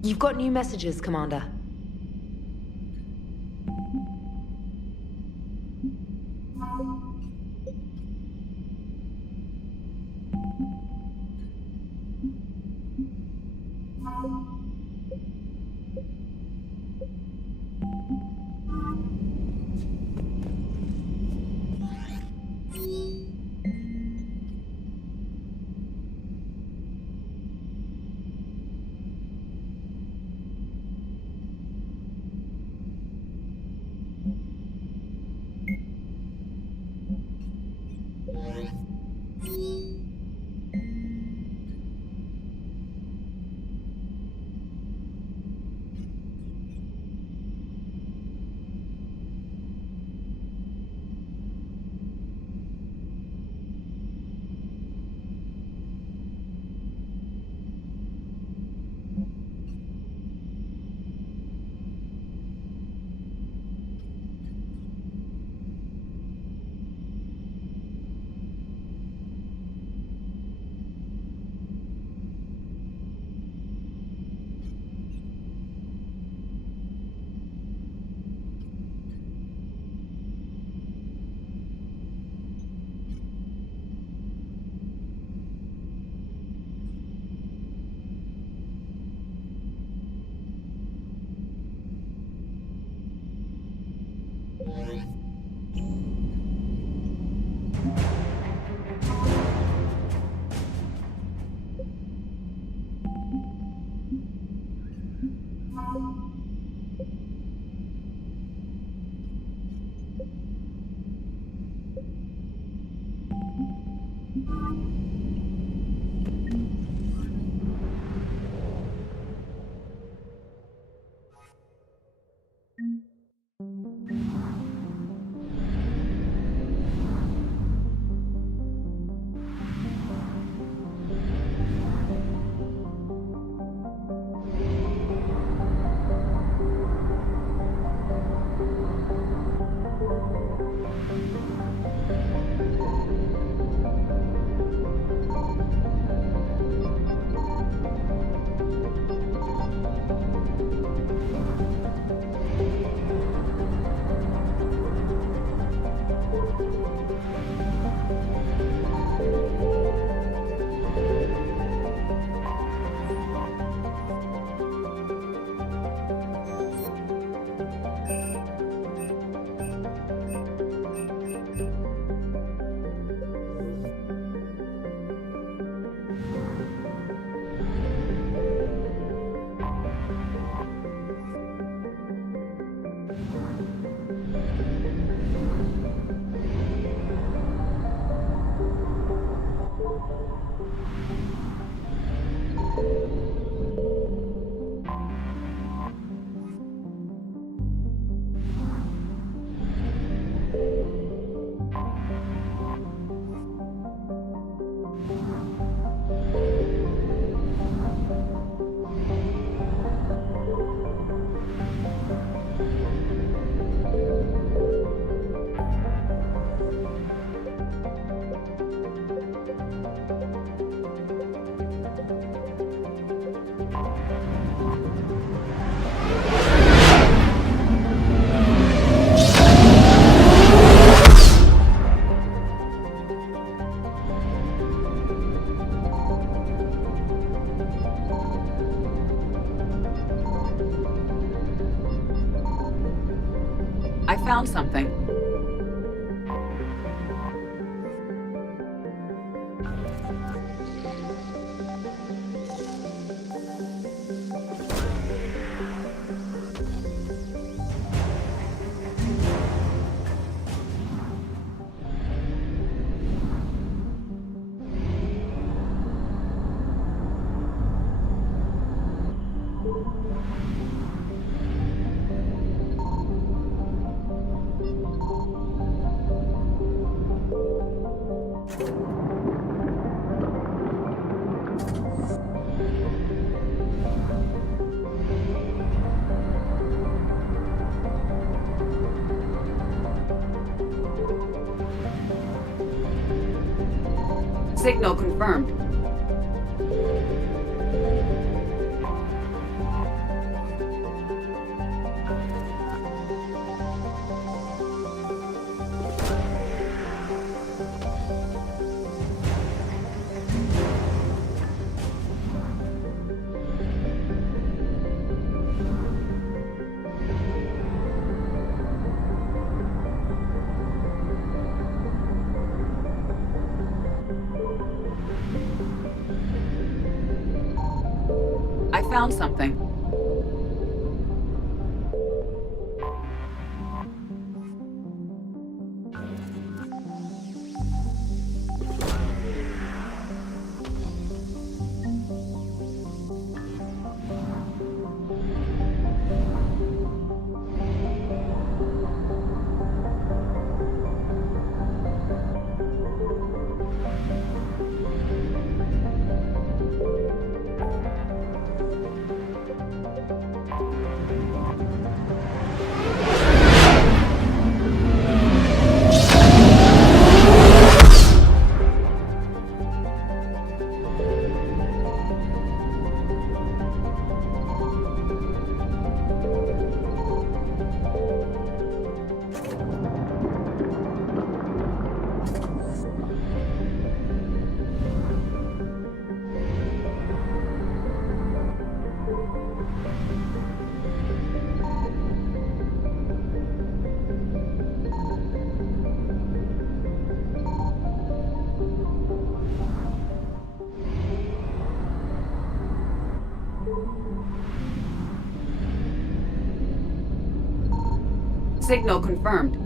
You've got new messages, Commander. I found something. Signal confirmed. I found something. Signal confirmed.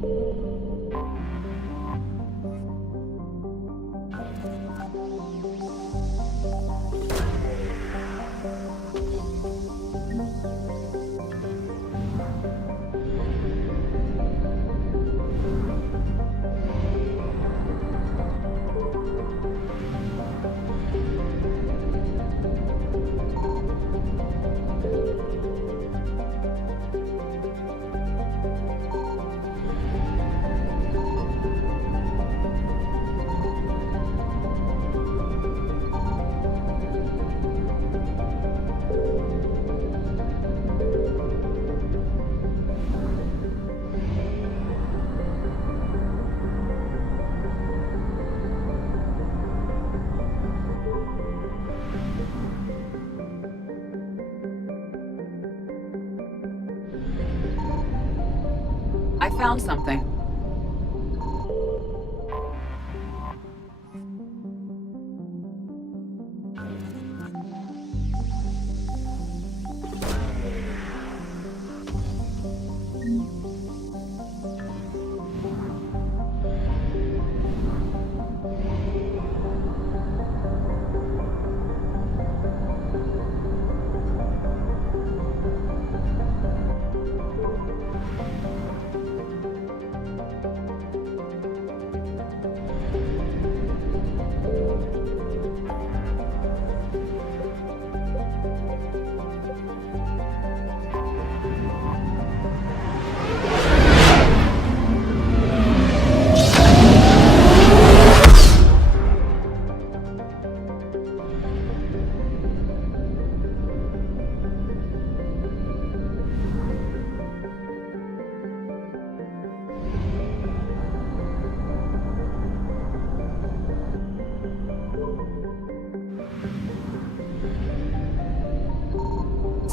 I found something.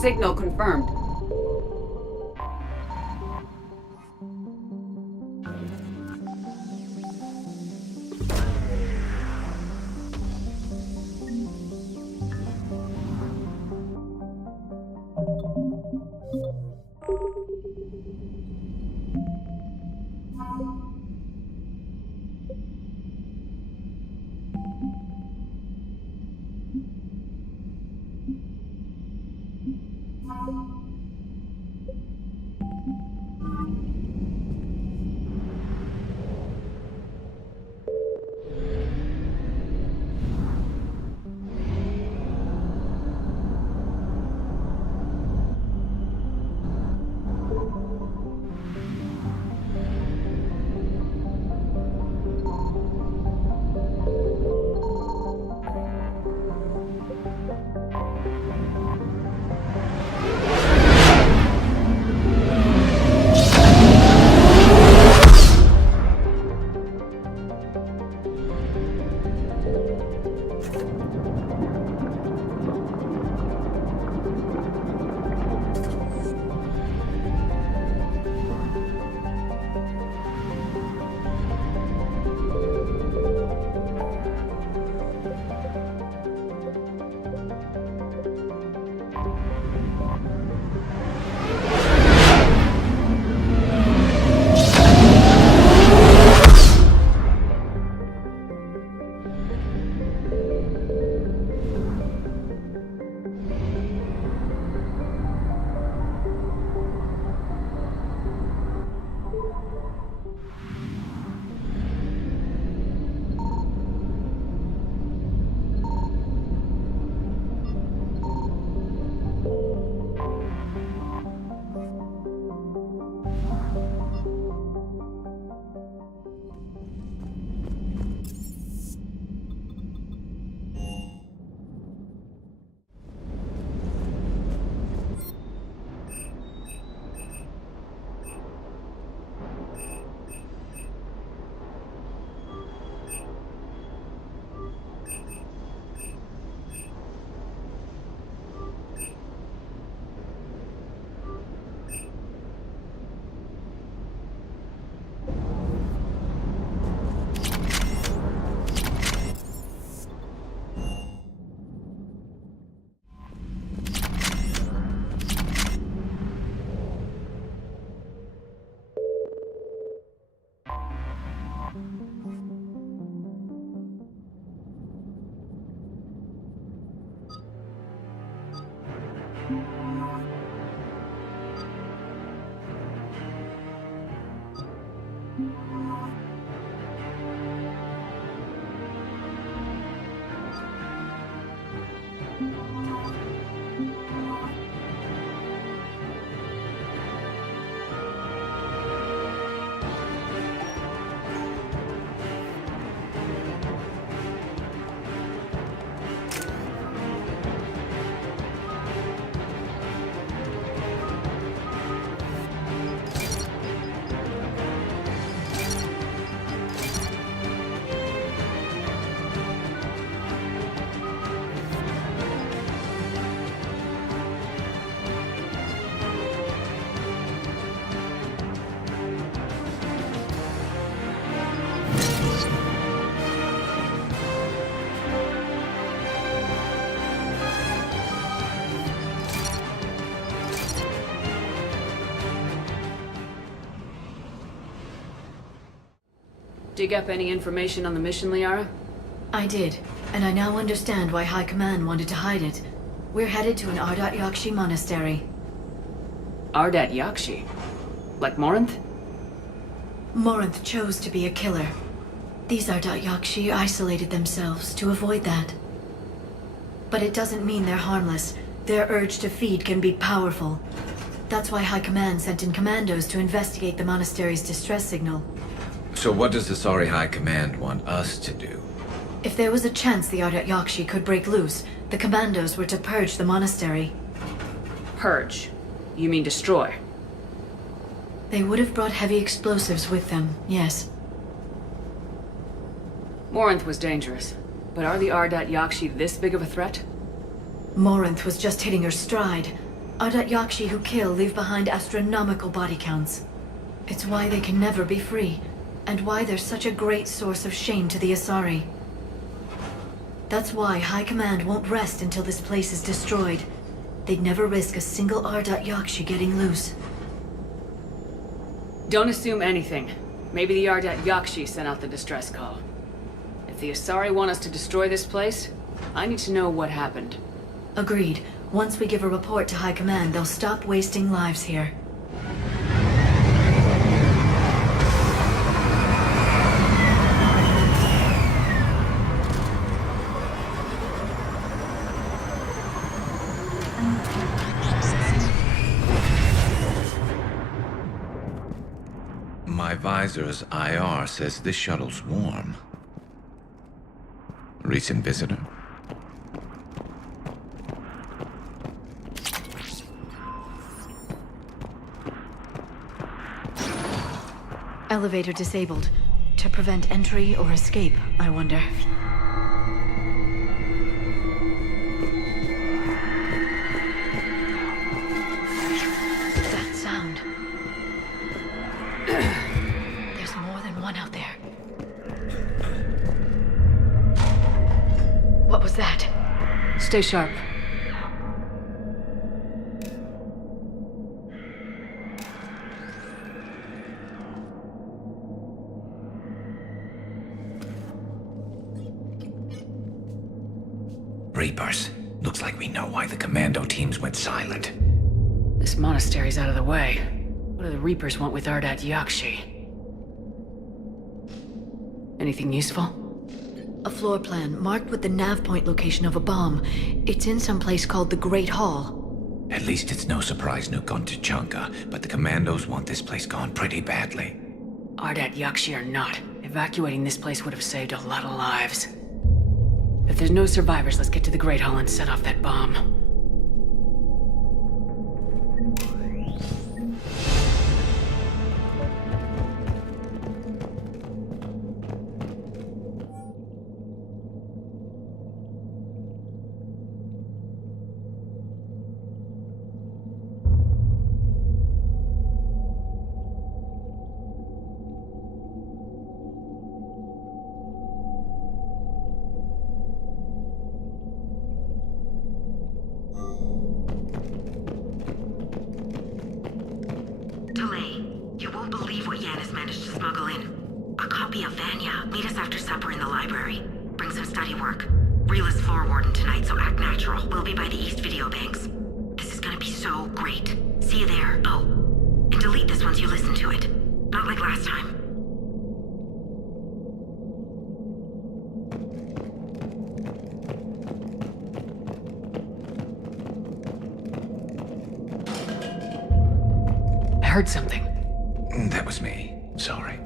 Signal confirmed. Dig up any information on the mission, Liara? I did, and I now understand why High Command wanted to hide it. We're headed to an Ardat Yakshi monastery. Ardat Yakshi? Like Morinth? Morinth chose to be a killer. These Ardat Yakshi isolated themselves to avoid that. But it doesn't mean they're harmless. Their urge to feed can be powerful. That's why High Command sent in commandos to investigate the monastery's distress signal. So what does the Sorry High Command want us to do? If there was a chance the Ardat Yakshi could break loose, the commandos were to purge the monastery. Purge? You mean destroy? They would have brought heavy explosives with them, yes. Morinth was dangerous, but are the Ardat Yakshi this big of a threat? Morinth was just hitting her stride. Ardat Yakshi who kill leave behind astronomical body counts. It's why they can never be free, and why they're such a great source of shame to the Asari. That's why High Command won't rest until this place is destroyed. They'd never risk a single Ardat Yakshi getting loose. Don't assume anything. Maybe the Ardat Yakshi sent out the distress call. If the Asari want us to destroy this place, I need to know what happened. Agreed. Once we give a report to High Command, they'll stop wasting lives here. My visor's IR says this shuttle's warm. Recent visitor? Elevator disabled. To prevent entry or escape, I wonder. That sound. There's more than one out there. What was that? Stay sharp. Reapers. Looks like we know why the commando teams went silent. This monastery's out of the way. What do the Reapers want with Ardat Yakshi? Anything useful? A floor plan marked with the nav point location of a bomb. It's in some place called the Great Hall. At least it's no surprise nuke on Tuchanka, but the commandos want this place gone pretty badly. Ardat Yakshi or not, evacuating this place would have saved a lot of lives. If there's no survivors, let's get to the Great Hall and set off that bomb. You won't believe what Yanis managed to smuggle in. A copy of Vanya. Meet us after supper in the library. Bring some study work. Reel is floor warden tonight, so act natural. We'll be by the East Video Banks. This is gonna be so great. See you there. Oh, and delete this once you listen to it. Not like last time. I heard something. That was me. Sorry.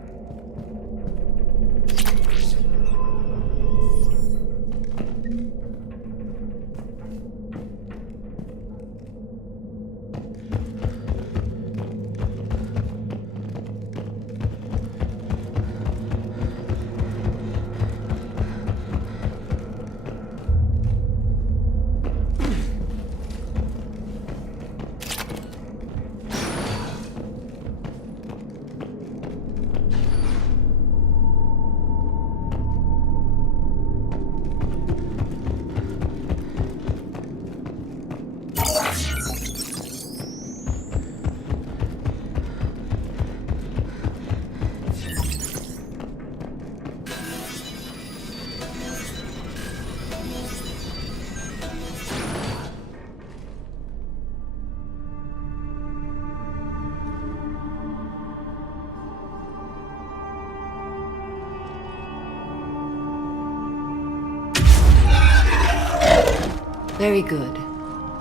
Very good.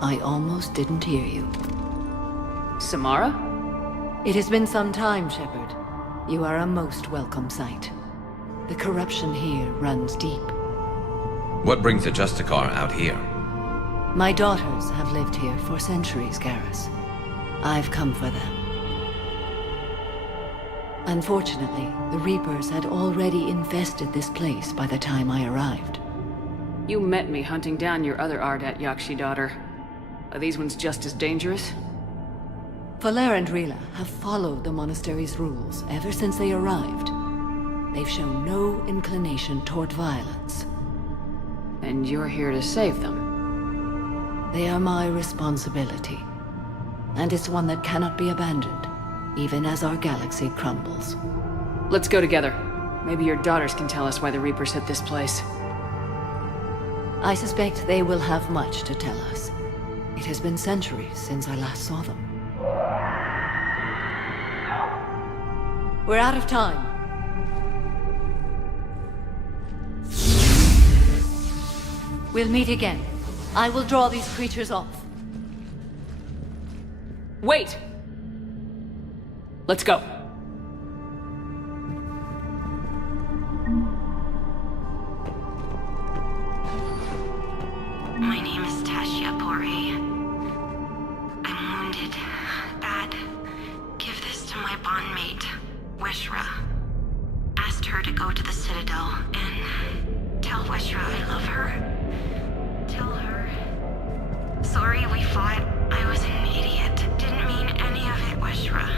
I almost didn't hear you. Samara? It has been some time, Shepard. You are a most welcome sight. The corruption here runs deep. What brings the Justicar out here? My daughters have lived here for centuries, Garrus. I've come for them. Unfortunately, the Reapers had already infested this place by the time I arrived. You met me hunting down your other Ardat Yakshi daughter. Are these ones just as dangerous? Valer and Rila have followed the monastery's rules ever since they arrived. They've shown no inclination toward violence. And you're here to save them? They are my responsibility. And it's one that cannot be abandoned, even as our galaxy crumbles. Let's go together. Maybe your daughters can tell us why the Reapers hit this place. I suspect they will have much to tell us. It has been centuries since I last saw them. We're out of time. We'll meet again. I will draw these creatures off. Wait! Let's go. My name is Tashia Pore. I'm wounded. Bad. Give this to my bondmate, Weshra. Asked her to go to the Citadel and tell Weshra I love her. Tell her. Sorry we fought. I was an idiot. Didn't mean any of it, Weshra.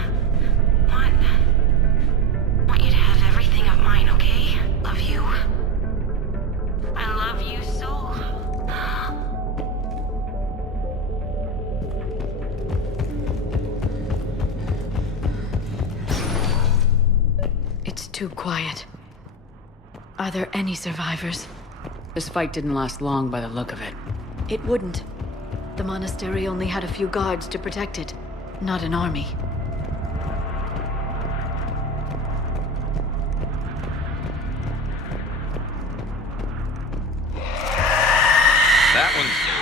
Want you to have everything of mine, okay? Love you. I love you so. It's too quiet. Are there any survivors? This fight didn't last long by the look of it. It wouldn't. The monastery only had a few guards to protect it, not an army. That one's new.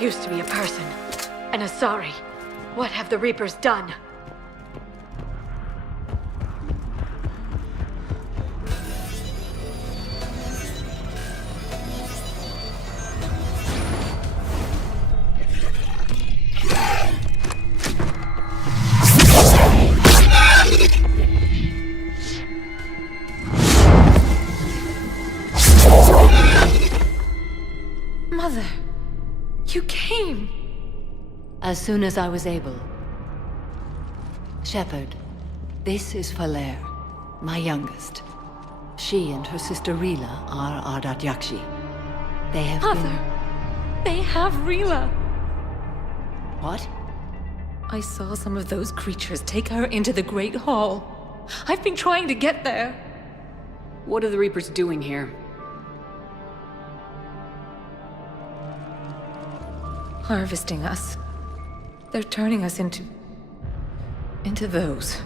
Used to be a person. An Asari. What have the Reapers done? Mother. You came! As soon as I was able. Shepard, this is Valer, my youngest. She and her sister Rila are Ardat Yakshi. They have Mother! They have Rila! What? I saw some of those creatures take her into the Great Hall. I've been trying to get there. What are the Reapers doing here? Harvesting us. They're turning us into those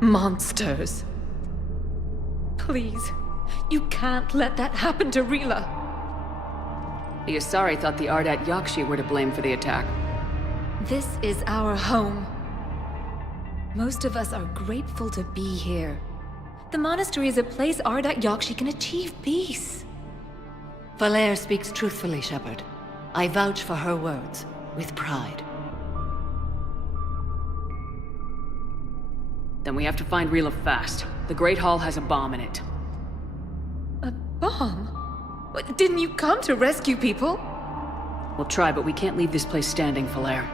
monsters. Please. You can't let that happen to Rila. The Asari thought the Ardat Yakshi were to blame for the attack. This is our home. Most of us are grateful to be here. The monastery is a place Ardat Yakshi can achieve peace. Valere speaks truthfully, Shepard. I vouch for her words, with pride. Then we have to find Rila fast. The Great Hall has a bomb in it. A bomb? What, didn't you come to rescue people? We'll try, but we can't leave this place standing, Valere.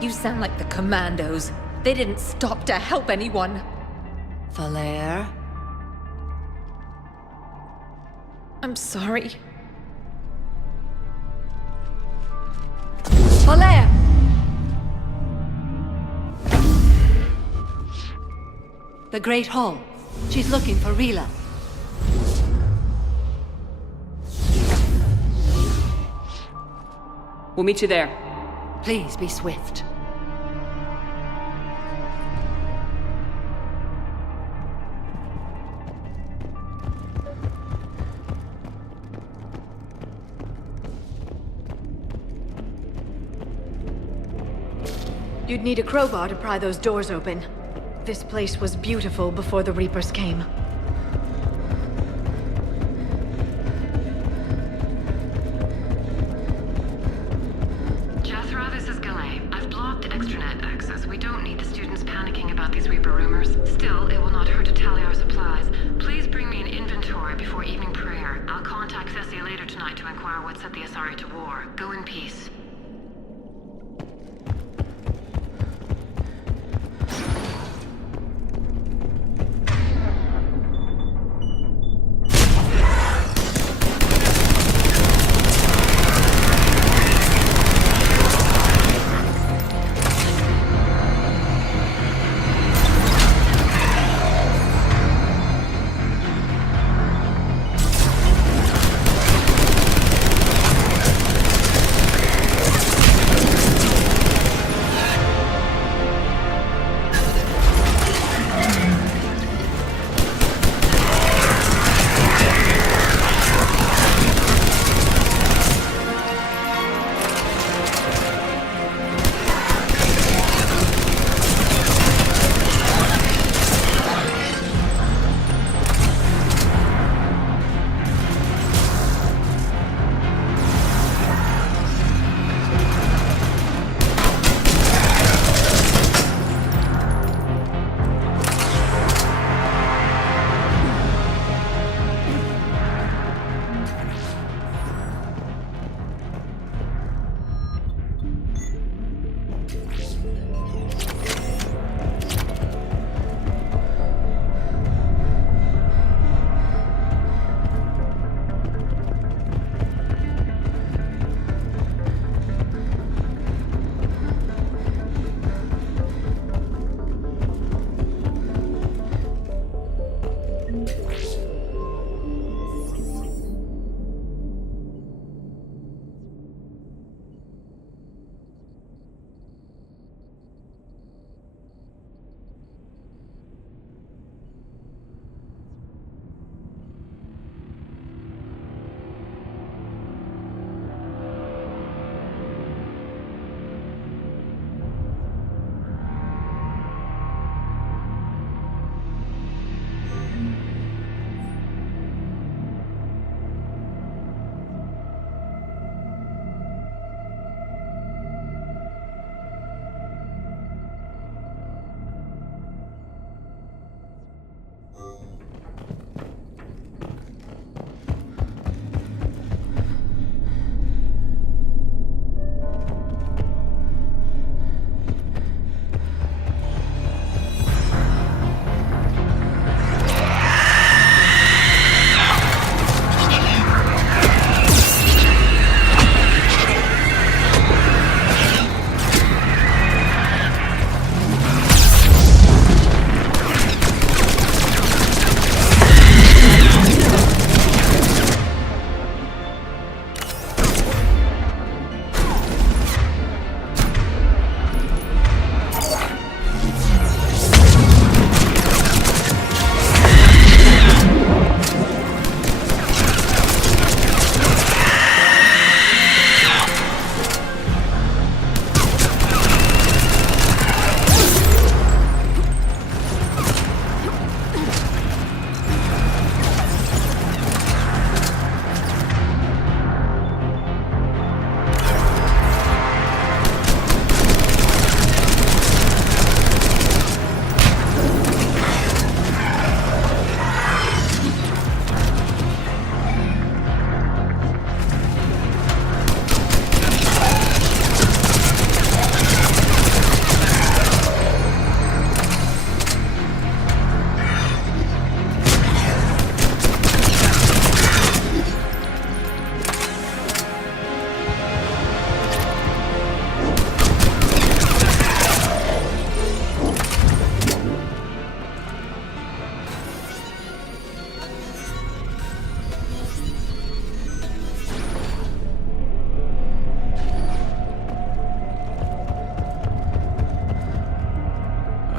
You sound like the Commandos. They didn't stop to help anyone. Valere? I'm sorry. Valere! The Great Hall. She's looking for Rila. We'll meet you there. Please be swift. You'd need a crowbar to pry those doors open. This place was beautiful before the Reapers came. Jethro, this is Galay. I've blocked extranet access. We don't need the students panicking about these Reaper rumors. Still, it will not hurt to tally our supplies. Please bring me an inventory before evening prayer. I'll contact Thessia later tonight to inquire what set the Asari to war. Go in peace.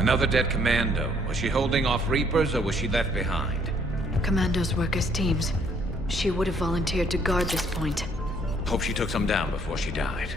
Another dead commando. Was she holding off Reapers, or was she left behind? Commandos work as teams. She would have volunteered to guard this point. Hope she took some down before she died.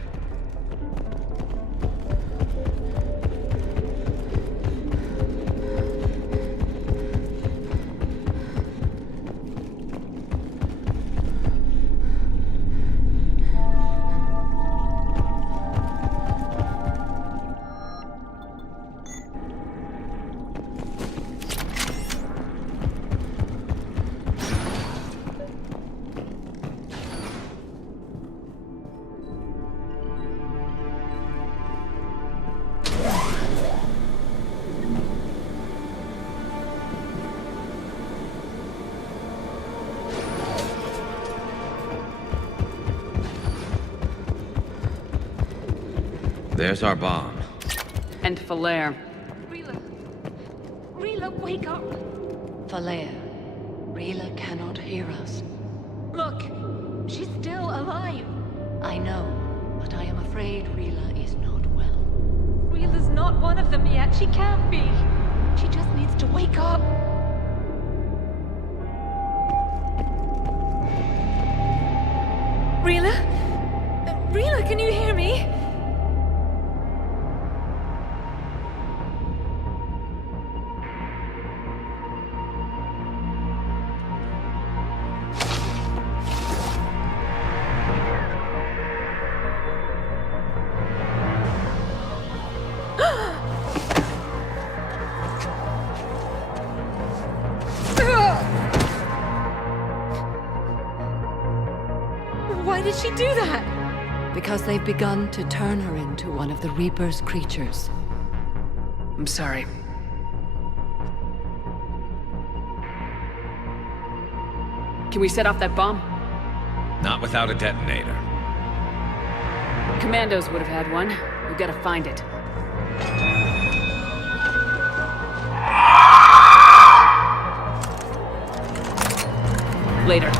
There's our bomb. And Falere. Rila, wake up! Falere, Rila cannot hear us. Look, she's still alive. I know, but I am afraid Rila is not well. Rila's not one of them yet. She can't be. She just needs to wake up. Rila? Rila, can you hear me? Why did she do that? Because they've begun to turn her into one of the Reaper's creatures. I'm sorry. Can we set off that bomb? Not without a detonator. Commandos would have had one. We've got to find it. Later.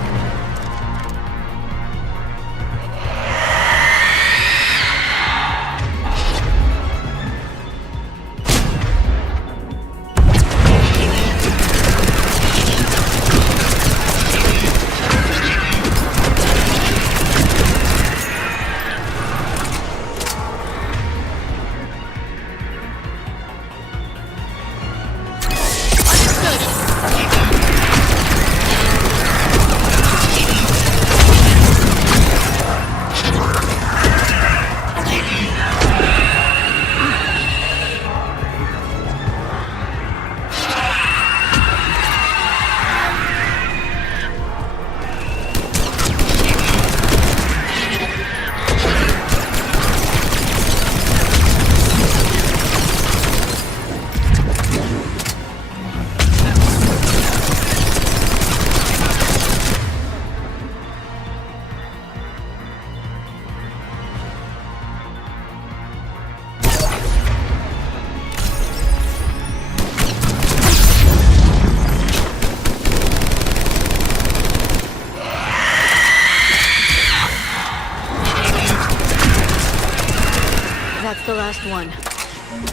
That's the last one.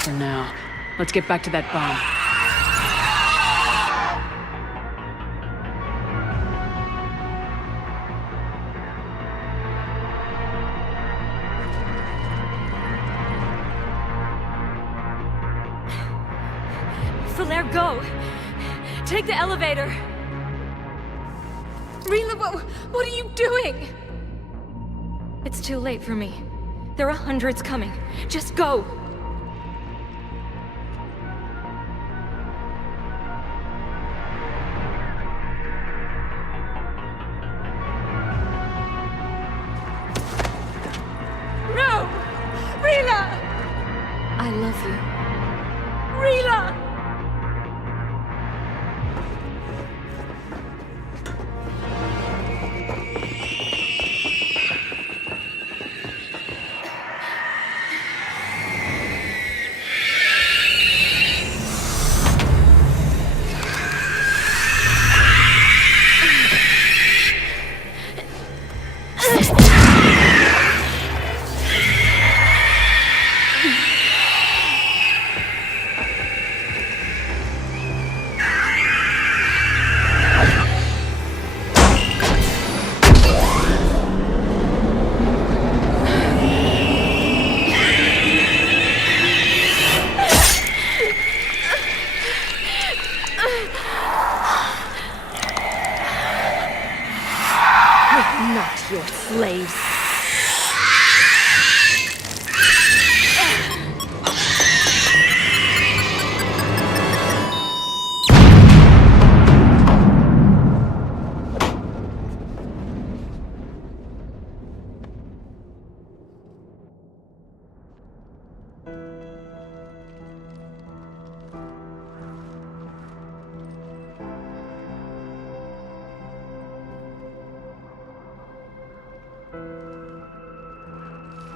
For now. Let's get back to that bomb. Falere, go! Take the elevator! Rila, what are you doing? It's too late for me. There are hundreds coming. Just go! No! Rila! I love you. Rila!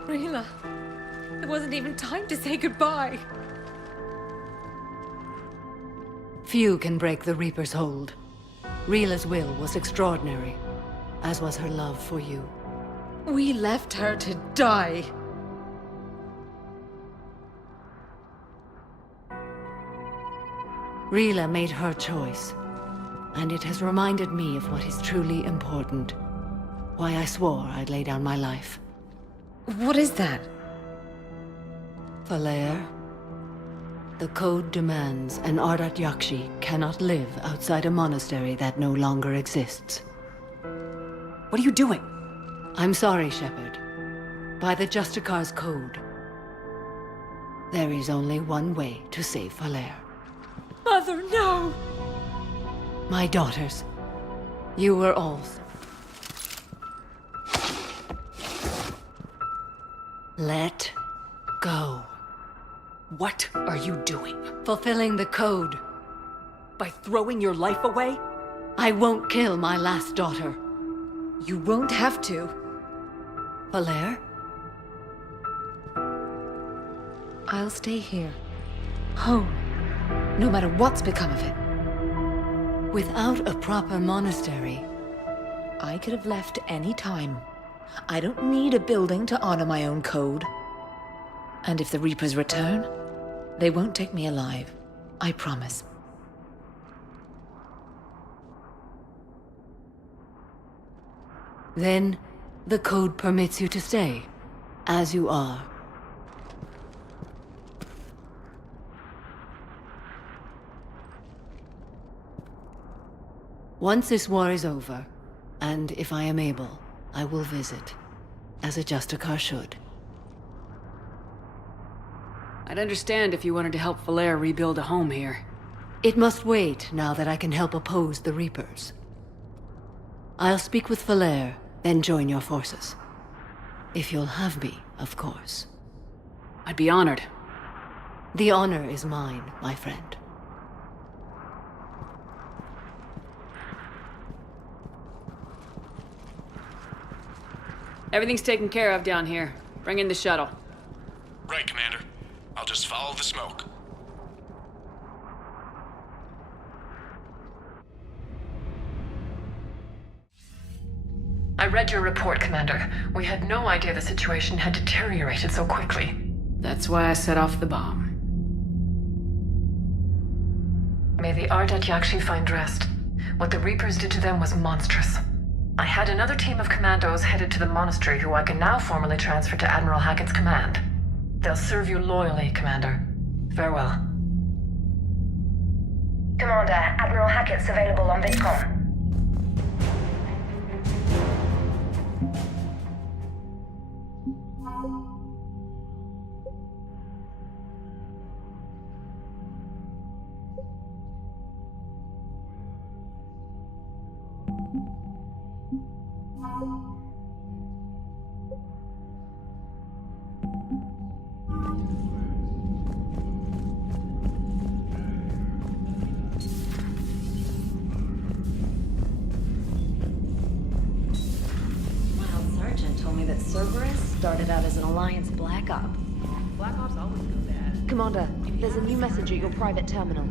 Rila, there wasn't even time to say goodbye. Few can break the Reaper's hold. Rila's will was extraordinary, as was her love for you. We left her to die. Rila made her choice, and it has reminded me of what is truly important. Why I swore I'd lay down my life. What is that? Falair, the code demands an Ardat Yakshi cannot live outside a monastery that no longer exists. What are you doing? I'm sorry, Shepard. By the Justicar's code, there is only one way to save Falair. Mother, no! My daughters, you were all... Let go. What are you doing? Fulfilling the code. By throwing your life away? I won't kill my last daughter. You won't have to. Falair? I'll stay here. Home. No matter what's become of it. Without a proper monastery... I could have left any time. I don't need a building to honor my own code. And if the Reapers return, they won't take me alive. I promise. Then, the code permits you to stay, as you are. Once this war is over, and if I am able, I will visit, as a Justicar should. I'd understand if you wanted to help Falair rebuild a home here. It must wait now that I can help oppose the Reapers. I'll speak with Falair, then join your forces. If you'll have me, of course. I'd be honored. The honor is mine, my friend. Everything's taken care of down here. Bring in the shuttle. Right, Commander. I'll just follow the smoke. I read your report, Commander. We had no idea the situation had deteriorated so quickly. That's why I set off the bomb. May the Ardat Yakshi find rest. What the Reapers did to them was monstrous. I had another team of commandos headed to the monastery who I can now formally transfer to Admiral Hackett's command. They'll serve you loyally, Commander. Farewell. Commander, Admiral Hackett's available on VidCom. Cerberus started out as an Alliance Black Op. Black Ops always go bad. Commander, there's a new message at your private terminal.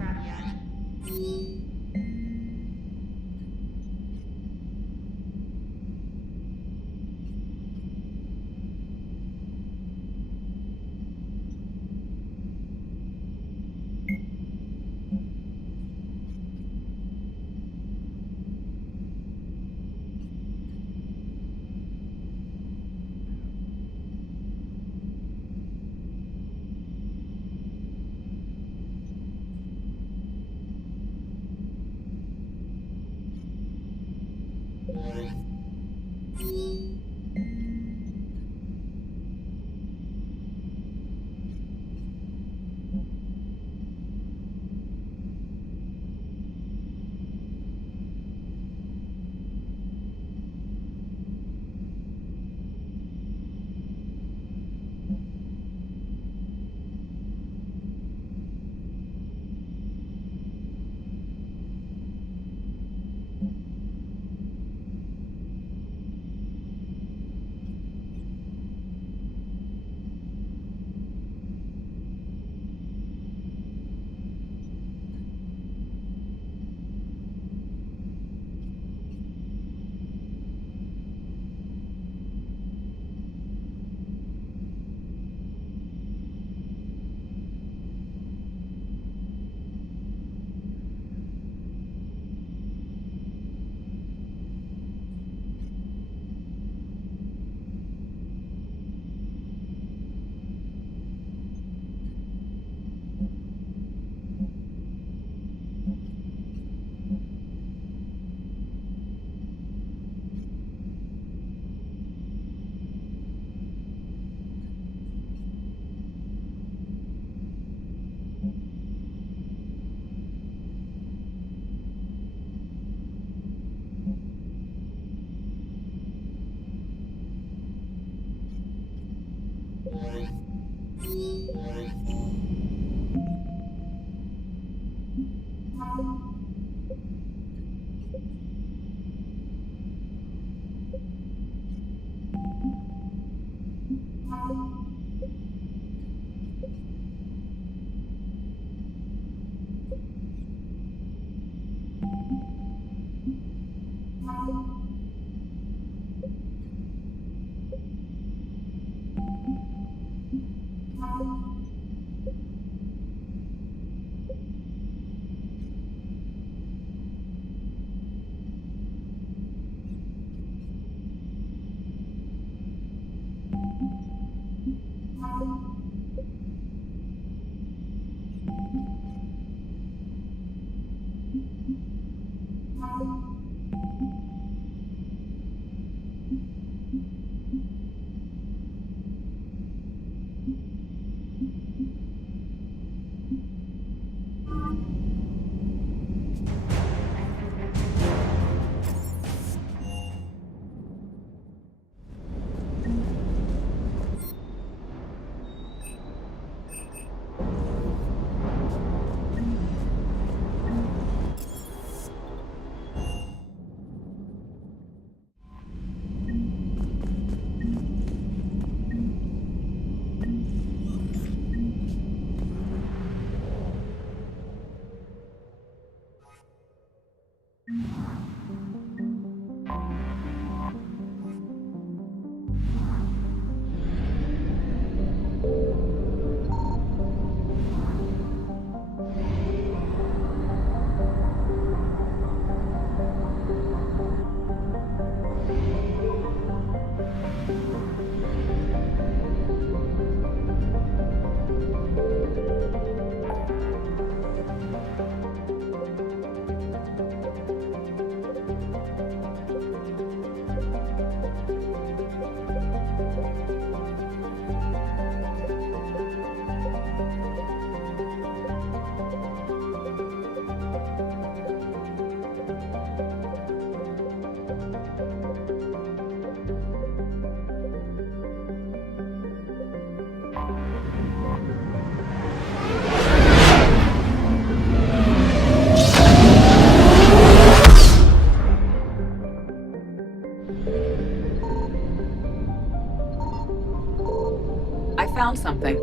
found something.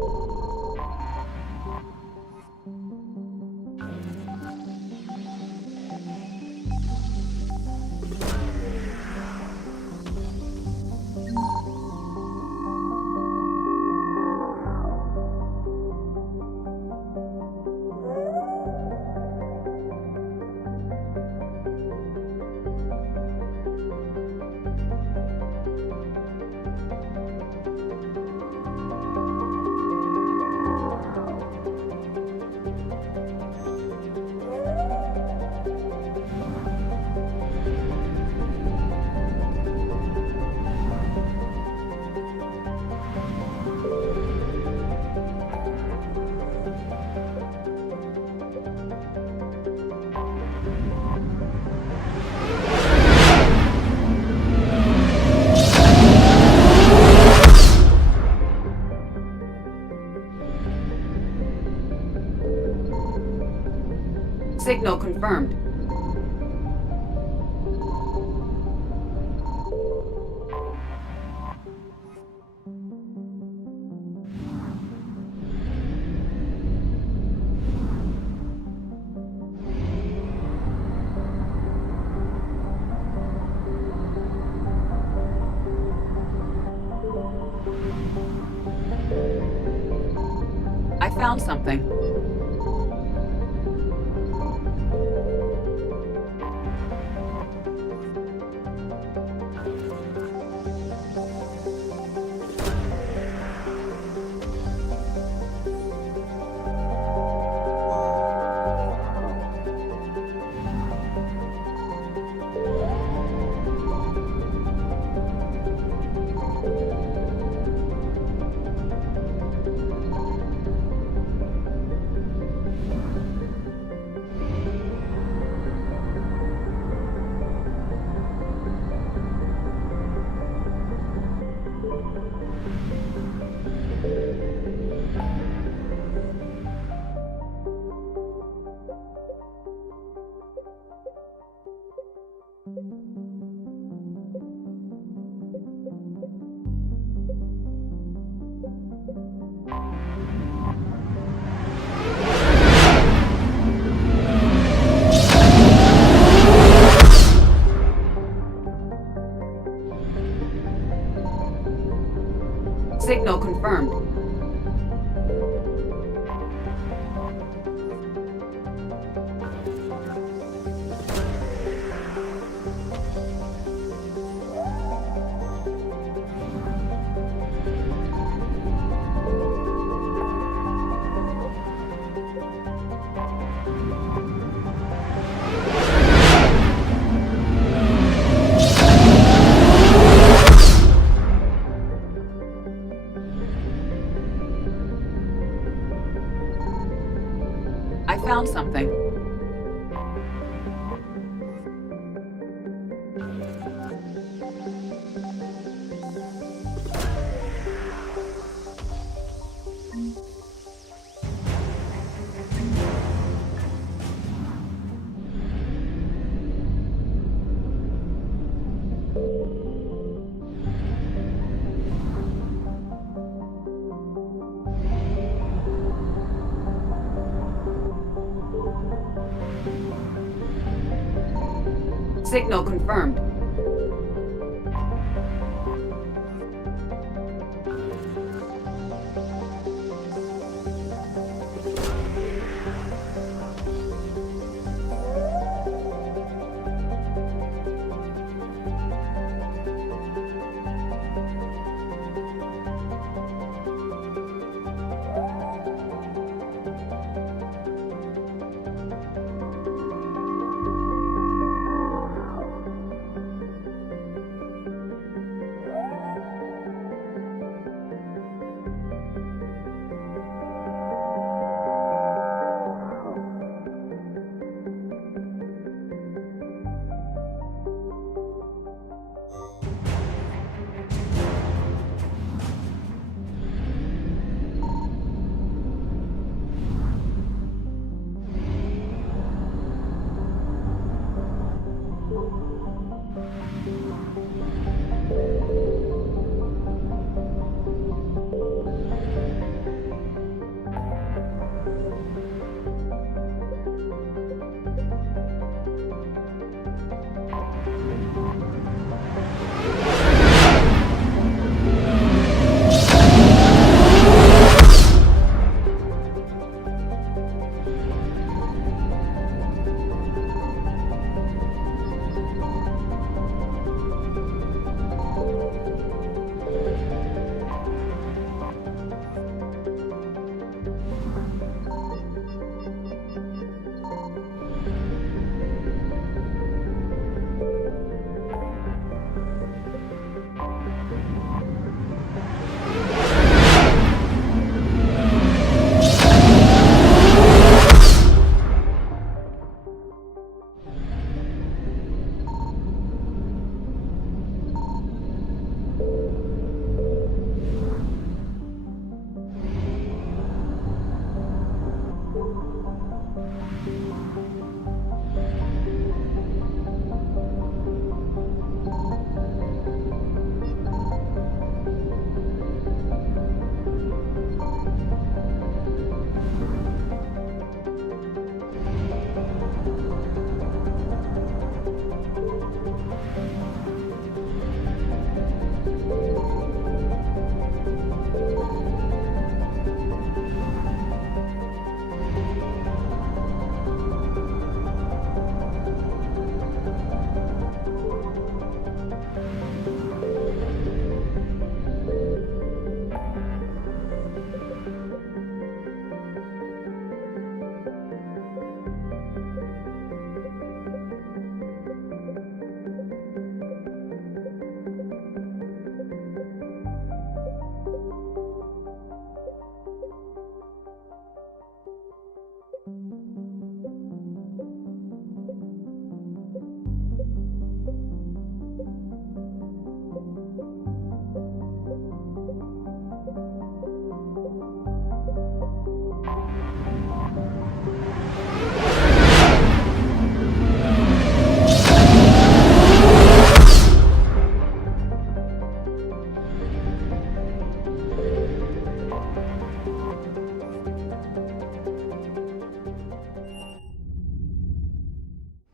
Signal confirmed. I found something. Signal confirmed. I found something. Signal confirmed.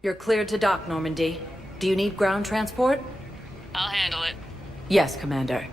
You're cleared to dock, Normandy. Do you need ground transport? I'll handle it. Yes, Commander.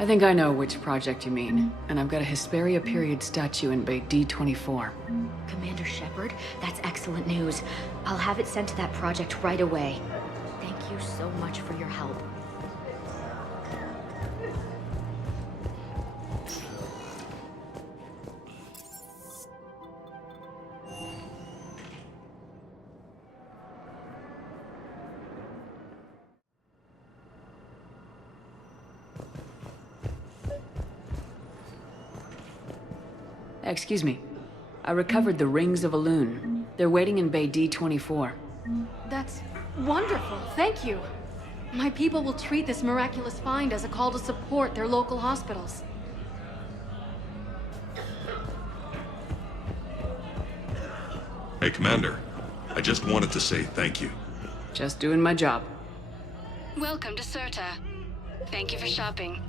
I think I know which project you mean, and I've got a Hesperia period statue in Bay D24. Commander Shepard, that's excellent news. I'll have it sent to that project right away. Thank you so much for your help. Excuse me. I recovered the rings of Elune. They're waiting in Bay D24. That's wonderful. Thank you. My people will treat this miraculous find as a call to support their local hospitals. Hey, Commander. I just wanted to say thank you. Just doing my job. Welcome to Serta. Thank you for shopping.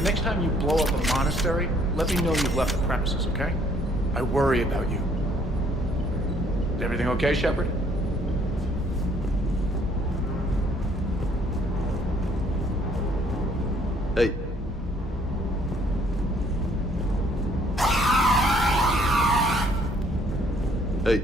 The next time you blow up a monastery, let me know you've left the premises, okay? I worry about you. Is everything okay, Shepard? Hey. Hey.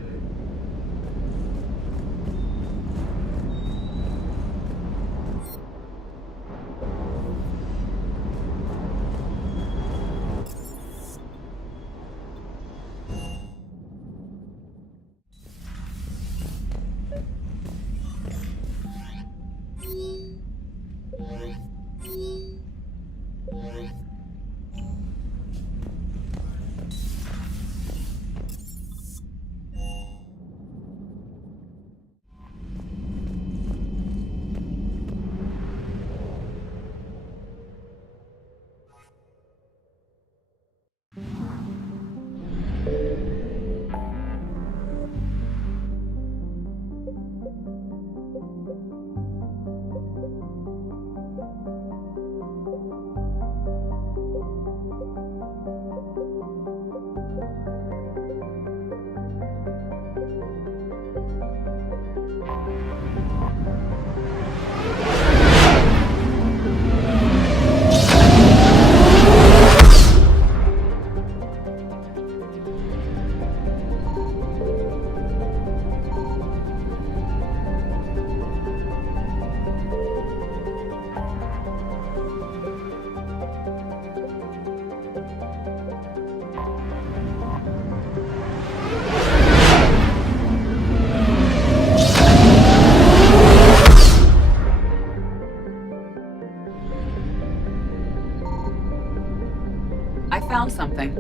I found something.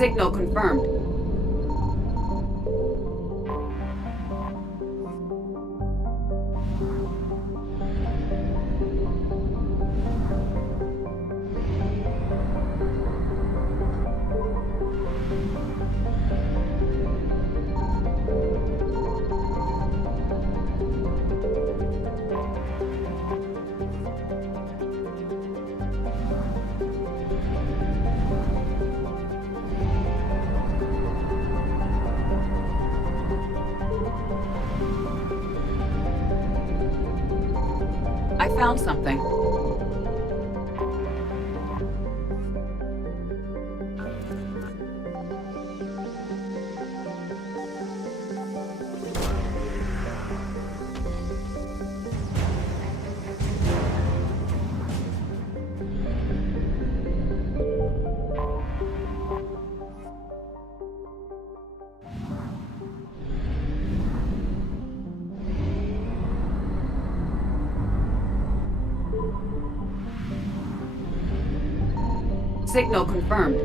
Signal confirmed. I found something. Signal confirmed.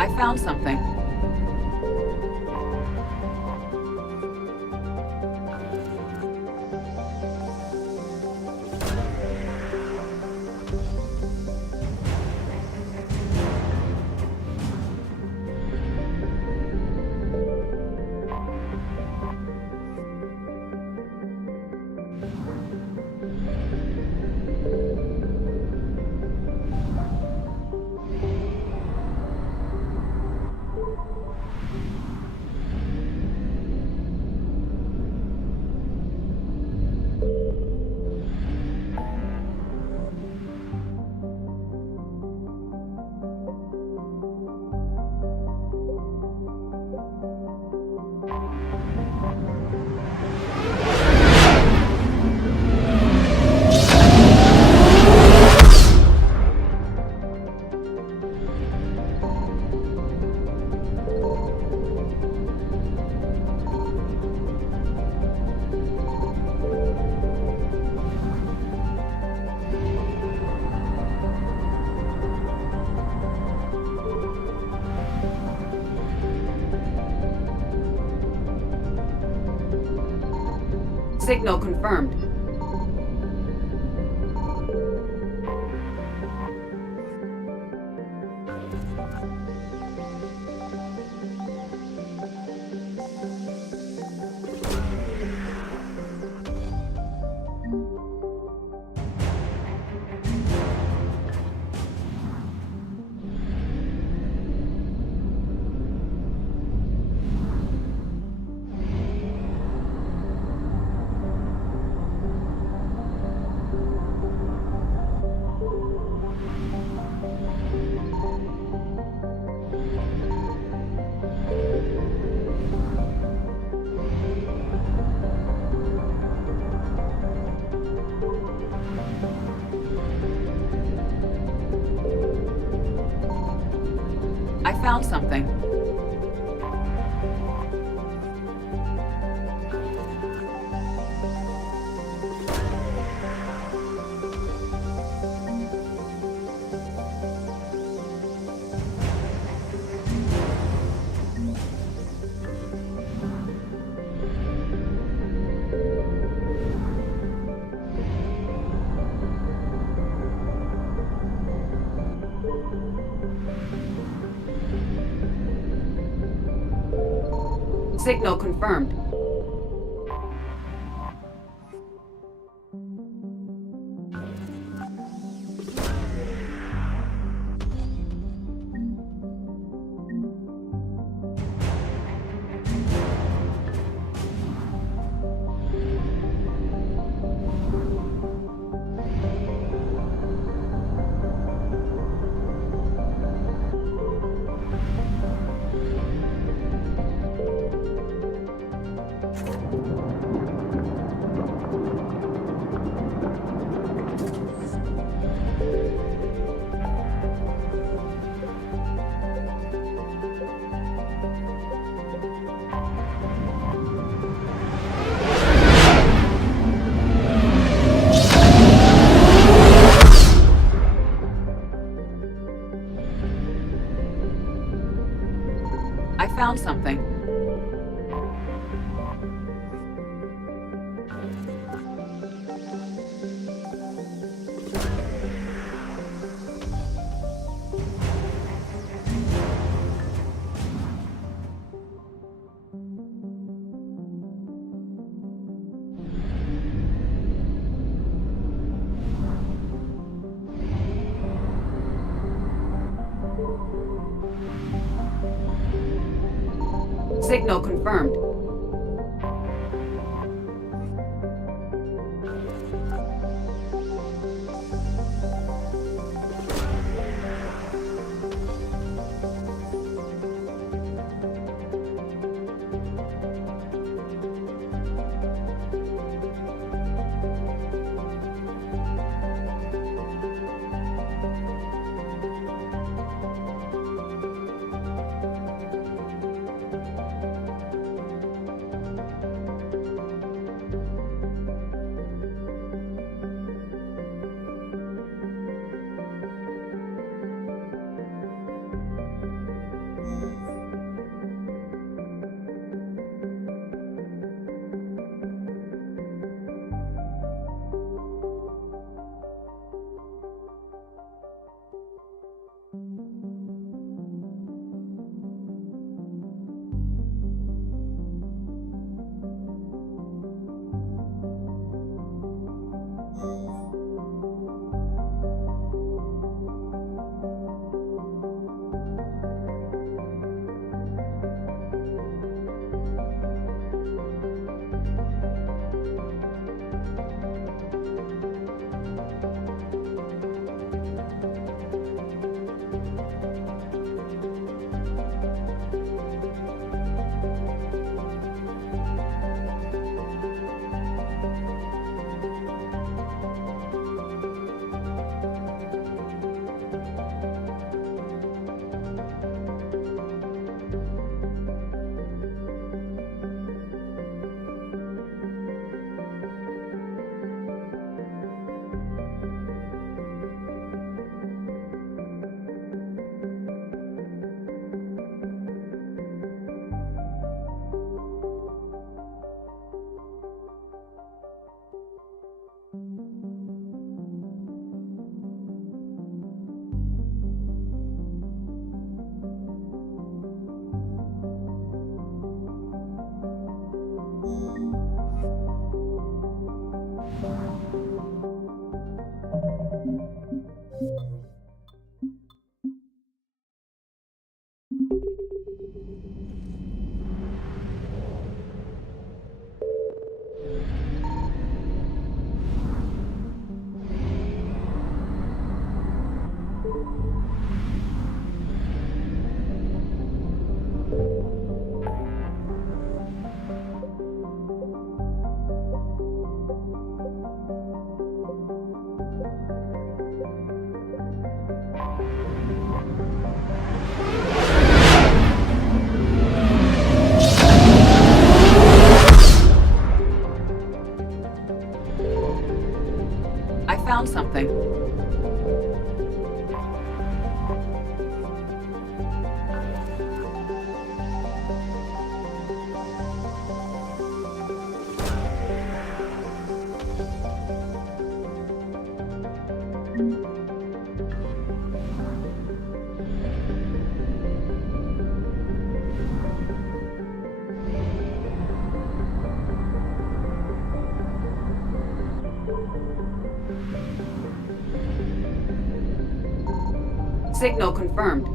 I found something. Signal confirmed. I found something. Signal confirmed. I found something. Signal confirmed. Signal confirmed.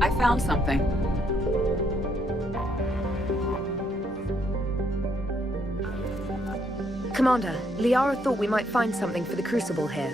I found something. Commander, Liara thought we might find something for the Crucible here.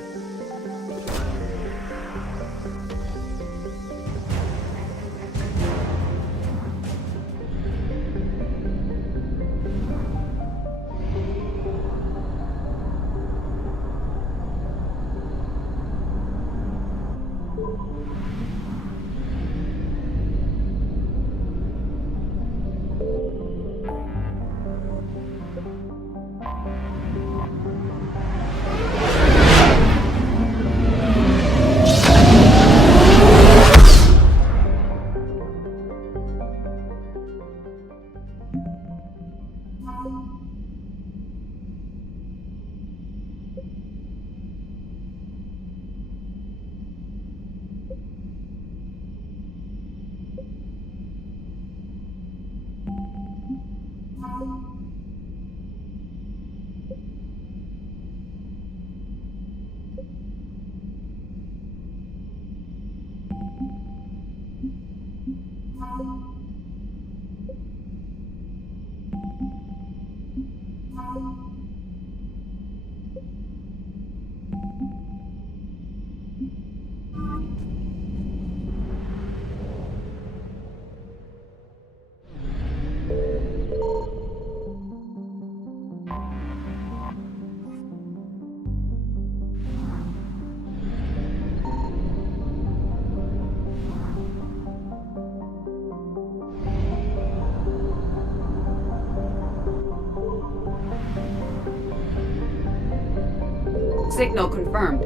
Signal confirmed.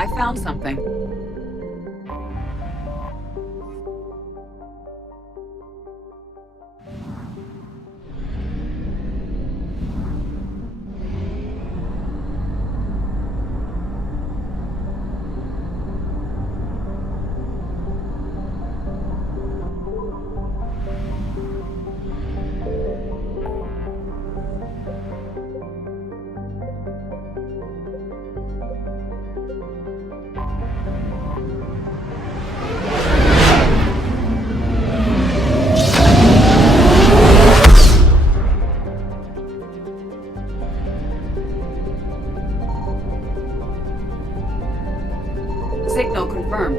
I found something. confirmed.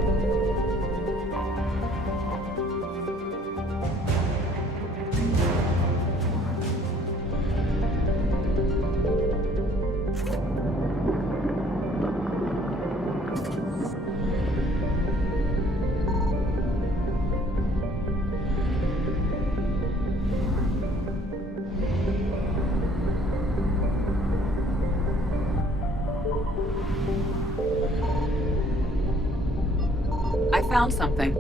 I found something.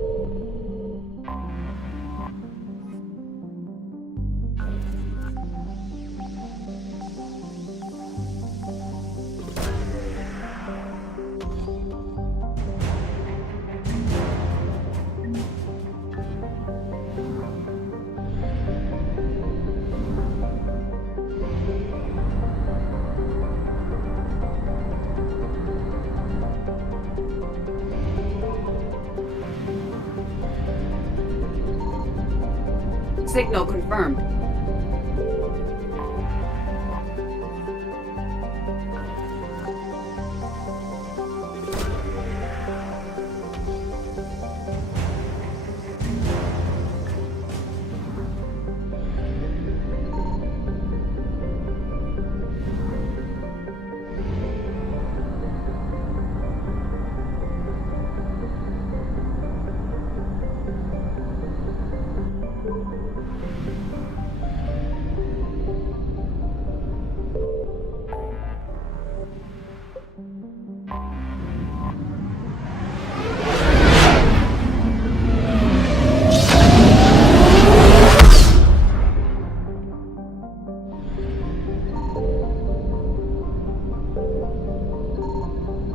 Signal confirmed.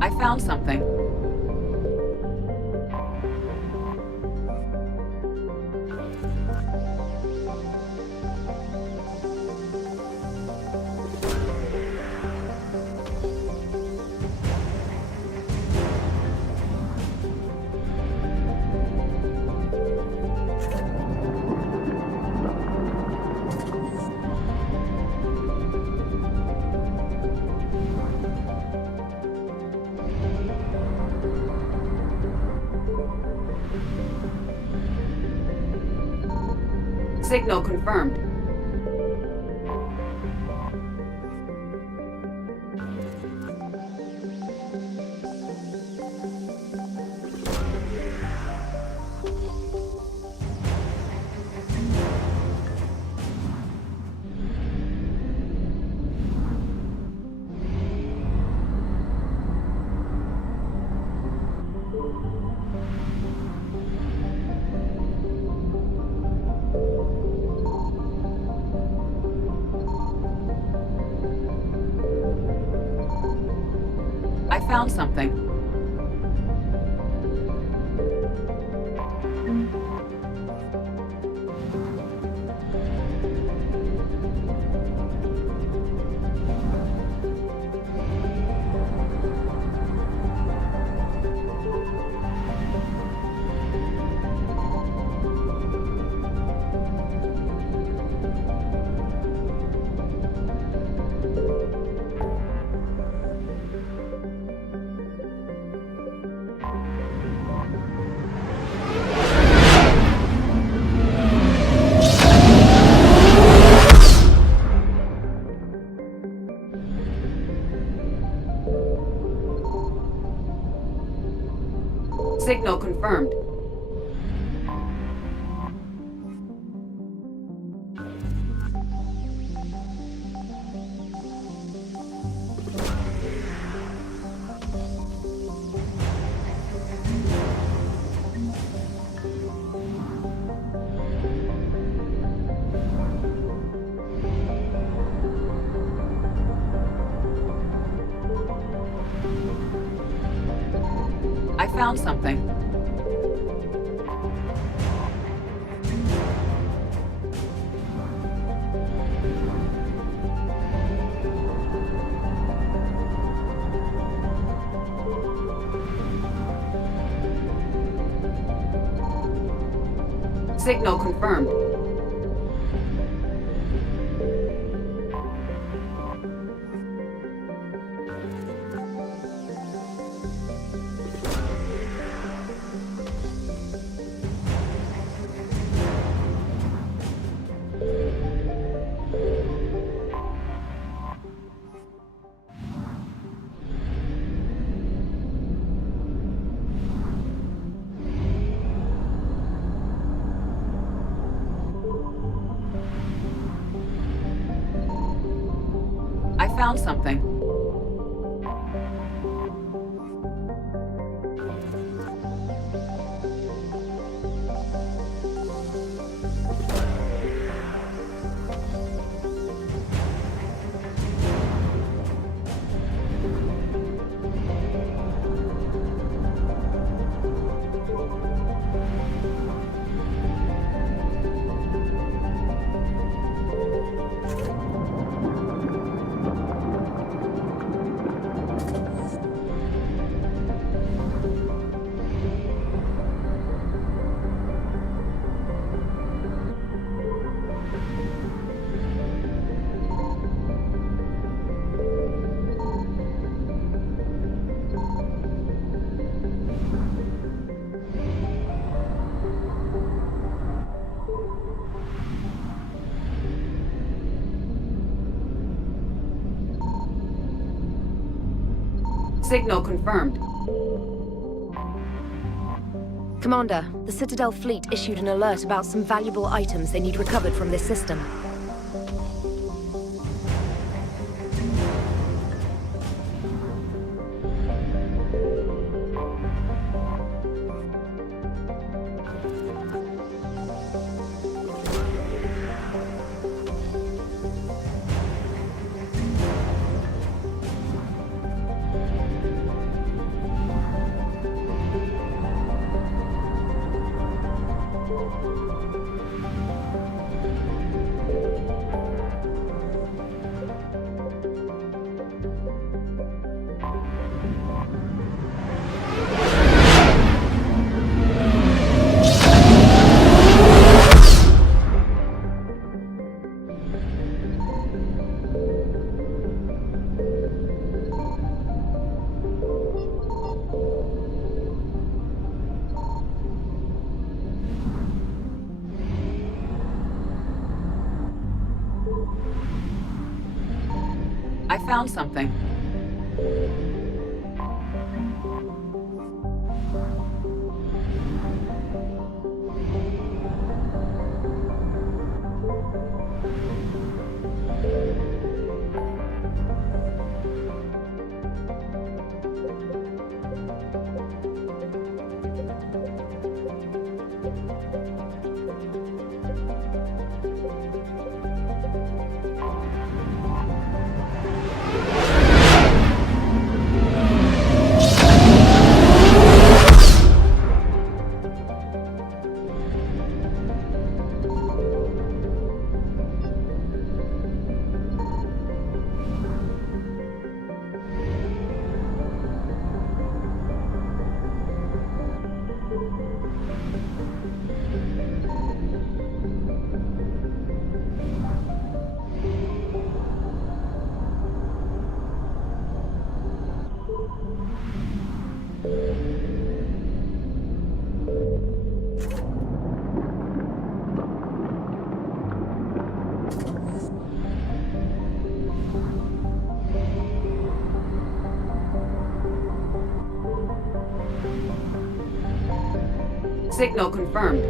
I found something. Signal confirmed. I found something. Signal confirmed. I found something. Signal confirmed. found something. Signal confirmed. Commander, the Citadel fleet issued an alert about some valuable items they need recovered from this system. I found something. Signal confirmed.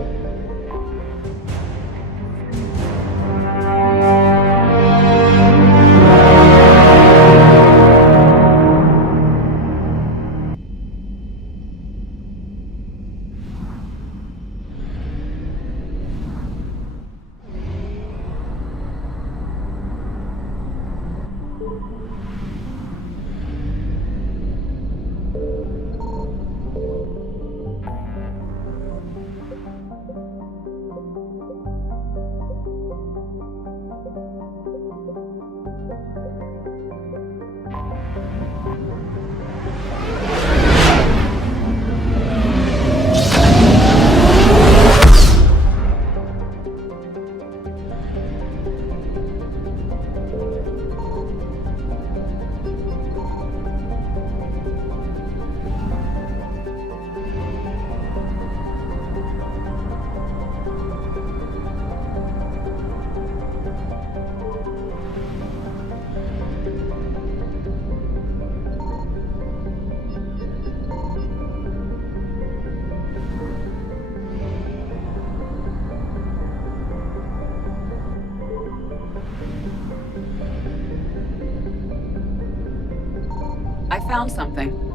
I found something.